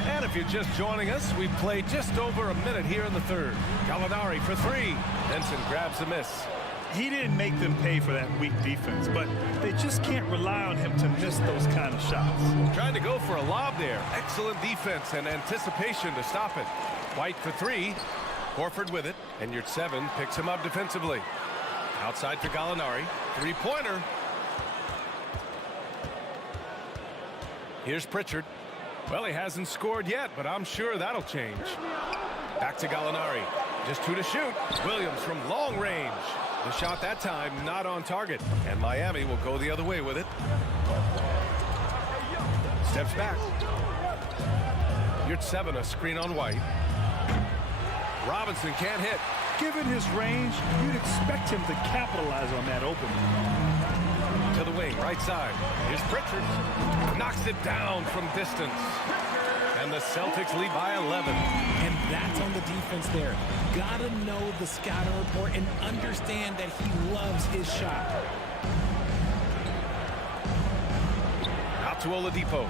And if you're just joining us, we've played just over a minute here in the third. Gallinari for 3. Benson grabs the miss. He didn't make them pay for that weak defense, but they just can't rely on him to miss those kind of shots. Trying to go for a lob there. Excellent defense and anticipation to stop it. White for 3. Horford with it, and your 7 picks him up defensively. Outside for Gallinari. 3-pointer. Here's Pritchard. Well, he hasn't scored yet, but I'm sure that'll change. Back to Gallinari. Just 2 to shoot. Williams from long range. The shot that time not on target, and Miami will go the other way with it. Steps back. You're 7, a screen on White. Robinson can't hit. Given his range, you'd expect him to capitalize on that opening. To the wing, right side. Here's Pritchard. Knocks it down from distance. And the Celtics lead by 11. And that's on the defense there. Gotta know the scouting report and understand that he loves his shot. Out to Oladipo.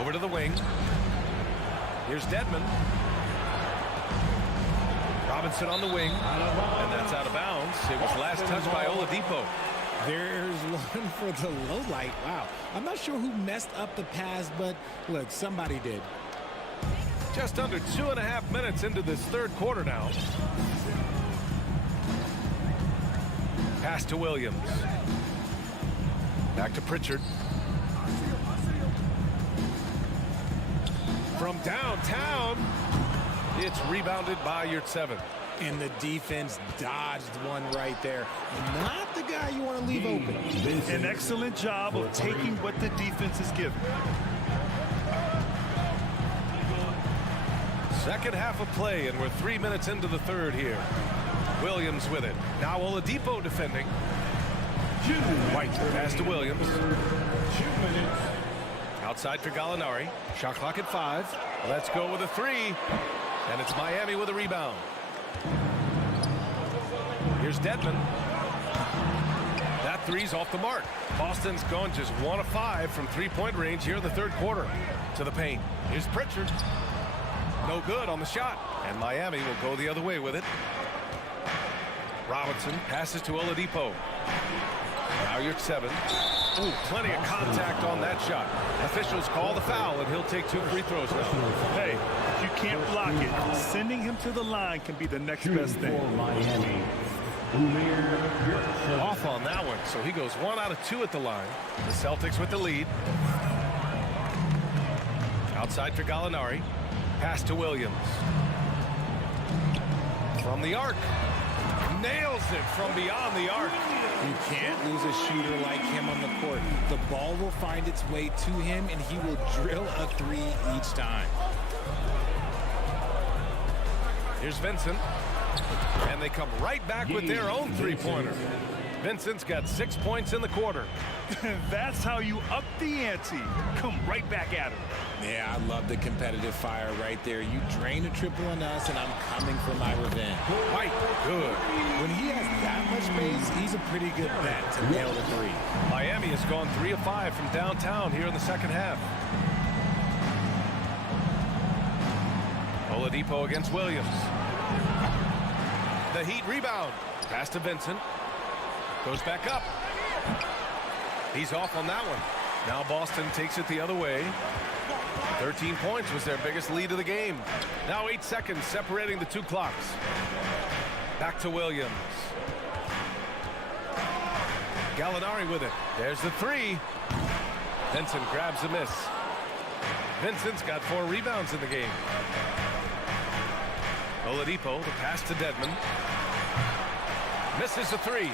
Over to the wing. Here's Dedmon. Robinson on the wing. And that's out of bounds. It was last touched by Oladipo. There's one for the low light. Wow. I'm not sure who messed up the pass, but look, somebody did. Just under 2.5 minutes into this third quarter now. Pass to Williams. Back to Pritchard. From downtown, it's rebounded by Yurtseven. And the defense dodged one right there. Not the guy you want to leave open. An excellent job of taking what the defense is given. Second half of play, and we're 3 minutes into the third here. Williams with it. Now Oladipo defending. White pass to Williams. 2 minutes. Outside for Gallinari. Shot clock at 5. Let's go with a 3. And it's Miami with a rebound. Here's Dedmon. That three's off the mark. Boston's gone just 1 of 5 from three-point range here in the third quarter. To the paint. Here's Pritchard. No good on the shot. And Miami will go the other way with it. Robinson passes to Oladipo. Now Yurtseven. Ooh, plenty of contact on that shot. Officials call the foul, and he'll take 2 free throws now. Hey, if you can't block it, sending him to the line can be the next best thing. Miami. Off on that one, so he goes 1 out of 2 at the line. The Celtics with the lead. Outside for Gallinari. Pass to Williams. From the arc. Nails it from beyond the arc. You can't lose a shooter like him on the court. The ball will find its way to him, and he will drill a 3 each time. Here's Vincent. And they come right back with their own three-pointer. Vincent's got 6 points in the quarter. That's how you up the ante. Come right back at him. Yeah, I love the competitive fire right there. You drain a triple on us, and I'm coming for my revenge. White, good. When he has that much space, he's a pretty good bet to nail the 3. Miami has gone 3 of 5 from downtown here in the second half. Oladipo against Williams. The Heat rebound. Pass to Vincent. Goes back up. He's off on that one. Now Boston takes it the other way. 13 points was their biggest lead of the game. Now 8 seconds separating the 2 clocks. Back to Williams. Gallinari with it. There's the 3. Vincent grabs a miss. Vincent's got 4 rebounds in the game. Oladipo, the pass to Dedmon. Misses the 3.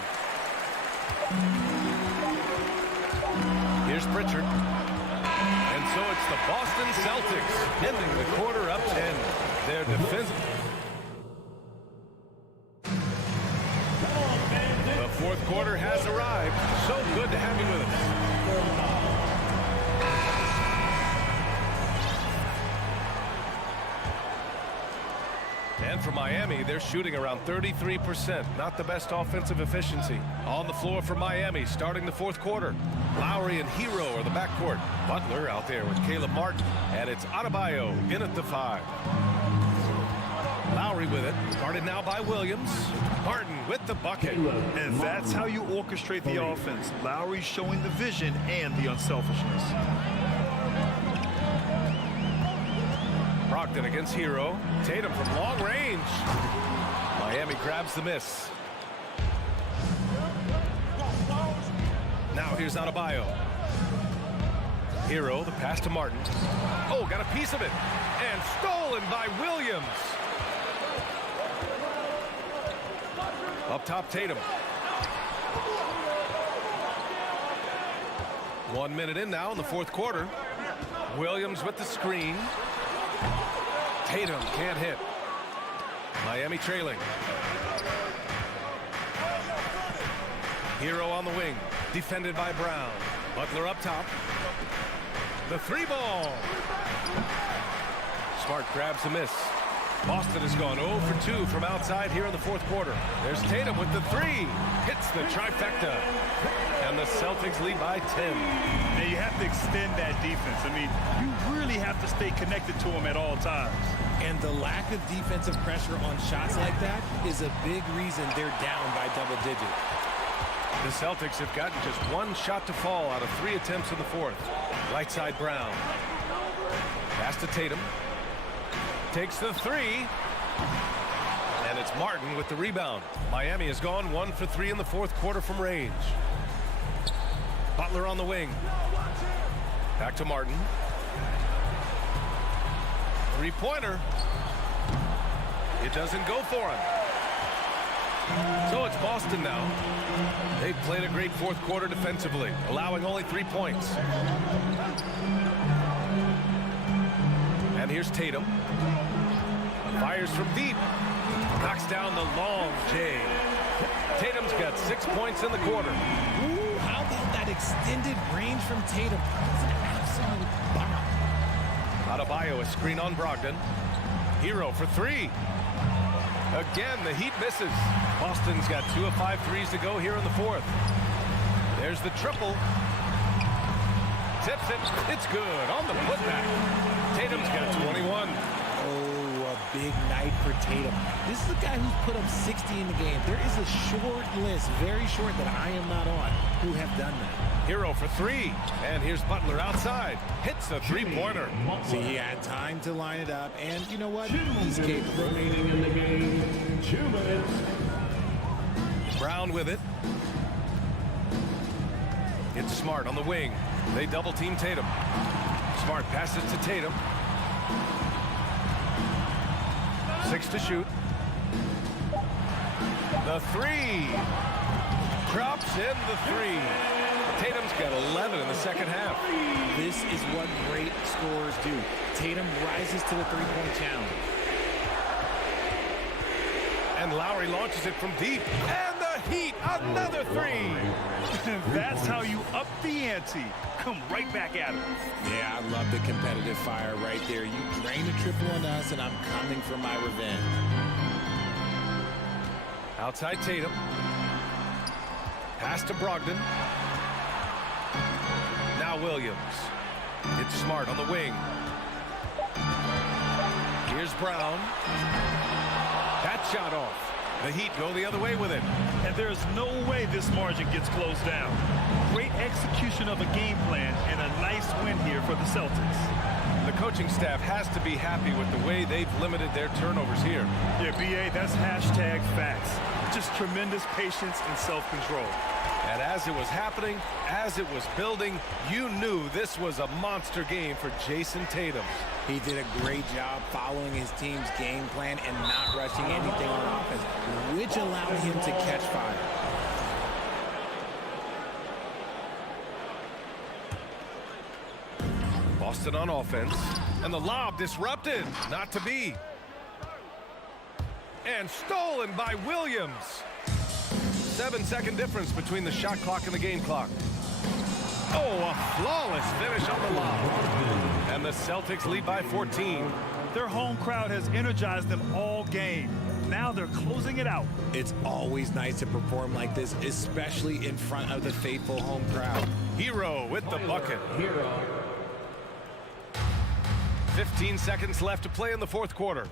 Here's Pritchard. And so it's the Boston Celtics ending the quarter up 10. Their defensive. The fourth quarter has arrived. So good to have you with us. And for Miami, they're shooting around 33%. Not the best offensive efficiency. On the floor for Miami, starting the fourth quarter. Lowry and Hero are the backcourt. Butler out there with Caleb Martin. And it's Adebayo in at the 5. Lowry with it. Guarded now by Williams. Martin with the bucket. And that's how you orchestrate the offense. Lowry showing the vision and the unselfishness. Brogdon against Hero. Tatum from long range. Miami grabs the miss. Now here's Adebayo. Hero, the pass to Martin. Oh, got a piece of it. And stolen by Williams. Up top, Tatum. 1 minute in now in the fourth quarter. Williams with the screen. Tatum can't hit. Miami trailing. Hero on the wing. Defended by Brown. Butler up top. The 3 ball. Smart grabs a miss. Boston has gone 0 for 2 from outside here in the fourth quarter. There's Tatum with the three. Hits the trifecta. And the Celtics lead by 10. Now you have to extend that defense. I mean, you really have to stay connected to them at all times. And the lack of defensive pressure on shots like that is a big reason they're down by double digits. The Celtics have gotten just one shot to fall out of 3 attempts in the fourth. Right side Brown. Pass to Tatum. Takes the three. And it's Martin with the rebound. Miami has gone 1 for 3 in the fourth quarter from range. Butler on the wing. Back to Martin. Three-pointer. It doesn't go for him. So it's Boston now. They've played a great fourth quarter defensively, allowing only 3 points. And here's Tatum. Fires from deep. Knocks down the long J. Tatum's got 6 points in the quarter. Ooh, how about that extended range from Tatum? It's an absolute bomb. Adebayo, a screen on Brogdon. Hero for three. Again, the Heat misses. Boston's got 2 of 5 threes to go here in the fourth. There's the triple. Tips it. It's good on the putback. Tatum's got 21. Oh, a big night for Tatum. This is a guy who's put up 60 in the game. There is a short list, very short, that I am not on, who have done that. Hero for three. And here's Butler outside. Hits a three-pointer. See, he had time to line it up, and you know what? 2 He's minutes capable. remaining in the game. 2 minutes. Brown with it. It's Smart on the wing. They double-team Tatum. Smart passes to Tatum. 6 to shoot. The three. Drops in the three. Tatum's got 11 in the second half. This is what great scorers do. Tatum rises to the three-point challenge. And Lowry launches it from deep. And the Heat, another three. That's how you up the ante. Come right back at him. Yeah, I love the competitive fire right there. You drain a triple on us, and I'm coming for my revenge. Outside Tatum. Pass to Brogdon. Now Williams. It's Smart on the wing. Here's Brown. That shot off. The Heat go the other way with it. And there's no way this margin gets closed down. Great execution of a game plan and a nice win here for the Celtics. The coaching staff has to be happy with the way they've limited their turnovers here. Yeah, BA, that's hashtag facts. Just tremendous patience and self-control. And as it was happening, as it was building, you knew this was a monster game for Jason Tatum. He did a great job following his team's game plan and not rushing anything on offense, which allowed him to catch fire. Boston on offense, and the lob disrupted. Not to be. And stolen by Williams. 7-second difference between the shot clock and the game clock. Oh, a flawless finish on the lob. And the Celtics lead by 14. Their home crowd has energized them all game. Now they're closing it out. It's always nice to perform like this, especially in front of the faithful home crowd. Hero with the bucket. 15 seconds left to play in the fourth quarter.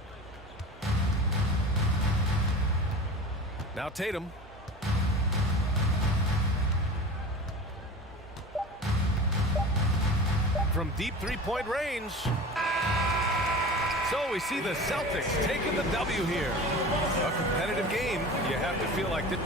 Now Tatum. From deep three-point range. So we see the Celtics taking the W here. A competitive game. You have to feel like this.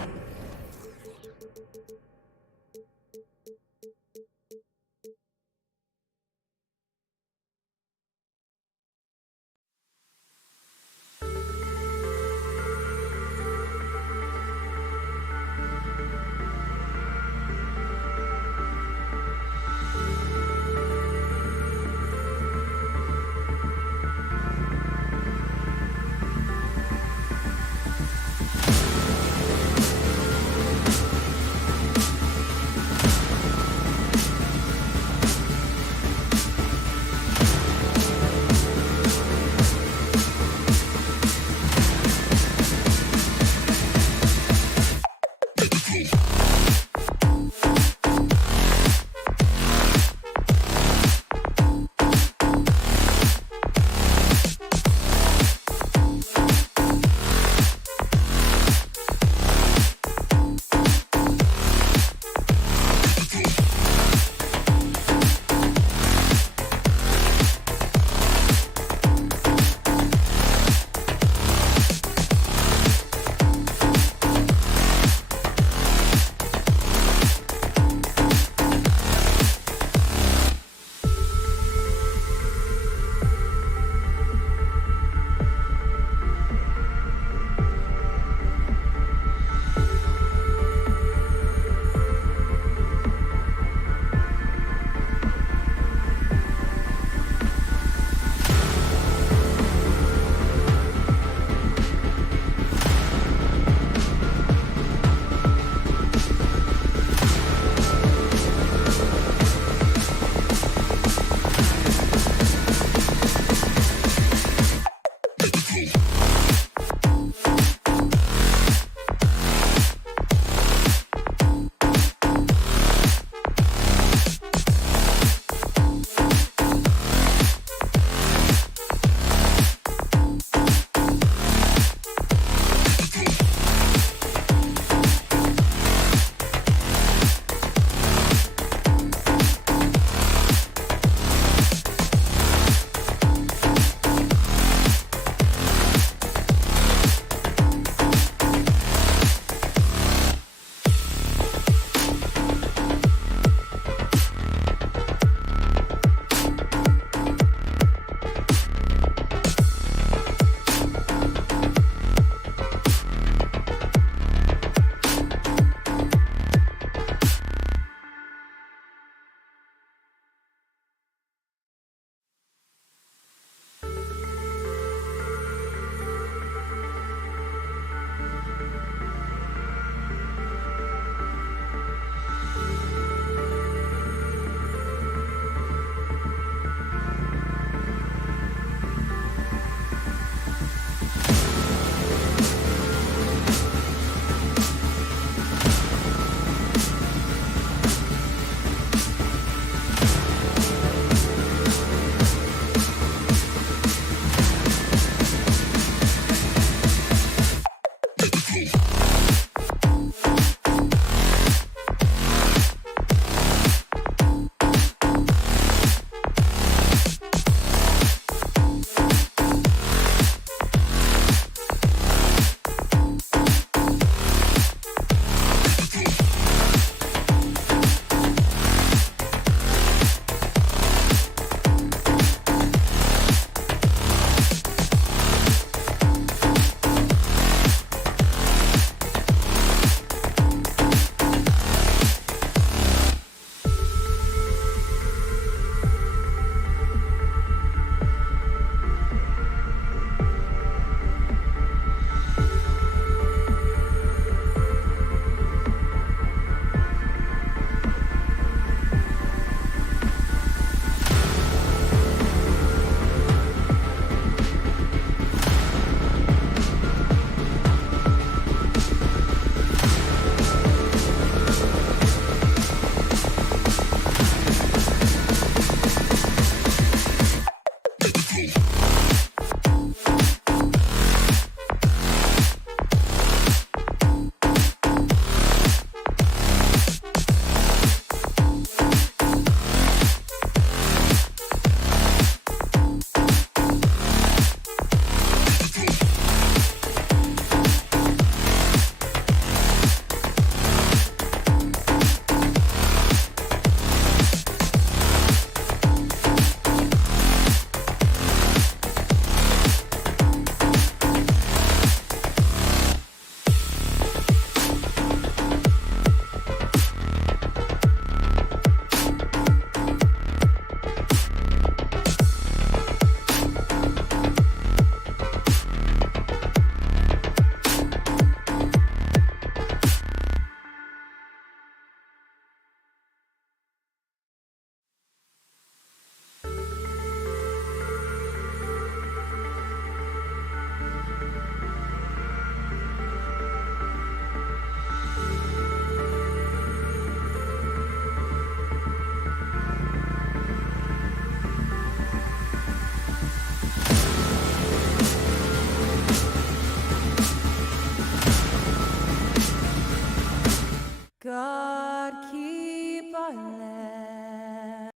God keep our land.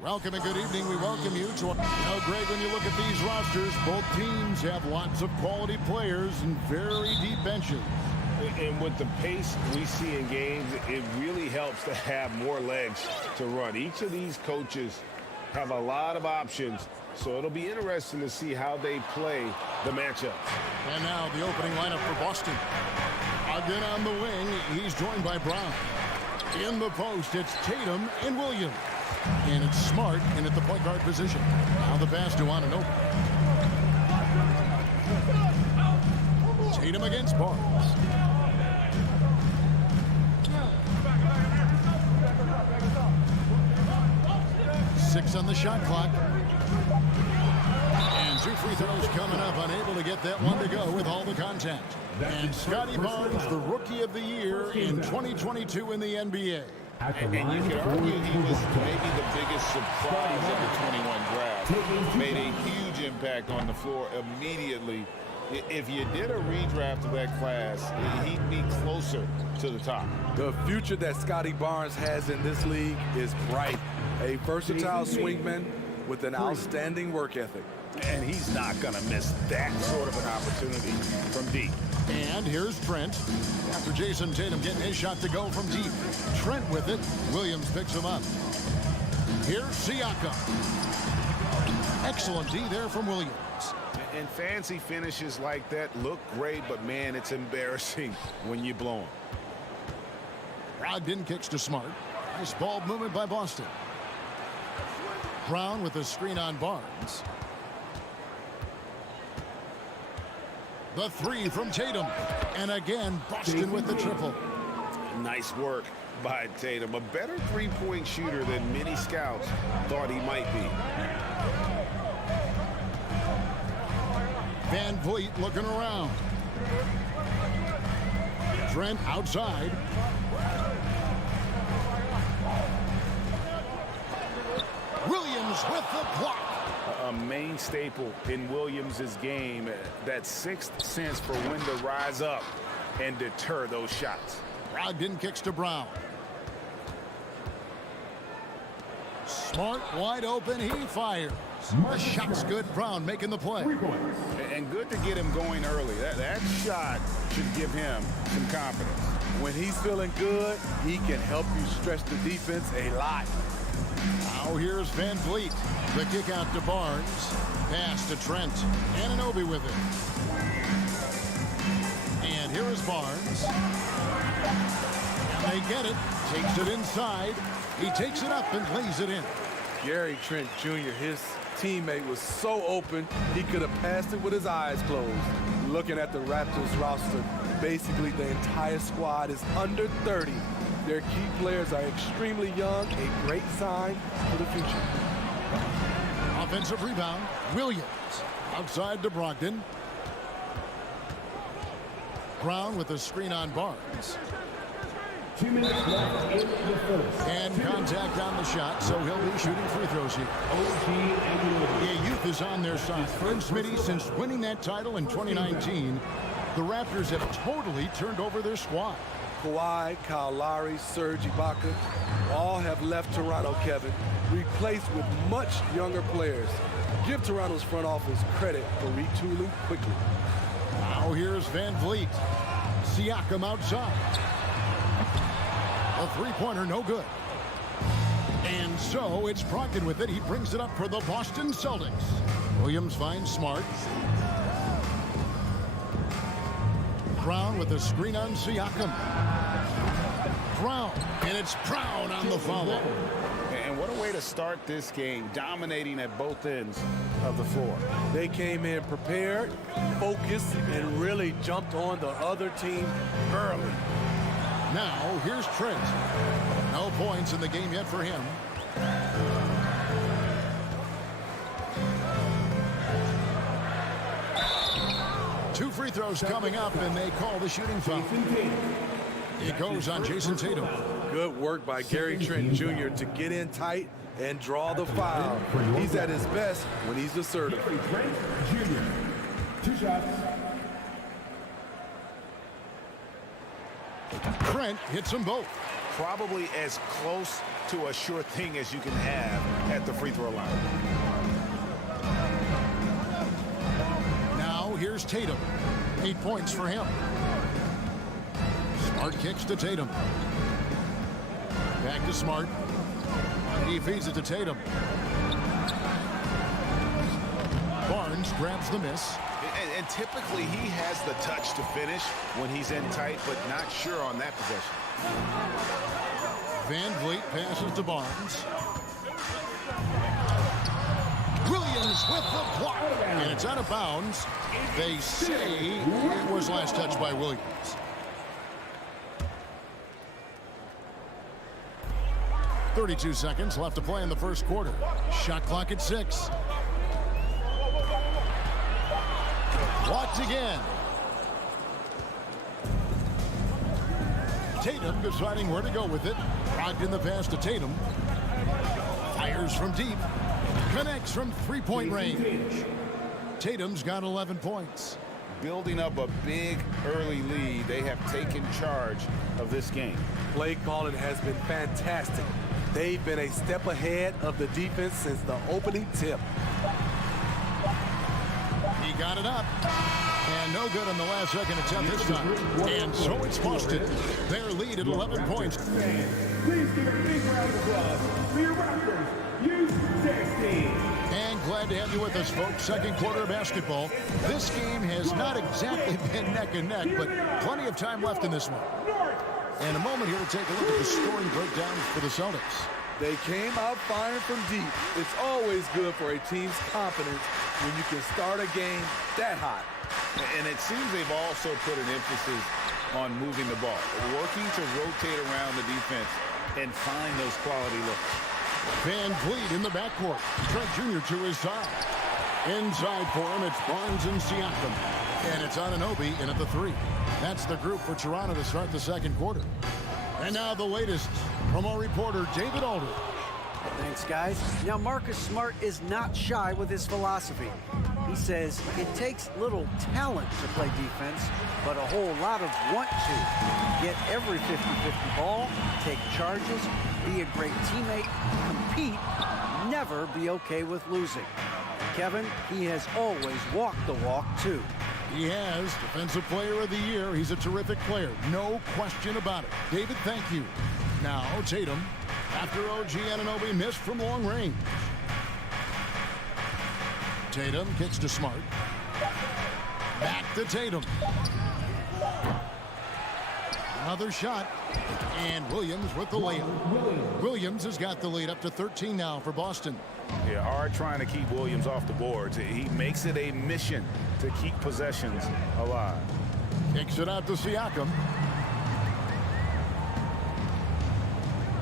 Welcome and good evening. We welcome you to, Greg, when you look at these rosters, both teams have lots of quality players and very deep benches. And with the pace we see in games, it really helps to have more legs to run. Each of these coaches have a lot of options, so it'll be interesting to see how they play the matchup. And now the opening lineup for Boston. Again on the wing, he's joined by Brown. In the post, it's Tatum and Williams. And it's Smart in at the point guard position. Now the pass to Anunoby. Tatum against Barnes. Six on the shot clock. And two free throws coming up. Unable to get that one to go with all the contact. And Scotty Barnes, the Rookie of the Year in 2022 in the NBA. And you can argue he was maybe the biggest surprise of the 21 draft. Made a huge impact on the floor immediately. If you did a redraft of that class, he'd be closer to the top. The future that Scotty Barnes has in this league is bright. A versatile swingman with an outstanding work ethic. And he's not going to miss that sort of an opportunity from deep. And here's Trent. After Jason Tatum getting his shot to go from deep. Trent with it. Williams picks him up. Here's Siakam. Excellent D there from Williams. And fancy finishes like that look great, but man, it's embarrassing when you blow them. Brogdon kicks to Smart. Nice ball movement by Boston. Brown with a screen on Barnes. The three from Tatum. And again, Boston with the triple. Nice work by Tatum. A better three-point shooter than many scouts thought he might be. Van Vliet looking around. Trent outside. Williams with the block. A main staple in Williams' game, that sixth sense for when to rise up and deter those shots. Brogdon kicks to Brown. Smart wide open, he fires. The shot's good. Brown making the play. And good to get him going early. That shot should give him some confidence. When he's feeling good, he can help you stretch the defense a lot. Now here's Van Vliet. The kick out to Barnes. Pass to Trent. Anunoby with it. And here is Barnes. And they get it. Takes it inside. He takes it up and lays it in. Gary Trent Jr., his teammate, was so open, he could have passed it with his eyes closed. Looking at the Raptors roster, basically the entire squad is under 30. Their key players are extremely young, a great sign for the future. Offensive rebound, Williams. Outside to Brogdon. Brown with the screen on Barnes. 2 minutes left in the first. And contact on the shot, so he'll be shooting free throws here. Yeah, youth is on their side. And Smitty, since winning that title in 2019, the Raptors have totally turned over their squad. Kawhi, Kyle Lowry, Serge Ibaka, all have left Toronto, Kevin, replaced with much younger players. Give Toronto's front office credit for retooling quickly. Now here's Van Vliet. Siakam outside. A three-pointer, no good. And so it's Brogdon with it. He brings it up for the Boston Celtics. Williams finds Smart. Brown with a screen on Siakam. Brown, and it's Brown on the follow. And what a way to start this game, dominating at both ends of the floor. They came in prepared, focused, and really jumped on the other team early. Now, here's Trent. No points in the game yet for him. Two free throws coming up, and they call the shooting foul. It goes on Jason Tatum. Good work by Gary Trent Jr. to get in tight and draw the foul. He's at his best when he's assertive. Trent Jr. 2 shots. Trent hits them both. Probably as close to a sure thing as you can have at the free throw line. Now here's Tatum. 8 points for him. Smart kicks to Tatum. Back to Smart. He feeds it to Tatum. Barnes grabs the miss. And typically he has the touch to finish when he's in tight, but not sure on that possession. Van Vliet passes to Barnes. Williams with the block. And it's out of bounds. They say it was last touched by Williams. .32 seconds left to play in the first quarter. Shot clock at 6. Blocked again. Tatum deciding where to go with it. Brogdon the pass to Tatum. Fires from deep. Connects from three-point range. Tatum's got 11 points. Building up a big early lead, they have taken charge of this game. Play calling has been fantastic. They've been a step ahead of the defense since the opening tip. He got it up. And no good on the last second attempt this time. And so it's Boston. Their lead at 11 points. Please give a big round of applause for your Raptors U16. And glad to have you with us, folks. Second quarter of basketball. This game has not exactly been neck and neck, but plenty of time left in this one. And a moment here to take a look at the scoring breakdown for the Celtics. They came out firing from deep. It's always good for a team's confidence when you can start a game that hot. And it seems they've also put an emphasis on moving the ball, working to rotate around the defense and find those quality looks. Van Vliet in the backcourt. Trent Jr. to his side. Inside for him, it's Barnes and Siakam. And it's Anunoby in at the 3. That's the group for Toronto to start the second quarter. And now the latest from our reporter, David Aldridge. Thanks, guys. Now, Marcus Smart is not shy with his philosophy. He says it takes little talent to play defense, but a whole lot of want to. Get every 50-50 ball, take charges, be a great teammate, compete, never be okay with losing. Kevin, he has always walked the walk, too. He has. Defensive Player of the Year. He's a terrific player. No question about it. David, thank you. Now, Tatum, after OG Anunoby missed from long range. Tatum kicks to Smart. Back to Tatum. Another shot. And Williams with the layup. Williams has got the lead up to 13 now for Boston. Yeah, hard trying to keep Williams off the boards. He makes it a mission to keep possessions alive. Kicks it out to Siakam.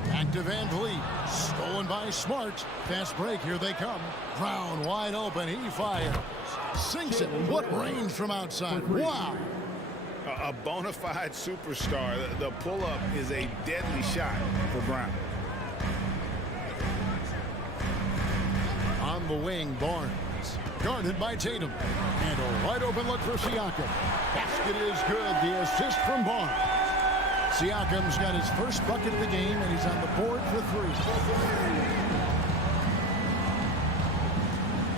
Back to Van Vliet. Stolen by Smart. Fast break. Here they come. Brown wide open. He fires. Sinks it. What range from outside. Wow. A bona fide superstar. The pull-up is a deadly shot for Brown. On the wing, Barnes. Guarded by Tatum. And a wide open look for Siakam. Basket is good. The assist from Barnes. Siakam's got his first bucket of the game, and he's on the board for 3.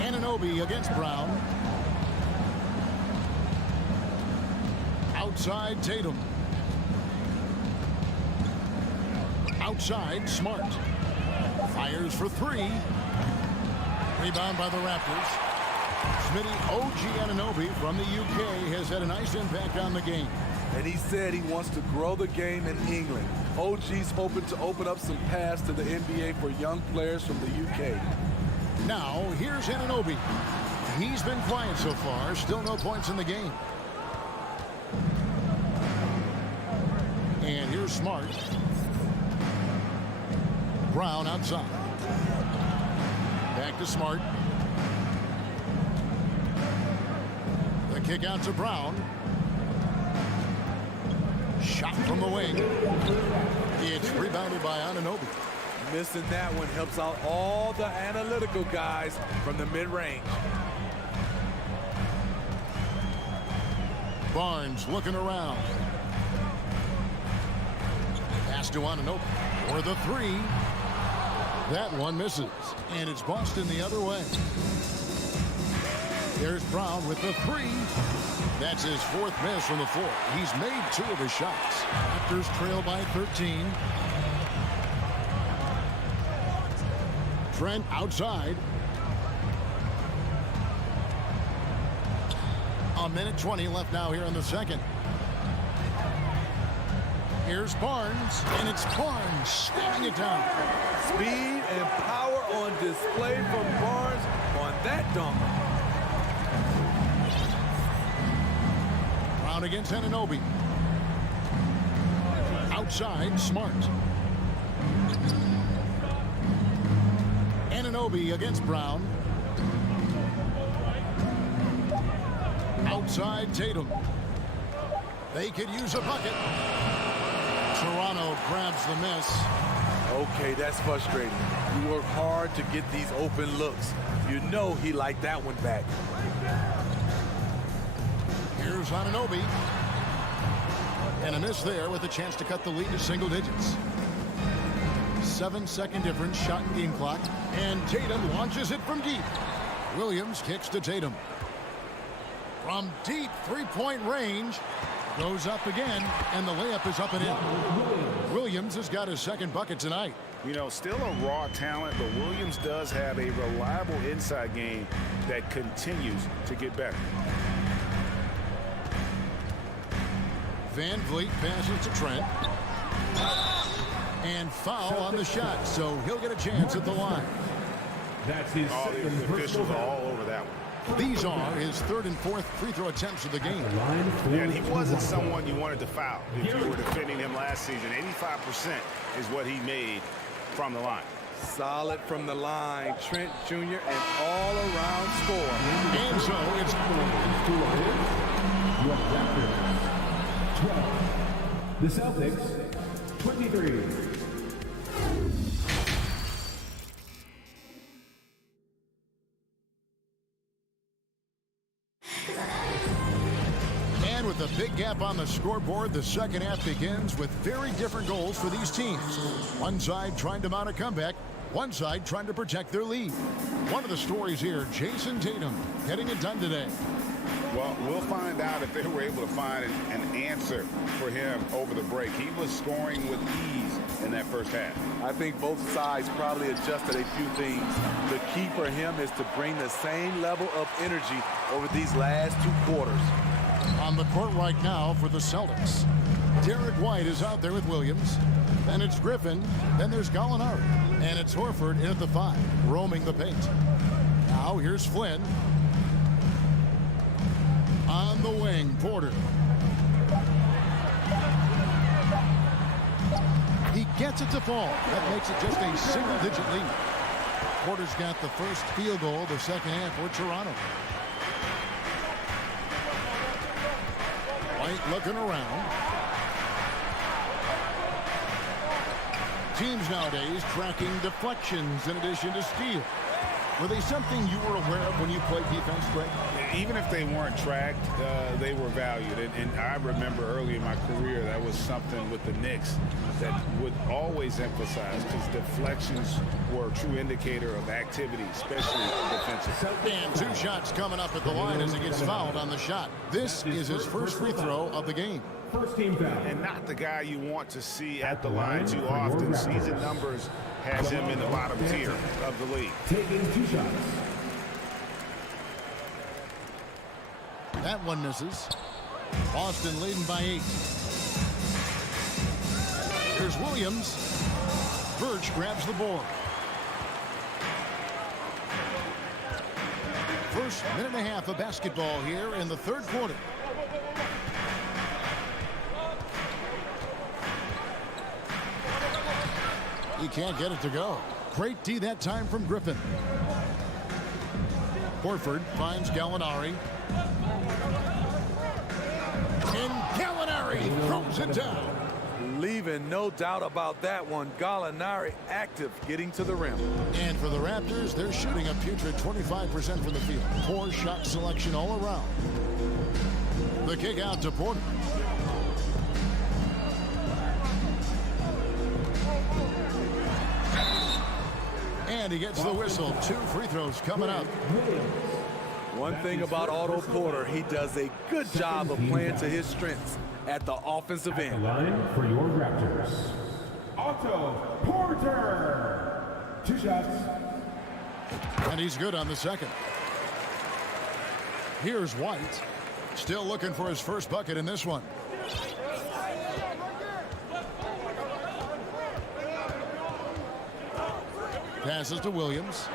Anunoby against Brown. Outside Tatum. Outside Smart. Fires for 3. Rebound by the Raptors. Smitty OG Anunoby from the UK has had a nice impact on the game. And he said he wants to grow the game in England. OG's hoping to open up some paths to the NBA for young players from the UK. Now, here's Anunoby. He's been quiet so far. Still no points in the game. And here's Smart. Brown outside. Back to Smart. The kick out to Brown. Shot from the wing. It's rebounded by Anunoby. Missing that one helps out all the analytical guys from the mid-range. Barnes looking around. Pass to Anunoby for the 3. That one misses. And it's Boston the other way. There's Brown with the 3. That's his 4th miss from the floor. He's made 2 of his shots. Raptors trail by 13. Trent outside. A minute 20 left now here in the second. Here's Barnes, and it's Barnes slamming it down. Speed and power on display from Barnes on that dunk. Brown against Anunoby. Outside, Smart. Anunoby against Brown. Outside, Tatum. They could use a bucket. Toronto grabs the miss. Okay, that's frustrating. You work hard to get these open looks. You know he liked that one back. Here's Anunoby. And a miss there with a chance to cut the lead to single digits. 7-second difference, shot and game clock. And Tatum launches it from deep. Williams kicks to Tatum. From deep three-point range. Goes up again, and the layup is up and in. Williams has got his 2nd bucket tonight. You know, still a raw talent, but Williams does have a reliable inside game that continues to get better. Van Vliet passes to Trent. And foul on the shot, so he'll get a chance at the line. That's his the officials are all over that one. These are his 3rd and 4th free throw attempts of the game. And he wasn't someone you wanted to foul if you were defending him last season. 85% is what he made from the line. Solid from the line. Trent Jr. an all-around score. And so it's 12. The Celtics, 23. And with a big gap on the scoreboard, the second half begins with very different goals for these teams. One side trying to mount a comeback, one side trying to protect their lead. One of the stories here, Jason Tatum getting it done today. Well, we'll find out if they were able to find an answer for him over the break. He was scoring with ease in that first half. I think both sides probably adjusted a few things. The key for him is to bring the same level of energy over these last 2 quarters. On the court right now for the Celtics. Derek White is out there with Williams. Then it's Griffin. Then there's Gallinari. And it's Horford in at the 5, roaming the paint. Now here's Flynn. On the wing, Porter. He gets it to fall. That makes it just a single-digit lead. Porter's got the first field goal of the second half for Toronto. White looking around. Teams nowadays tracking deflections in addition to steals. Were they something you were aware of when you played defense, Greg? Even if they weren't tracked, they were valued. And I remember early in my career, that was something with the Knicks that would always emphasize, because deflections were a true indicator of activity, especially defensive. And 2 shots coming up at the line as he gets fouled on the shot. This is his first free throw of the game. First team foul. And not the guy you want to see at the line too often. Season numbers has him in the bottom tier of the league. Taking 2 shots. That one misses. Boston leading by 8. Here's Williams. Birch grabs the board. First minute and a half of basketball here in the third quarter. He can't get it to go. Great D that time from Griffin. Horford finds Gallinari. And Gallinari throws it down. Leaving no doubt about that one. Gallinari active, getting to the rim. And for the Raptors, they're shooting a putrid 25% from the field. Poor shot selection all around. The kick out to Porter. And he gets the whistle. 2 free throws coming up. One thing about Otto Porter, he does a good job of playing to his strengths at the offensive end. Line for your Raptors. Otto Porter. 2 shots. And he's good on the second. Here's White. Still looking for his first bucket in this one. Passes to Williams.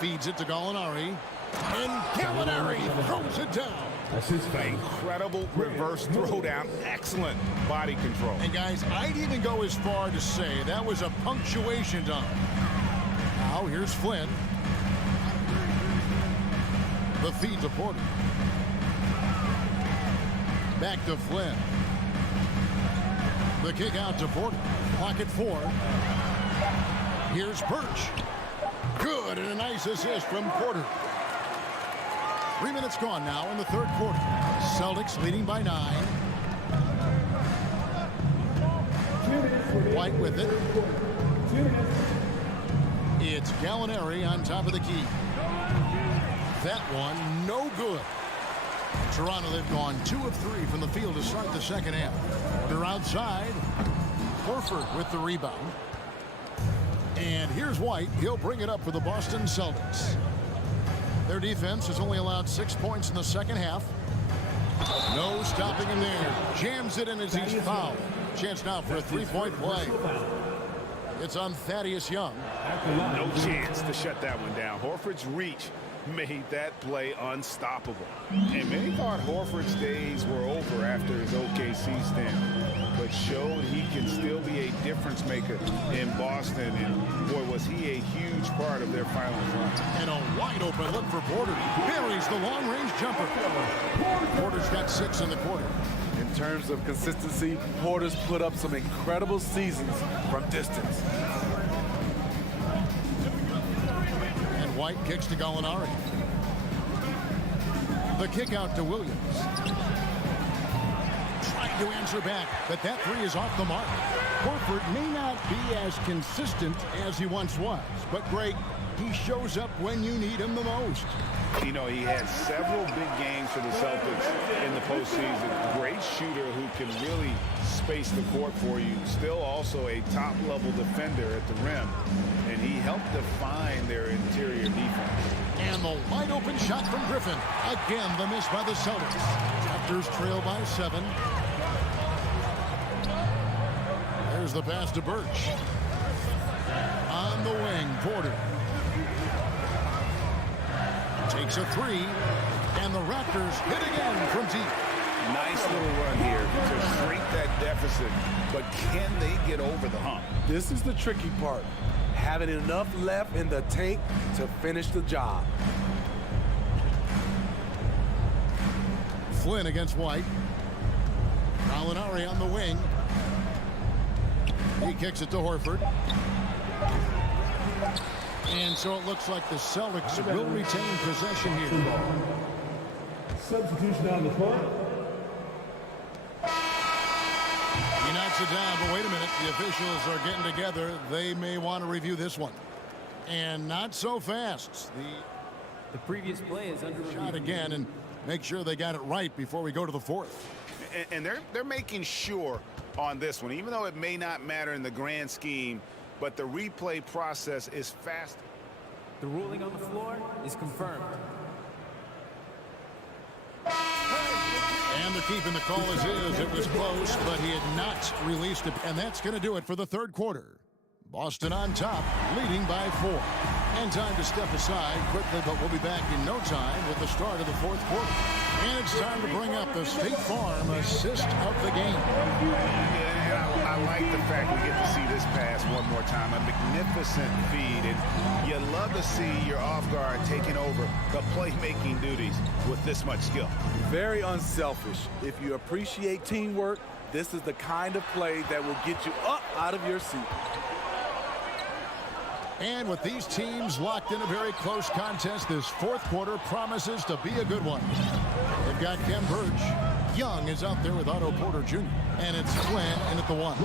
Feeds it to Gallinari. And Gallinari throws it down. That's his incredible reverse throwdown. Excellent body control. And guys, I'd even go as far to say that was a punctuation dunk. Now here's Flynn. The feed to Porter. Back to Flynn. The kick out to Porter. Clock at 4. Here's Birch. Good, and a nice assist from Porter. 3 minutes gone now in the third quarter. Celtics leading by 9. White with it. It's Gallinari on top of the key. That one, no good. Toronto, they've gone 2 of 3 from the field to start the second half. They're outside. Horford with the rebound. And here's White. He'll bring it up for the Boston Celtics. Their defense has only allowed 6 points in the second half. No stopping him there. Jams it in as he's fouled. Chance now for a 3-point play. It's on Thaddeus Young. No chance to shut that one down. Horford's reach made that play unstoppable. And many thought Horford's days were over after his OKC stint, but showed he can still be a difference maker in Boston. And boy, was he a huge part of their finals run. And a wide open look for Porter. Buries the long range jumper. Porter's got 6 in the quarter. In terms of consistency, Porter's put up some incredible seasons from distance. White kicks to Gallinari. The kick out to Williams. Trying to answer back, but that 3 is off the mark. Horford may not be as consistent as he once was, but Greg, he shows up when you need him the most. You know, he had several big games for the Celtics in the postseason. Great shooter who can really space the court for you. Still also a top-level defender at the rim. And he helped define their interior defense. And the wide-open shot from Griffin. Again, the miss by the Celtics. Raptors trail by 7. There's the pass to Birch. On the wing, Porter. Takes a 3, and the Raptors hit again from deep. Nice little run here to shrink that deficit, but can they get over the hump? This is the tricky part. Having enough left in the tank to finish the job. Flynn against White. Gallinari on the wing. He kicks it to Horford. And so it looks like the Celtics will retain possession here. Substitution on the court. He knocks it down, but wait a minute. The officials are getting together. They may want to review this one. And not so fast. The previous play is under review. Shot again and make sure they got it right before we go to the fourth. And they're making sure on this one, even though it may not matter in the grand scheme, but the replay process is fast. The ruling on the floor is confirmed. And they're keeping the call as is. It was close, but he had not released it. And that's going to do it for the third quarter. Boston on top, leading by 4. And time to step aside quickly, but we'll be back in no time with the start of the fourth quarter. And it's time to bring up the State Farm assist of the game. I like the fact we get to see this pass one more time. A magnificent feed, and you love to see your off guard taking over the playmaking duties with this much skill. Very unselfish. If you appreciate teamwork, this is the kind of play that will get you up out of your seat. And with these teams locked in a very close contest, this fourth quarter promises to be a good one. They've got Kem Birch. Young is out there with Otto Porter Jr. And it's Flynn in at the 1.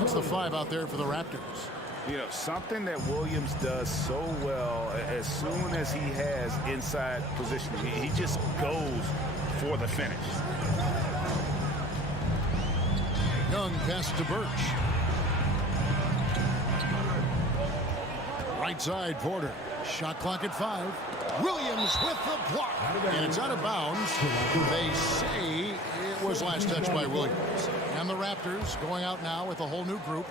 That's the 5 out there for the Raptors. You know, something that Williams does so well, as soon as he has inside position, he just goes for the finish. Young passes to Birch. Right side, Porter. Shot clock at 5. Williams with the block. And it's out of bounds. They say it was last touched by Williams. And the Raptors going out now with a whole new group.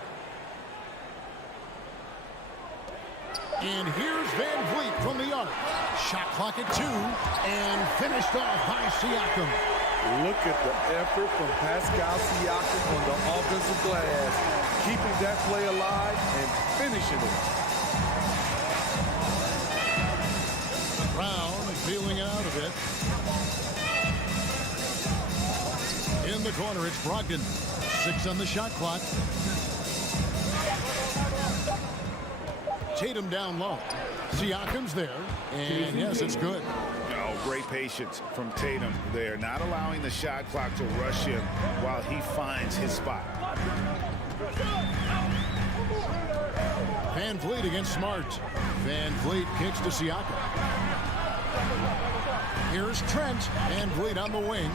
And here's Van Vliet from the arc. Shot clock at 2. And finished off by Siakam. Look at the effort from Pascal Siakam on the offensive glass. Keeping that play alive and finishing it. Brown feeling it out a bit. In the corner, it's Brogdon. 6 on the shot clock. Tatum down low. Siakam's there. And yes, it's good. Oh, great patience from Tatum there. Not allowing the shot clock to rush him while he finds his spot. Van Vliet against Smart. Van Vliet kicks to Siakam. Here's Trent. Van Vliet on the wing.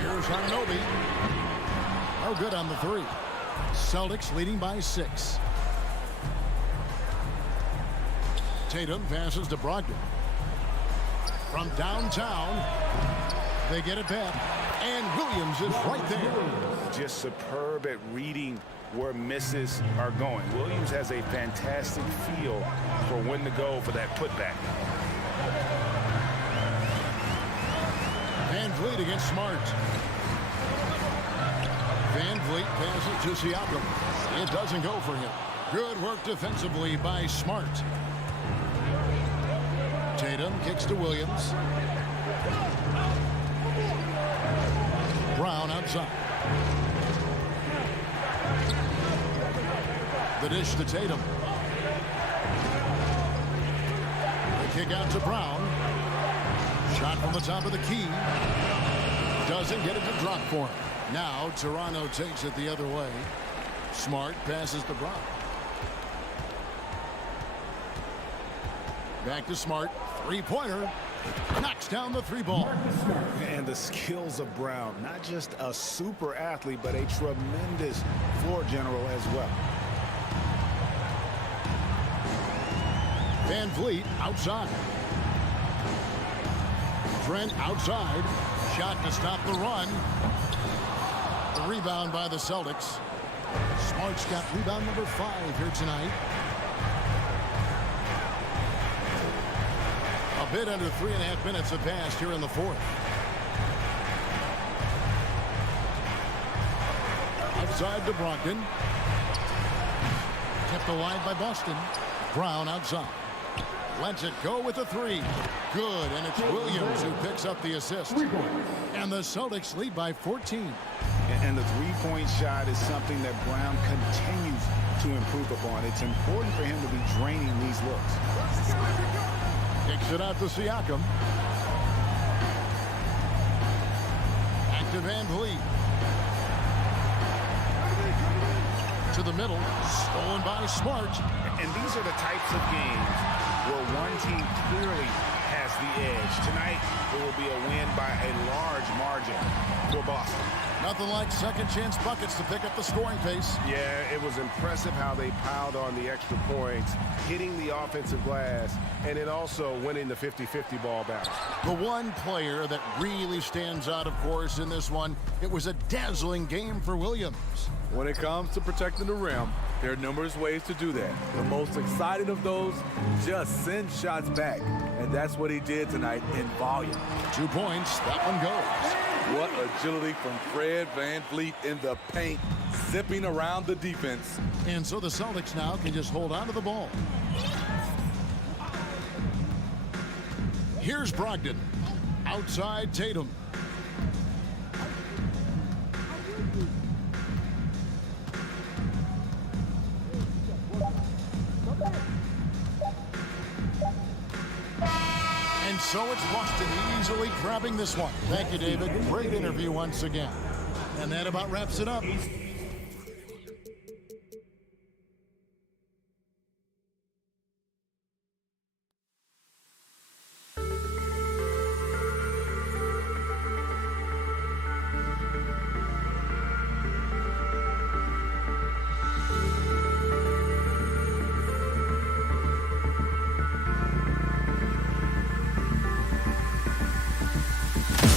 Here's Anunoby. Oh, good on the 3. Celtics leading by 6. Tatum passes to Brogdon. From downtown, they get it back. And Williams is right there. Just superb at reading where misses are going. Williams has a fantastic feel for when to go for that putback. Van Vliet against Smart. Van Vliet passes to Siakam. It doesn't go for him. Good work defensively by Smart. Tatum kicks to Williams. Brown outside. The dish to Tatum. The kick out to Brown. Shot from the top of the key. Doesn't get it to drop for him. Now Toronto takes it the other way. Smart passes to Brown. Back to Smart. Three-pointer. Knocks down the 3 ball. And the skills of Brown. Not just a super athlete, but a tremendous floor general as well. Van Vliet outside. Trent outside. Shot to stop the run. The rebound by the Celtics. Smart's got rebound number 5 here tonight. A bit under 3.5 minutes have passed here in the fourth. Outside to Brogdon. Kept alive by Boston. Brown outside. lets it go with a three. Good, and it's Williams who picks up the assist. And the Celtics lead by 14. And the three-point shot is something that Brown continues to improve upon. It's important for him to be draining these looks. Kicks it out to Siakam. Back to Van Vliet. To the middle, stolen by Smart. And these are the types of games where one team clearly has the edge. Tonight, it will be a win by a large margin for Boston. Nothing like second chance buckets to pick up the scoring pace. Yeah, it was impressive how they piled on the extra points, hitting the offensive glass, and then also winning the 50-50 ball battle. The one player that really stands out, of course, in this one, it was a dazzling game for Williams. When it comes to protecting the rim, there are numerous ways to do that. The most exciting of those, just send shots back. And that's what he did tonight in volume. 2 points, that one goes. What agility from Fred VanVleet in the paint, zipping around the defense. And so the Celtics now can just hold on to the ball. Here's Brogdon. Outside Tatum. And so it's Boston easily grabbing this one. Thank you, David. Great interview once again. And that about wraps it up.